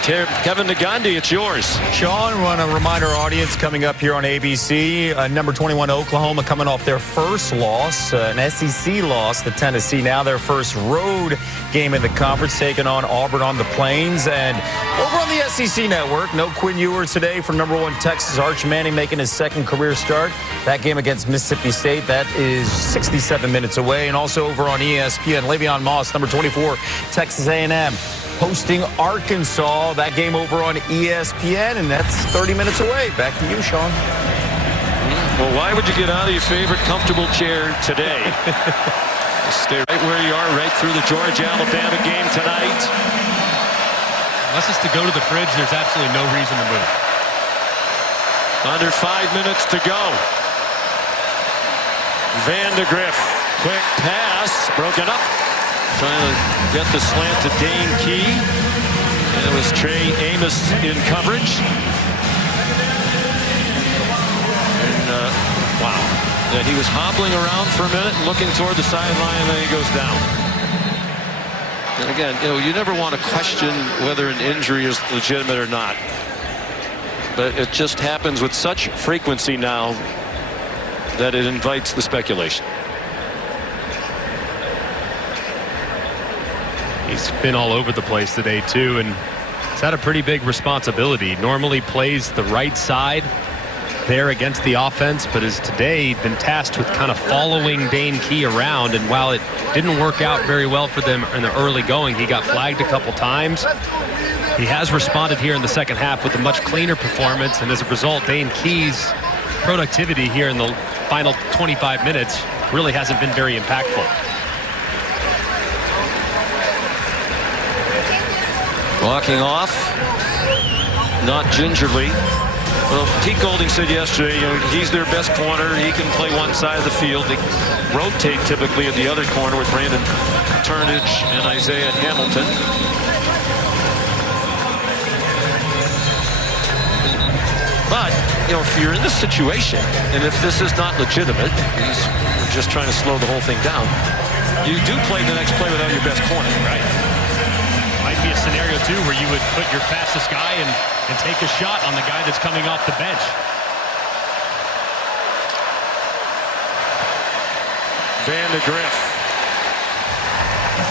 Kevin Nagandi, it's yours. Sean, we want to remind our audience coming up here on ABC, number 21 Oklahoma coming off their first loss, an SEC loss to Tennessee. Now their first road game in the conference, taking on Auburn on the Plains. And over on the SEC network, no Quinn Ewers today for number 1 Texas. Arch Manning making his 2nd career start. That game against Mississippi State, that is 67 minutes away. And also over on ESPN, Le'Veon Moss, number 24 Texas A&M. Hosting Arkansas, that game over on ESPN, and that's 30 minutes away. Back to you, Sean. Well, why would you get out of your favorite comfortable chair today? Stay right where you are, right through the Georgia-Alabama game tonight. Unless it's to go to the fridge, there's absolutely no reason to move. Under 5 minutes to go. Vandegrift, quick pass, broken up. Trying to get the slant to Dane Key. And it was Trey Amos in coverage. And, wow. Yeah, he was hobbling around for a minute and looking toward the sideline, and then he goes down. And again, you never want to question whether an injury is legitimate or not. But it just happens with such frequency now that it invites the speculation. He's been all over the place today, too, and he's had a pretty big responsibility. Normally plays the right side there against the offense, but has today been tasked with kind of following Dane Key around. And while it didn't work out very well for them in the early going, he got flagged a couple times. He has responded here in the second half with a much cleaner performance, and as a result, Dane Key's productivity here in the final 25 minutes really hasn't been very impactful. Walking off, not gingerly. Well, Pete Golding said yesterday, he's their best corner. He can play one side of the field. They rotate typically at the other corner with Brandon Turnage and Isaiah Hamilton. But, if you're in this situation, and if this is not legitimate, we're just trying to slow the whole thing down, you do play the next play without your best corner. Right. Might be a scenario, too, where you would put your fastest guy and take a shot on the guy that's coming off the bench. Vandegrift.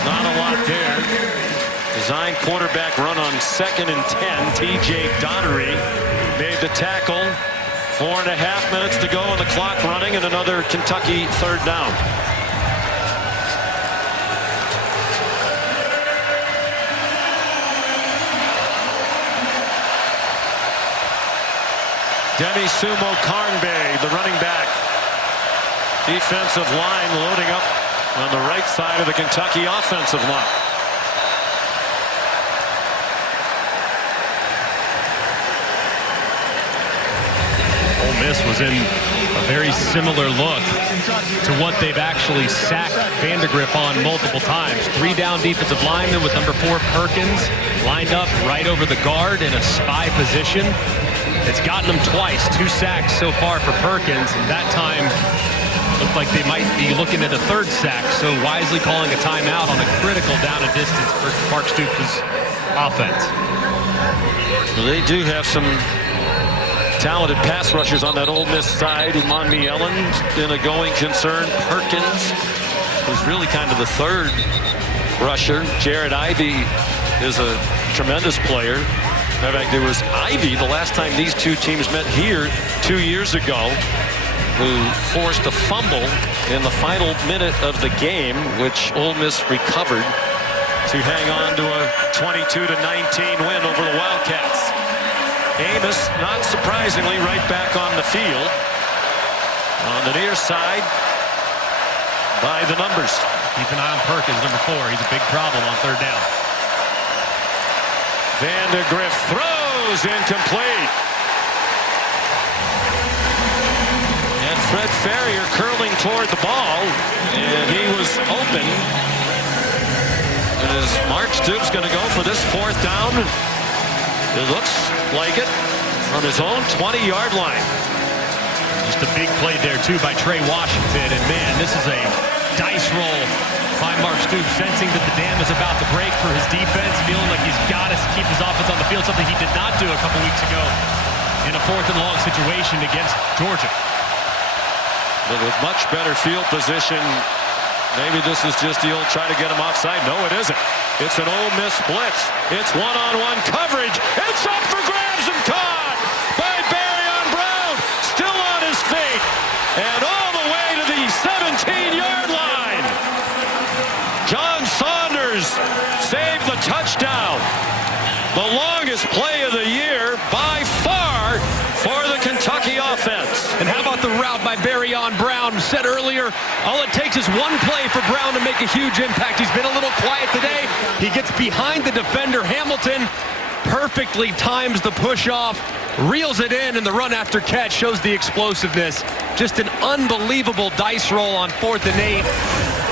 Not a lot there. Design quarterback run on 2nd and 10. T.J. Donnery made the tackle. 4.5 minutes to go on the clock running, and another Kentucky third down. Demi Sumo Karnbe, the running back. Defensive line loading up on the right side of the Kentucky offensive line. Ole Miss was in a very similar look to what they've actually sacked Vandegrift on multiple times. 3 down defensive linemen with number 4 Perkins lined up right over the guard in a spy position. It's gotten them twice, 2 sacks so far for Perkins, and that time looked like they might be looking at a 3rd sack, so wisely calling a timeout on a critical down and distance for Mark Stoops' offense. Well, they do have some talented pass rushers on that Ole Miss side. Monmi Ellen been a going concern. Perkins, who's really kind of the 3rd rusher. Jared Ivey is a tremendous player. In fact, it was Ivey the last time these two teams met here 2 years ago, who forced a fumble in the final minute of the game, which Ole Miss recovered to hang on to a 22-19 win over the Wildcats. Amos, not surprisingly, right back on the field. On the near side by the numbers. Keep an eye on Perkins, number 4. He's a big problem on 3rd down. Vandegrift throws incomplete. And Fred Farrier curling toward the ball, and he was open. And is Mark Stoops going to go for this 4th down? It looks like it from his own 20-yard line. Just a big play there, too, by Trey Washington. And, man, this is a dice roll by Mark Stoops, sensing that the dam is about to break for his defense, feeling like he's got to keep his offense on the field, something he did not do a couple weeks ago in a 4th and long situation against Georgia. But with much better field position, maybe this is just the old try to get him offside. No, it isn't. It's an Ole Miss blitz. It's one-on-one coverage. It's up for grabs and caught by Barryon Brown. Still on his feet. And all the way to the 17-yard line. John Saunders saved the touchdown. The longest play of the year by far for the Kentucky offense. And how about the route by Barryon Brown? Said earlier, all it takes is one play for Brown to make a huge impact. He's been a little quiet today. He gets behind the defender, Hamilton, perfectly times the push-off, reels it in, and the run after catch shows the explosiveness. Just an unbelievable dice roll on 4th and 8.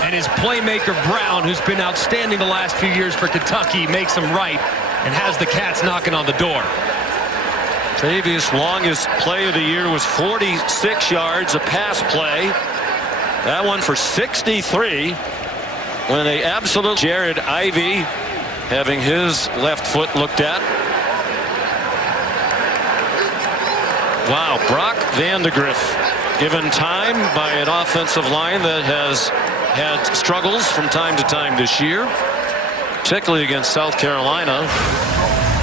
And his playmaker, Brown, who's been outstanding the last few years for Kentucky, makes him right and has the Cats knocking on the door. Previous longest play of the year was 46 yards, a pass play. That one for 63. When they absolute Jared Ivey having his left foot looked at. Wow, Brock Vandegrift given time by an offensive line that has had struggles from time to time this year, particularly against South Carolina.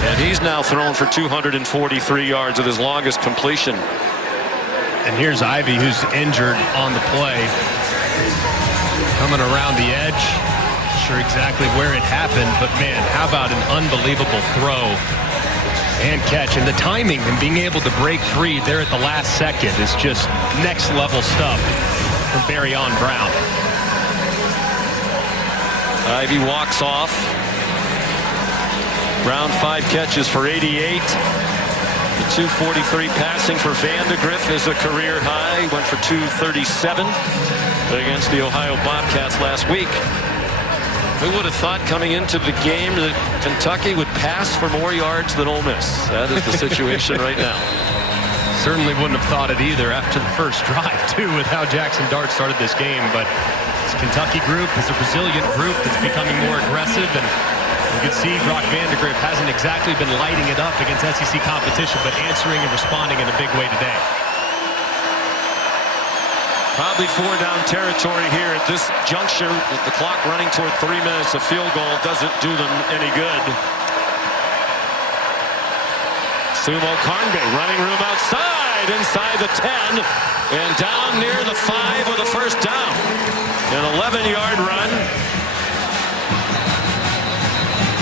And he's now thrown for 243 yards with his longest completion. And here's Ivey, who's injured on the play. Coming around the edge. Not sure exactly where it happened, but man, how about an unbelievable throw and catch. And the timing and being able to break free there at the last second is just next level stuff from Barry-On Brown. Ivey walks off. Brown 5 catches for 88. The 243 passing for Vandegrift is a career high. Went for 237 against the Ohio Bobcats last week. Who would have thought coming into the game that Kentucky would pass for more yards than Ole Miss? That is the situation right now. Certainly wouldn't have thought it either after the first drive, too, with how Jackson Dart started this game. But this Kentucky group is a resilient group that's becoming more aggressive. And you can see Brock Vandegrift hasn't exactly been lighting it up against SEC competition, but answering and responding in a big way today. Probably 4-down territory here at this juncture with the clock running toward 3 minutes. A field goal doesn't do them any good. Sumo Karngbe running room outside, inside the 10, and down near the 5 with a first down. An 11-yard run.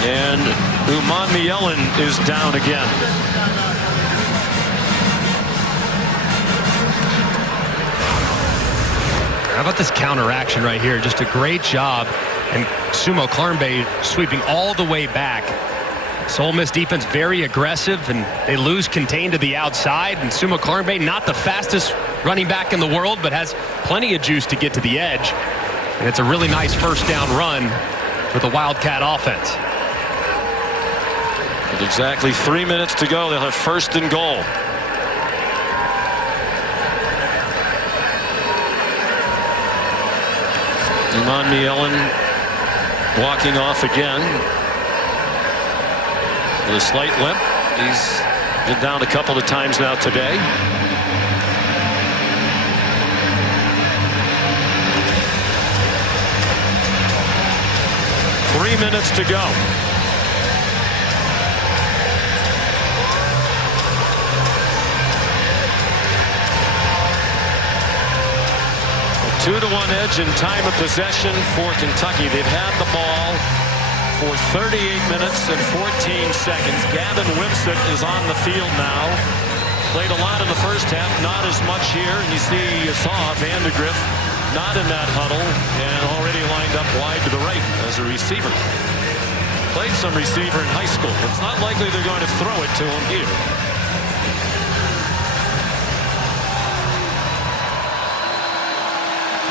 And Umanmielen is down again. How about this counteraction right here? Just a great job. And Sumo Karngbe sweeping all the way back. So Ole Miss defense very aggressive, and they lose contained to the outside. And Sumo Karngbe, not the fastest running back in the world, but has plenty of juice to get to the edge. And it's a really nice first down run for the Wildcat offense. With exactly 3 minutes to go, they'll have 1st and goal. Umanmielen walking off again with a slight limp. He's been down a couple of times now today. Three minutes to go. A 2-1 edge in time of possession for Kentucky. They've had the ball for 38 minutes and 14 seconds. Gavin Wimsatt is on the field now. Played a lot in the first half, not as much here. And you saw Vandegrift not in that huddle and already lined up wide to the right as a receiver. Played some receiver in high school. It's not likely they're going to throw it to him here.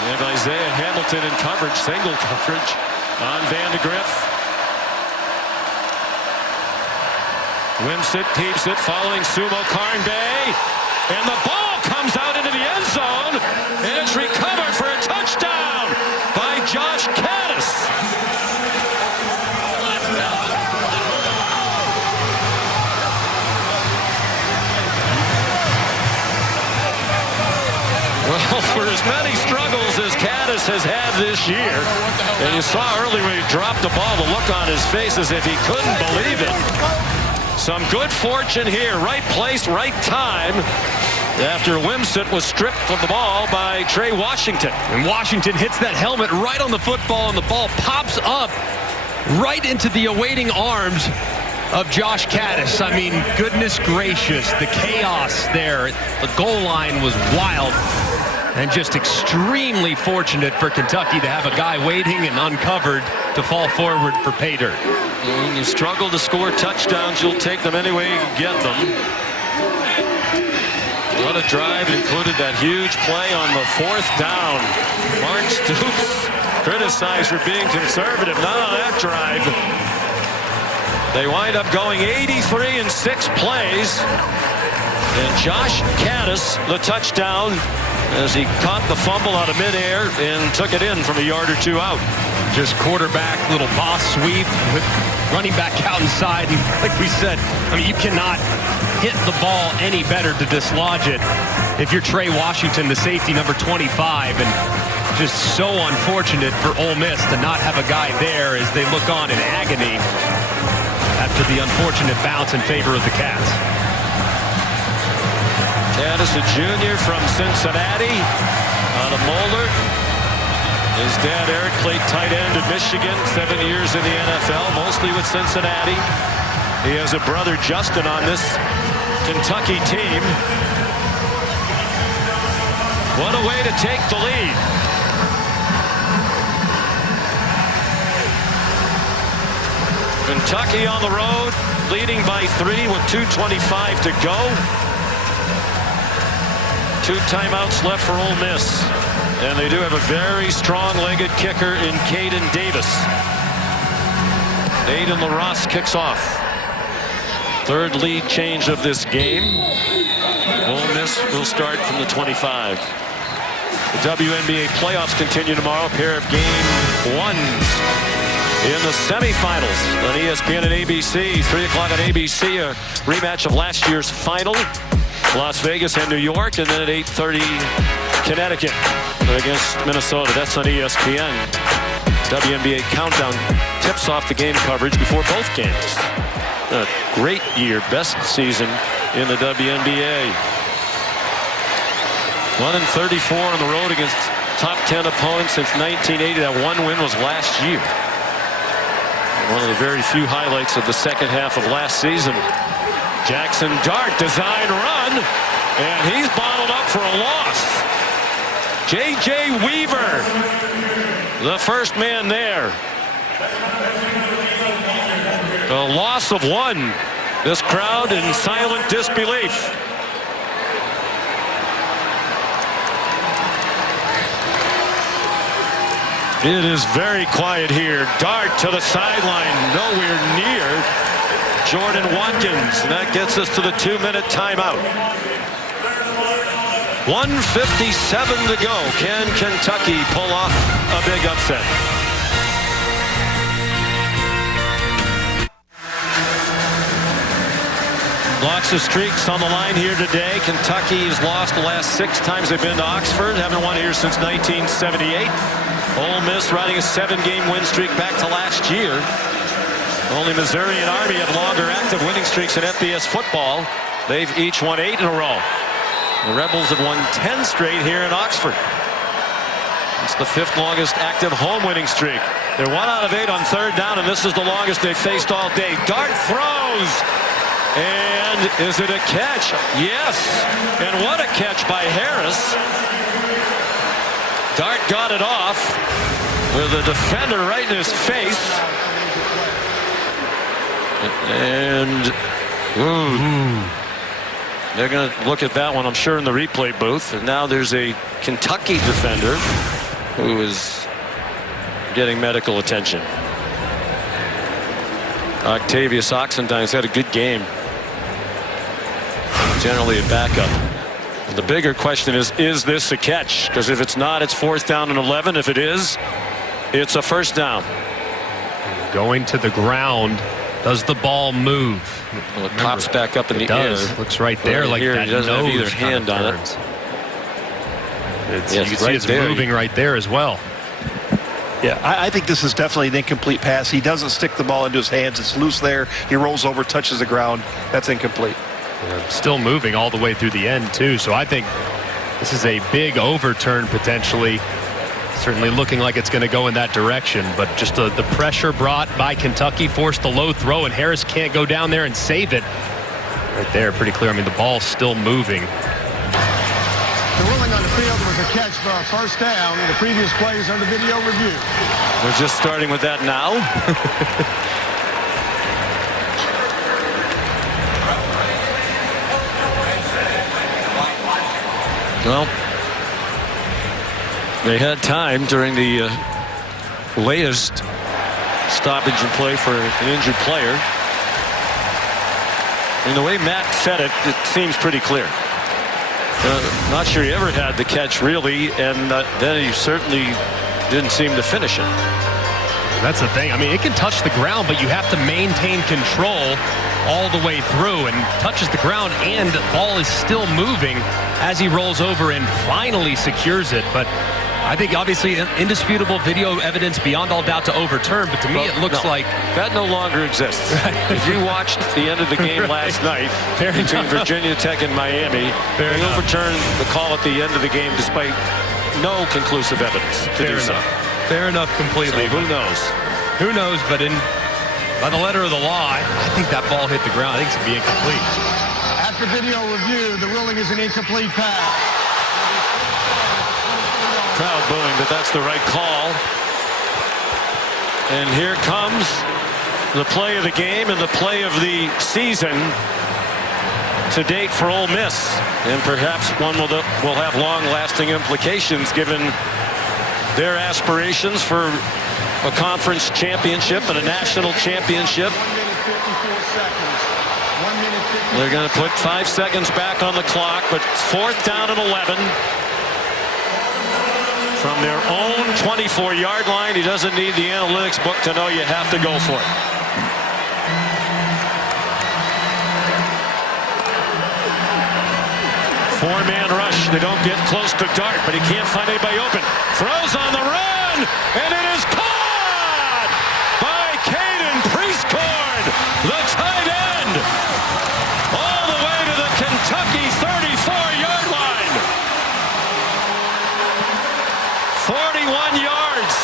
And Isaiah Hamilton in coverage, single coverage on Vandegrift. Wimsatt keeps it, following Sumo Karngbe, and the ball comes out into the end zone, and it's recovered for a touchdown by Josh Caddis. Well, for as many struggles as Caddis has had this year, and you saw earlier when he dropped the ball, the look on his face as if he couldn't believe it. Some good fortune here. Right place, right time. After Wimsatt was stripped of the ball by Trey Washington. And Washington hits that helmet right on the football, and the ball pops up right into the awaiting arms of Josh Caddis. I mean, goodness gracious, the chaos there. The goal line was wild. And just extremely fortunate for Kentucky to have a guy waiting and uncovered to fall forward for pay dirt. When you struggle to score touchdowns, you'll take them any way you can get them. What a drive. Included that huge play on the 4th down. Mark Stoops criticized for being conservative. Not on that drive. They wind up going 83 in 6 plays. And Josh Caddis, the touchdown, as he caught the fumble out of midair and took it in from a yard or 2 out. Just quarterback, little boss sweep with running back out inside. And like we said, I mean, you cannot hit the ball any better to dislodge it if you're Trey Washington, the safety, number 25. And just so unfortunate for Ole Miss to not have a guy there as they look on in agony after the unfortunate bounce in favor of the Cats. Caddis, a junior from Cincinnati, out of Moeller. His dad, Eric, played tight end at Michigan, 7 years in the NFL, mostly with Cincinnati. He has a brother, Justin, on this Kentucky team. What a way to take the lead. Kentucky on the road, leading by 3 with 2:25 to go. 2 timeouts left for Ole Miss. And they do have a very strong-legged kicker in Caden Davis. Aiden LaRosse kicks off. 3rd lead change of this game. Ole Miss will start from the 25. The WNBA playoffs continue tomorrow. A pair of game 1s in the semifinals on ESPN and ABC. 3 o'clock on ABC, a rematch of last year's final. Las Vegas and New York, and then at 8:30 Connecticut against Minnesota. That's on ESPN. WNBA countdown tips off the game coverage before both games. A great year, best season in the WNBA. 1-34 on the road against top 10 opponents since 1980. That 1 win was last year. One of the very few highlights of the second half of last season. Jackson Dart, design run, and he's bottled up for a loss. J.J. Weaver, the first man there. A loss of 1. This crowd in silent disbelief. It is very quiet here. Dart to the sideline, nowhere near Jordan Watkins. And that gets us to the 2-minute timeout. 1:57 to go. Can Kentucky pull off a big upset? Lots of streaks on the line here today. Kentucky's lost the last 6 times they've been to Oxford. Haven't won here since 1978. Ole Miss riding a 7-game win streak back to last year. Only Missouri and Army have longer active winning streaks in FBS football. They've each won 8 in a row. The Rebels have won 10 straight here in Oxford. It's the 5th longest active home winning streak. They're 1 out of 8 on 3rd down, and this is the longest they've faced all day. Dart throws. And is it a catch? Yes. And what a catch by Harris. Dart got it off with a defender right in his face. And they're going to look at that one, I'm sure, in the replay booth. And now there's a Kentucky defender who is getting medical attention. Octavius Oxendine's had a good game. Generally a backup. The bigger question is this a catch? Because if it's not, it's 4th down and 11. If it is, it's a 1st down. Going to the ground. Does the ball move? Well, it pops back up in the air. Looks right there like that. He doesn't have either hand on it. You can see it's moving right there as well. Yeah, I think this is definitely an incomplete pass. He doesn't stick the ball into his hands. It's loose there. He rolls over, touches the ground. That's incomplete. Still moving all the way through the end, too. So I think this is a big overturn potentially. Certainly looking like it's going to go in that direction. But just the pressure brought by Kentucky forced the low throw, and Harris can't go down there and save it. Right there, pretty clear. I mean, the ball's still moving. The ruling on the field. It was a catch for a first down. The previous play is under video review. We're just starting with that now. Well, they had time during the latest stoppage and play for an injured player. And the way Matt said it, it seems pretty clear. Not sure he ever had the catch really, and then he certainly didn't seem to finish it. That's the thing. I mean, it can touch the ground, but you have to maintain control all the way through, and touches the ground, and the ball is still moving as he rolls over and finally secures it. But I think obviously indisputable video evidence beyond all doubt to overturn, but to me it looks like that no longer exists. If you watched the end of the game last night between Virginia Tech and Miami, they overturned the call at the end of the game despite no conclusive evidence to do so. Fair enough completely. So who knows? Who knows, but by the letter of the law, I think that ball hit the ground. I think it's going to be incomplete. After video review, the ruling is an incomplete pass. Crowd booing, but that's the right call. And here comes the play of the game and the play of the season to date for Ole Miss. And perhaps one will have long-lasting implications given their aspirations for a conference championship and a national championship. They're going to put 5 seconds back on the clock, but 4th down and 11. From their own 24-yard line. He doesn't need the analytics book to know you have to go for it. Four-man rush. They don't get close to Dart, but he can't find anybody open. Throws on the run, and it is caught by Caden Prieskorn, the tight end, all the way to the Kentucky 34-yard line. 41 yards.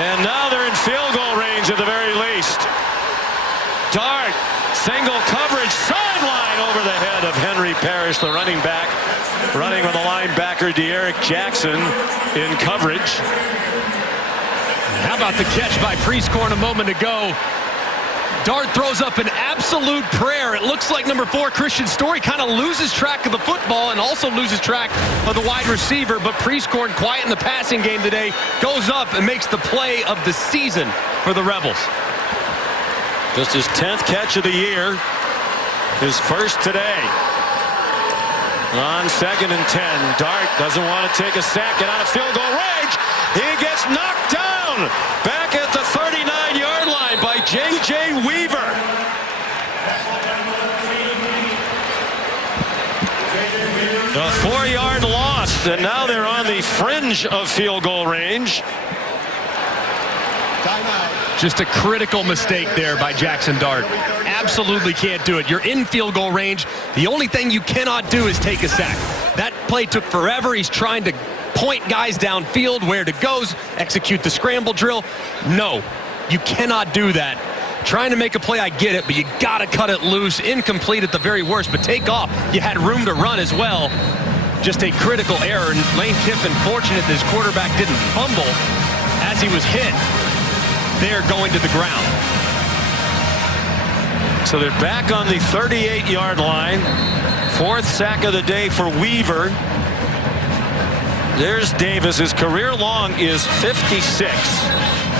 And now they're in field goal range at the very least. Dart, single coverage, sideline over the head of Henry Parrish, the running back, running with the linebacker De'Eric Jackson in coverage. How about the catch by Prieskorn a moment ago? Dart throws up an absolute prayer. It looks like number 4, Christian Story, kind of loses track of the football and also loses track of the wide receiver. But Prieskorn, quiet in the passing game today, goes up and makes the play of the season for the Rebels. Just his 10th catch of the year. His first today. On 2nd and 10. Dart doesn't want to take a sack, get out of field goal range. He gets knocked down back at the 39-yard line by J.J. Weaver. A 4-yard loss, and now they're on the fringe of field goal range. Just a critical mistake there by Jackson Dart. Absolutely can't do it. You're in field goal range. The only thing you cannot do is take a sack. That play took forever. He's trying to point guys downfield where to go, execute the scramble drill. No, you cannot do that. Trying to make a play, I get it, but you got to cut it loose. Incomplete at the very worst, but take off. You had room to run as well. Just a critical error. And Lane Kiffin, fortunate that his quarterback didn't fumble as he was hit. They're going to the ground. So they're back on the 38-yard line. 4th sack of the day for Weaver. There's Davis. His career long is 56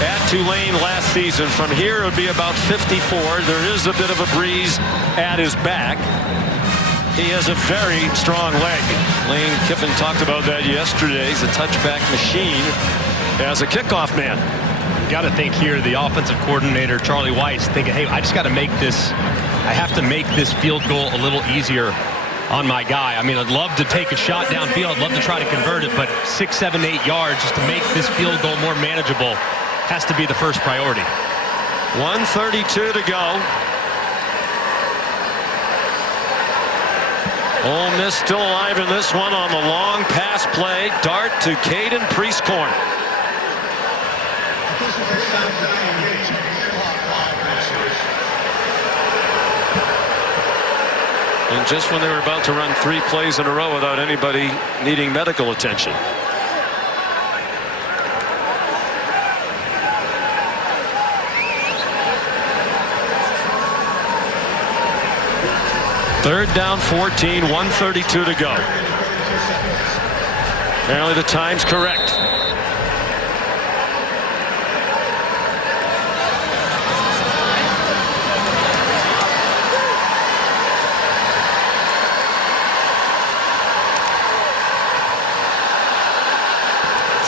at Tulane last season. From here, it would be about 54. There is a bit of a breeze at his back. He has a very strong leg. Lane Kiffin talked about that yesterday. He's a touchback machine as a kickoff man. Got to think here, the offensive coordinator, Charlie Weiss, thinking, hey, I just got to make this, I have to make this field goal a little easier on my guy. I mean, I'd love to take a shot downfield. I'd love to try to convert it, but 6, 7, 8 yards just to make this field goal more manageable has to be the first priority. 1:32 to go. Ole Miss still alive in this one on the long pass play. Dart to Caden Prieskorn. just when they were about to run 3 plays in a row without anybody needing medical attention. Third down 14, 1:32 to go. Apparently the time's correct.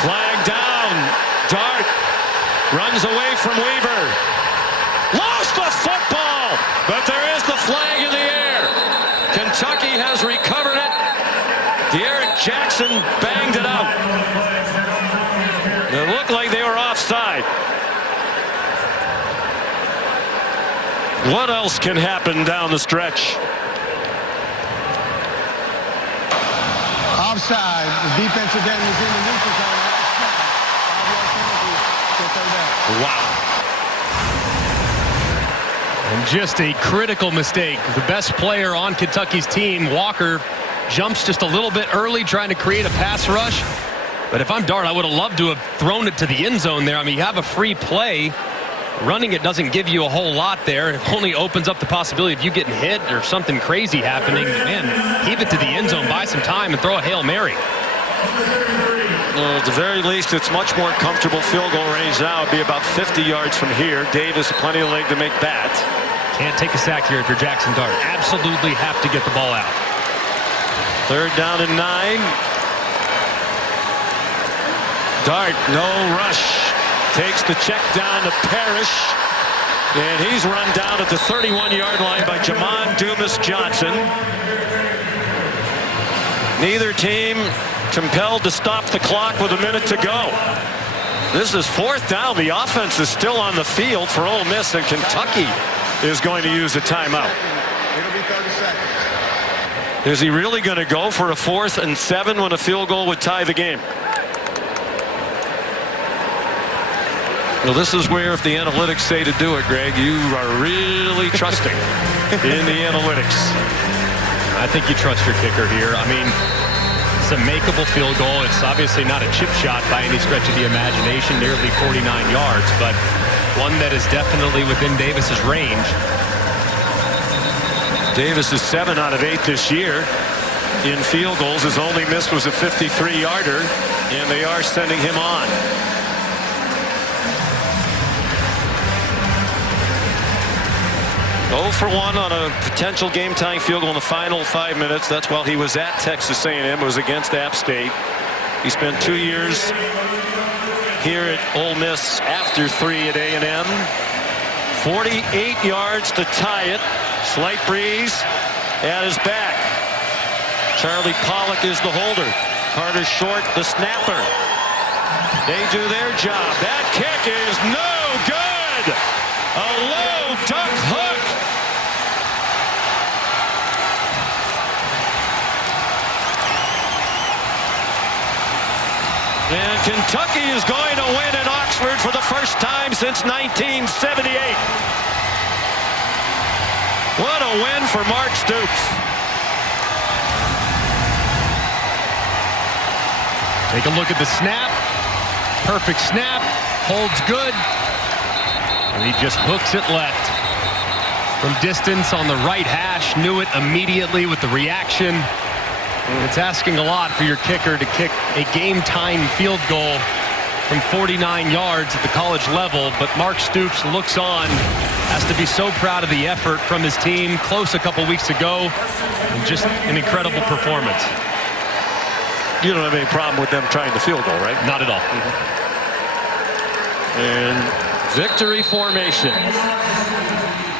Flag down. Dart runs away from Weaver. Lost the football, but there is the flag in the air. Kentucky has recovered it. De'Aaron Jackson banged it out. It looked like they were offside. What else can happen down the stretch? Offside. The defensive end was in the neutral zone. Wow. And just a critical mistake. The best player on Kentucky's team, Walker, jumps just a little bit early trying to create a pass rush. But if I'm Dart, I would have loved to have thrown it to the end zone there. I mean, you have a free play. Running it doesn't give you a whole lot there. It only opens up the possibility of you getting hit or something crazy happening. Man, heave it to the end zone, buy some time, and throw a Hail Mary. Well, at the very least, it's much more comfortable field goal range now. It'd be about 50 yards from here. Davis, plenty of leg to make that. Can't take a sack here if you're Jackson Dart. Absolutely have to get the ball out. Third down and 9. Dart, no rush. Takes the check down to Parrish. And he's run down at the 31-yard line by Jamon Dumas-Johnson. Neither team compelled to stop the clock with a minute to go. This is 4th down. The offense is still on the field for Ole Miss, and Kentucky is going to use a timeout. It'll be 30 seconds. Is he really going to go for a 4th and 7 when a field goal would tie the game? Well, this is where, if the analytics say to do it, Greg, you are really trusting in the analytics. I think you trust your kicker here. I mean, it's a makeable field goal. It's obviously not a chip shot by any stretch of the imagination, nearly 49 yards, but one that is definitely within Davis's range. Davis is 7 out of 8 this year in field goals. His only miss was a 53-yarder, and they are sending him on. 0 for 1 on a potential game-tying field goal in the final 5 minutes. That's while he was at Texas A&M. It was against App State. He spent 2 years here at Ole Miss after 3 at A&M. 48 yards to tie it. Slight breeze at his back. Charlie Pollock is the holder. Carter Short, the snapper. They do their job. That kick is no good. A low duck hook. And Kentucky is going to win in Oxford for the first time since 1978. What a win for Mark Stoops. Take a look at the snap. Perfect snap. Holds good. And he just hooks it left. From distance on the right hash. Knew it immediately with the reaction. It's asking a lot for your kicker to kick a game-tying field goal from 49 yards at the college level, but Mark Stoops looks on, has to be so proud of the effort from his team, close a couple weeks ago, and just an incredible performance. You don't have any problem with them trying the field goal, right? Not at all. And victory formation.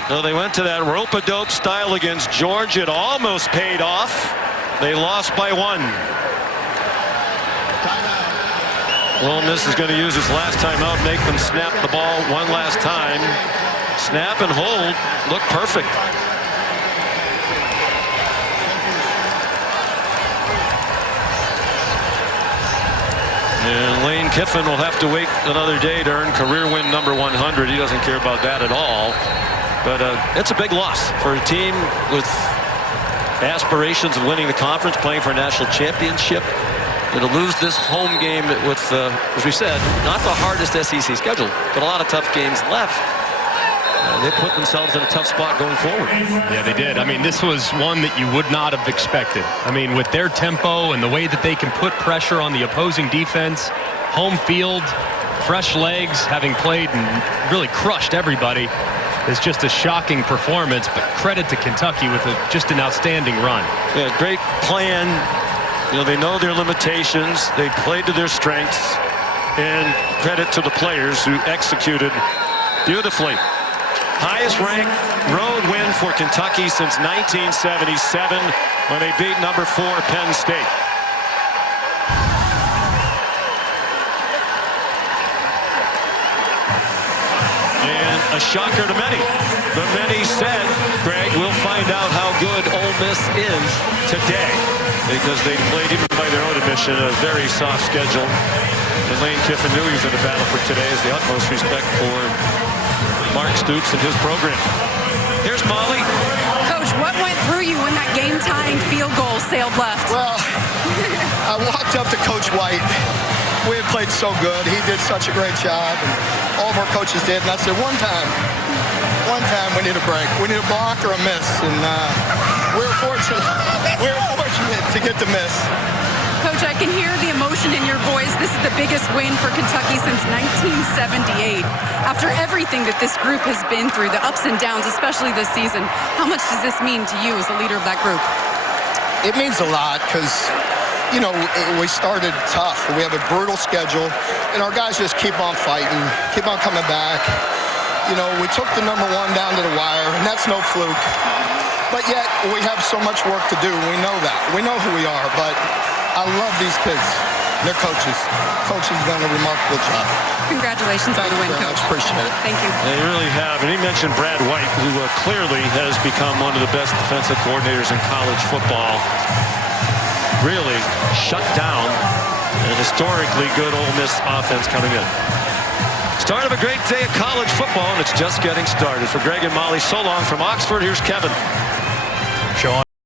So they went to that rope-a-dope style against Georgia. It almost paid off. They lost by 1. Ole Miss is going to use his last timeout, make them snap the ball one last time. Snap and hold. Look perfect. And Lane Kiffin will have to wait another day to earn career win number 100. He doesn't care about that at all. But it's a big loss for a team with aspirations of winning the conference, playing for a national championship. And to lose this home game with, as we said, not the hardest SEC schedule, but a lot of tough games left. They put themselves in a tough spot going forward. Yeah, they did. I mean, this was one that you would not have expected. I mean, with their tempo and the way that they can put pressure on the opposing defense, home field, fresh legs, having played and really crushed everybody, is just a shocking performance. But credit to Kentucky with just an outstanding run. Yeah, great plan. You know, they know their limitations. They played to their strengths. And credit to the players who executed beautifully. Highest ranked road win for Kentucky since 1977 when they beat number 4 Penn State. And a shocker to many. But many said, Greg, we'll find out how good Ole Miss is today, because they played, even by their own admission, a very soft schedule. And Lane Kiffin knew he was in the battle for today, as the utmost respect for Mark Stoops and his program. Here's Molly. Coach, what went through you when that game-tying field goal sailed left? Well, I walked up to Coach White. We had played so good. He did such a great job. And all of our coaches did. And I said, one time we need a break. We need a block or a miss. And we were fortunate to get the miss. Coach, I can hear the emotion in your voice. This is the biggest win for Kentucky since 1978. After everything that this group has been through, the ups and downs, especially this season, how much does this mean to you as the leader of that group? It means a lot because, you know, we started tough. We have a brutal schedule, and our guys just keep on fighting, keep on coming back. You know, we took the number 1 down to the wire, and that's no fluke. But yet, we have so much work to do. We know that. We know who we are, but I love these kids. They're coaches. Coaches have done a remarkable job. Congratulations on the win, Coach. I appreciate it. Thank you. They really have. And he mentioned Brad White, who clearly has become one of the best defensive coordinators in college football. Really shut down an historically good Ole Miss offense coming in. Start of a great day of college football, and it's just getting started. For Greg and Molly, so long from Oxford, here's Kevin. Sean.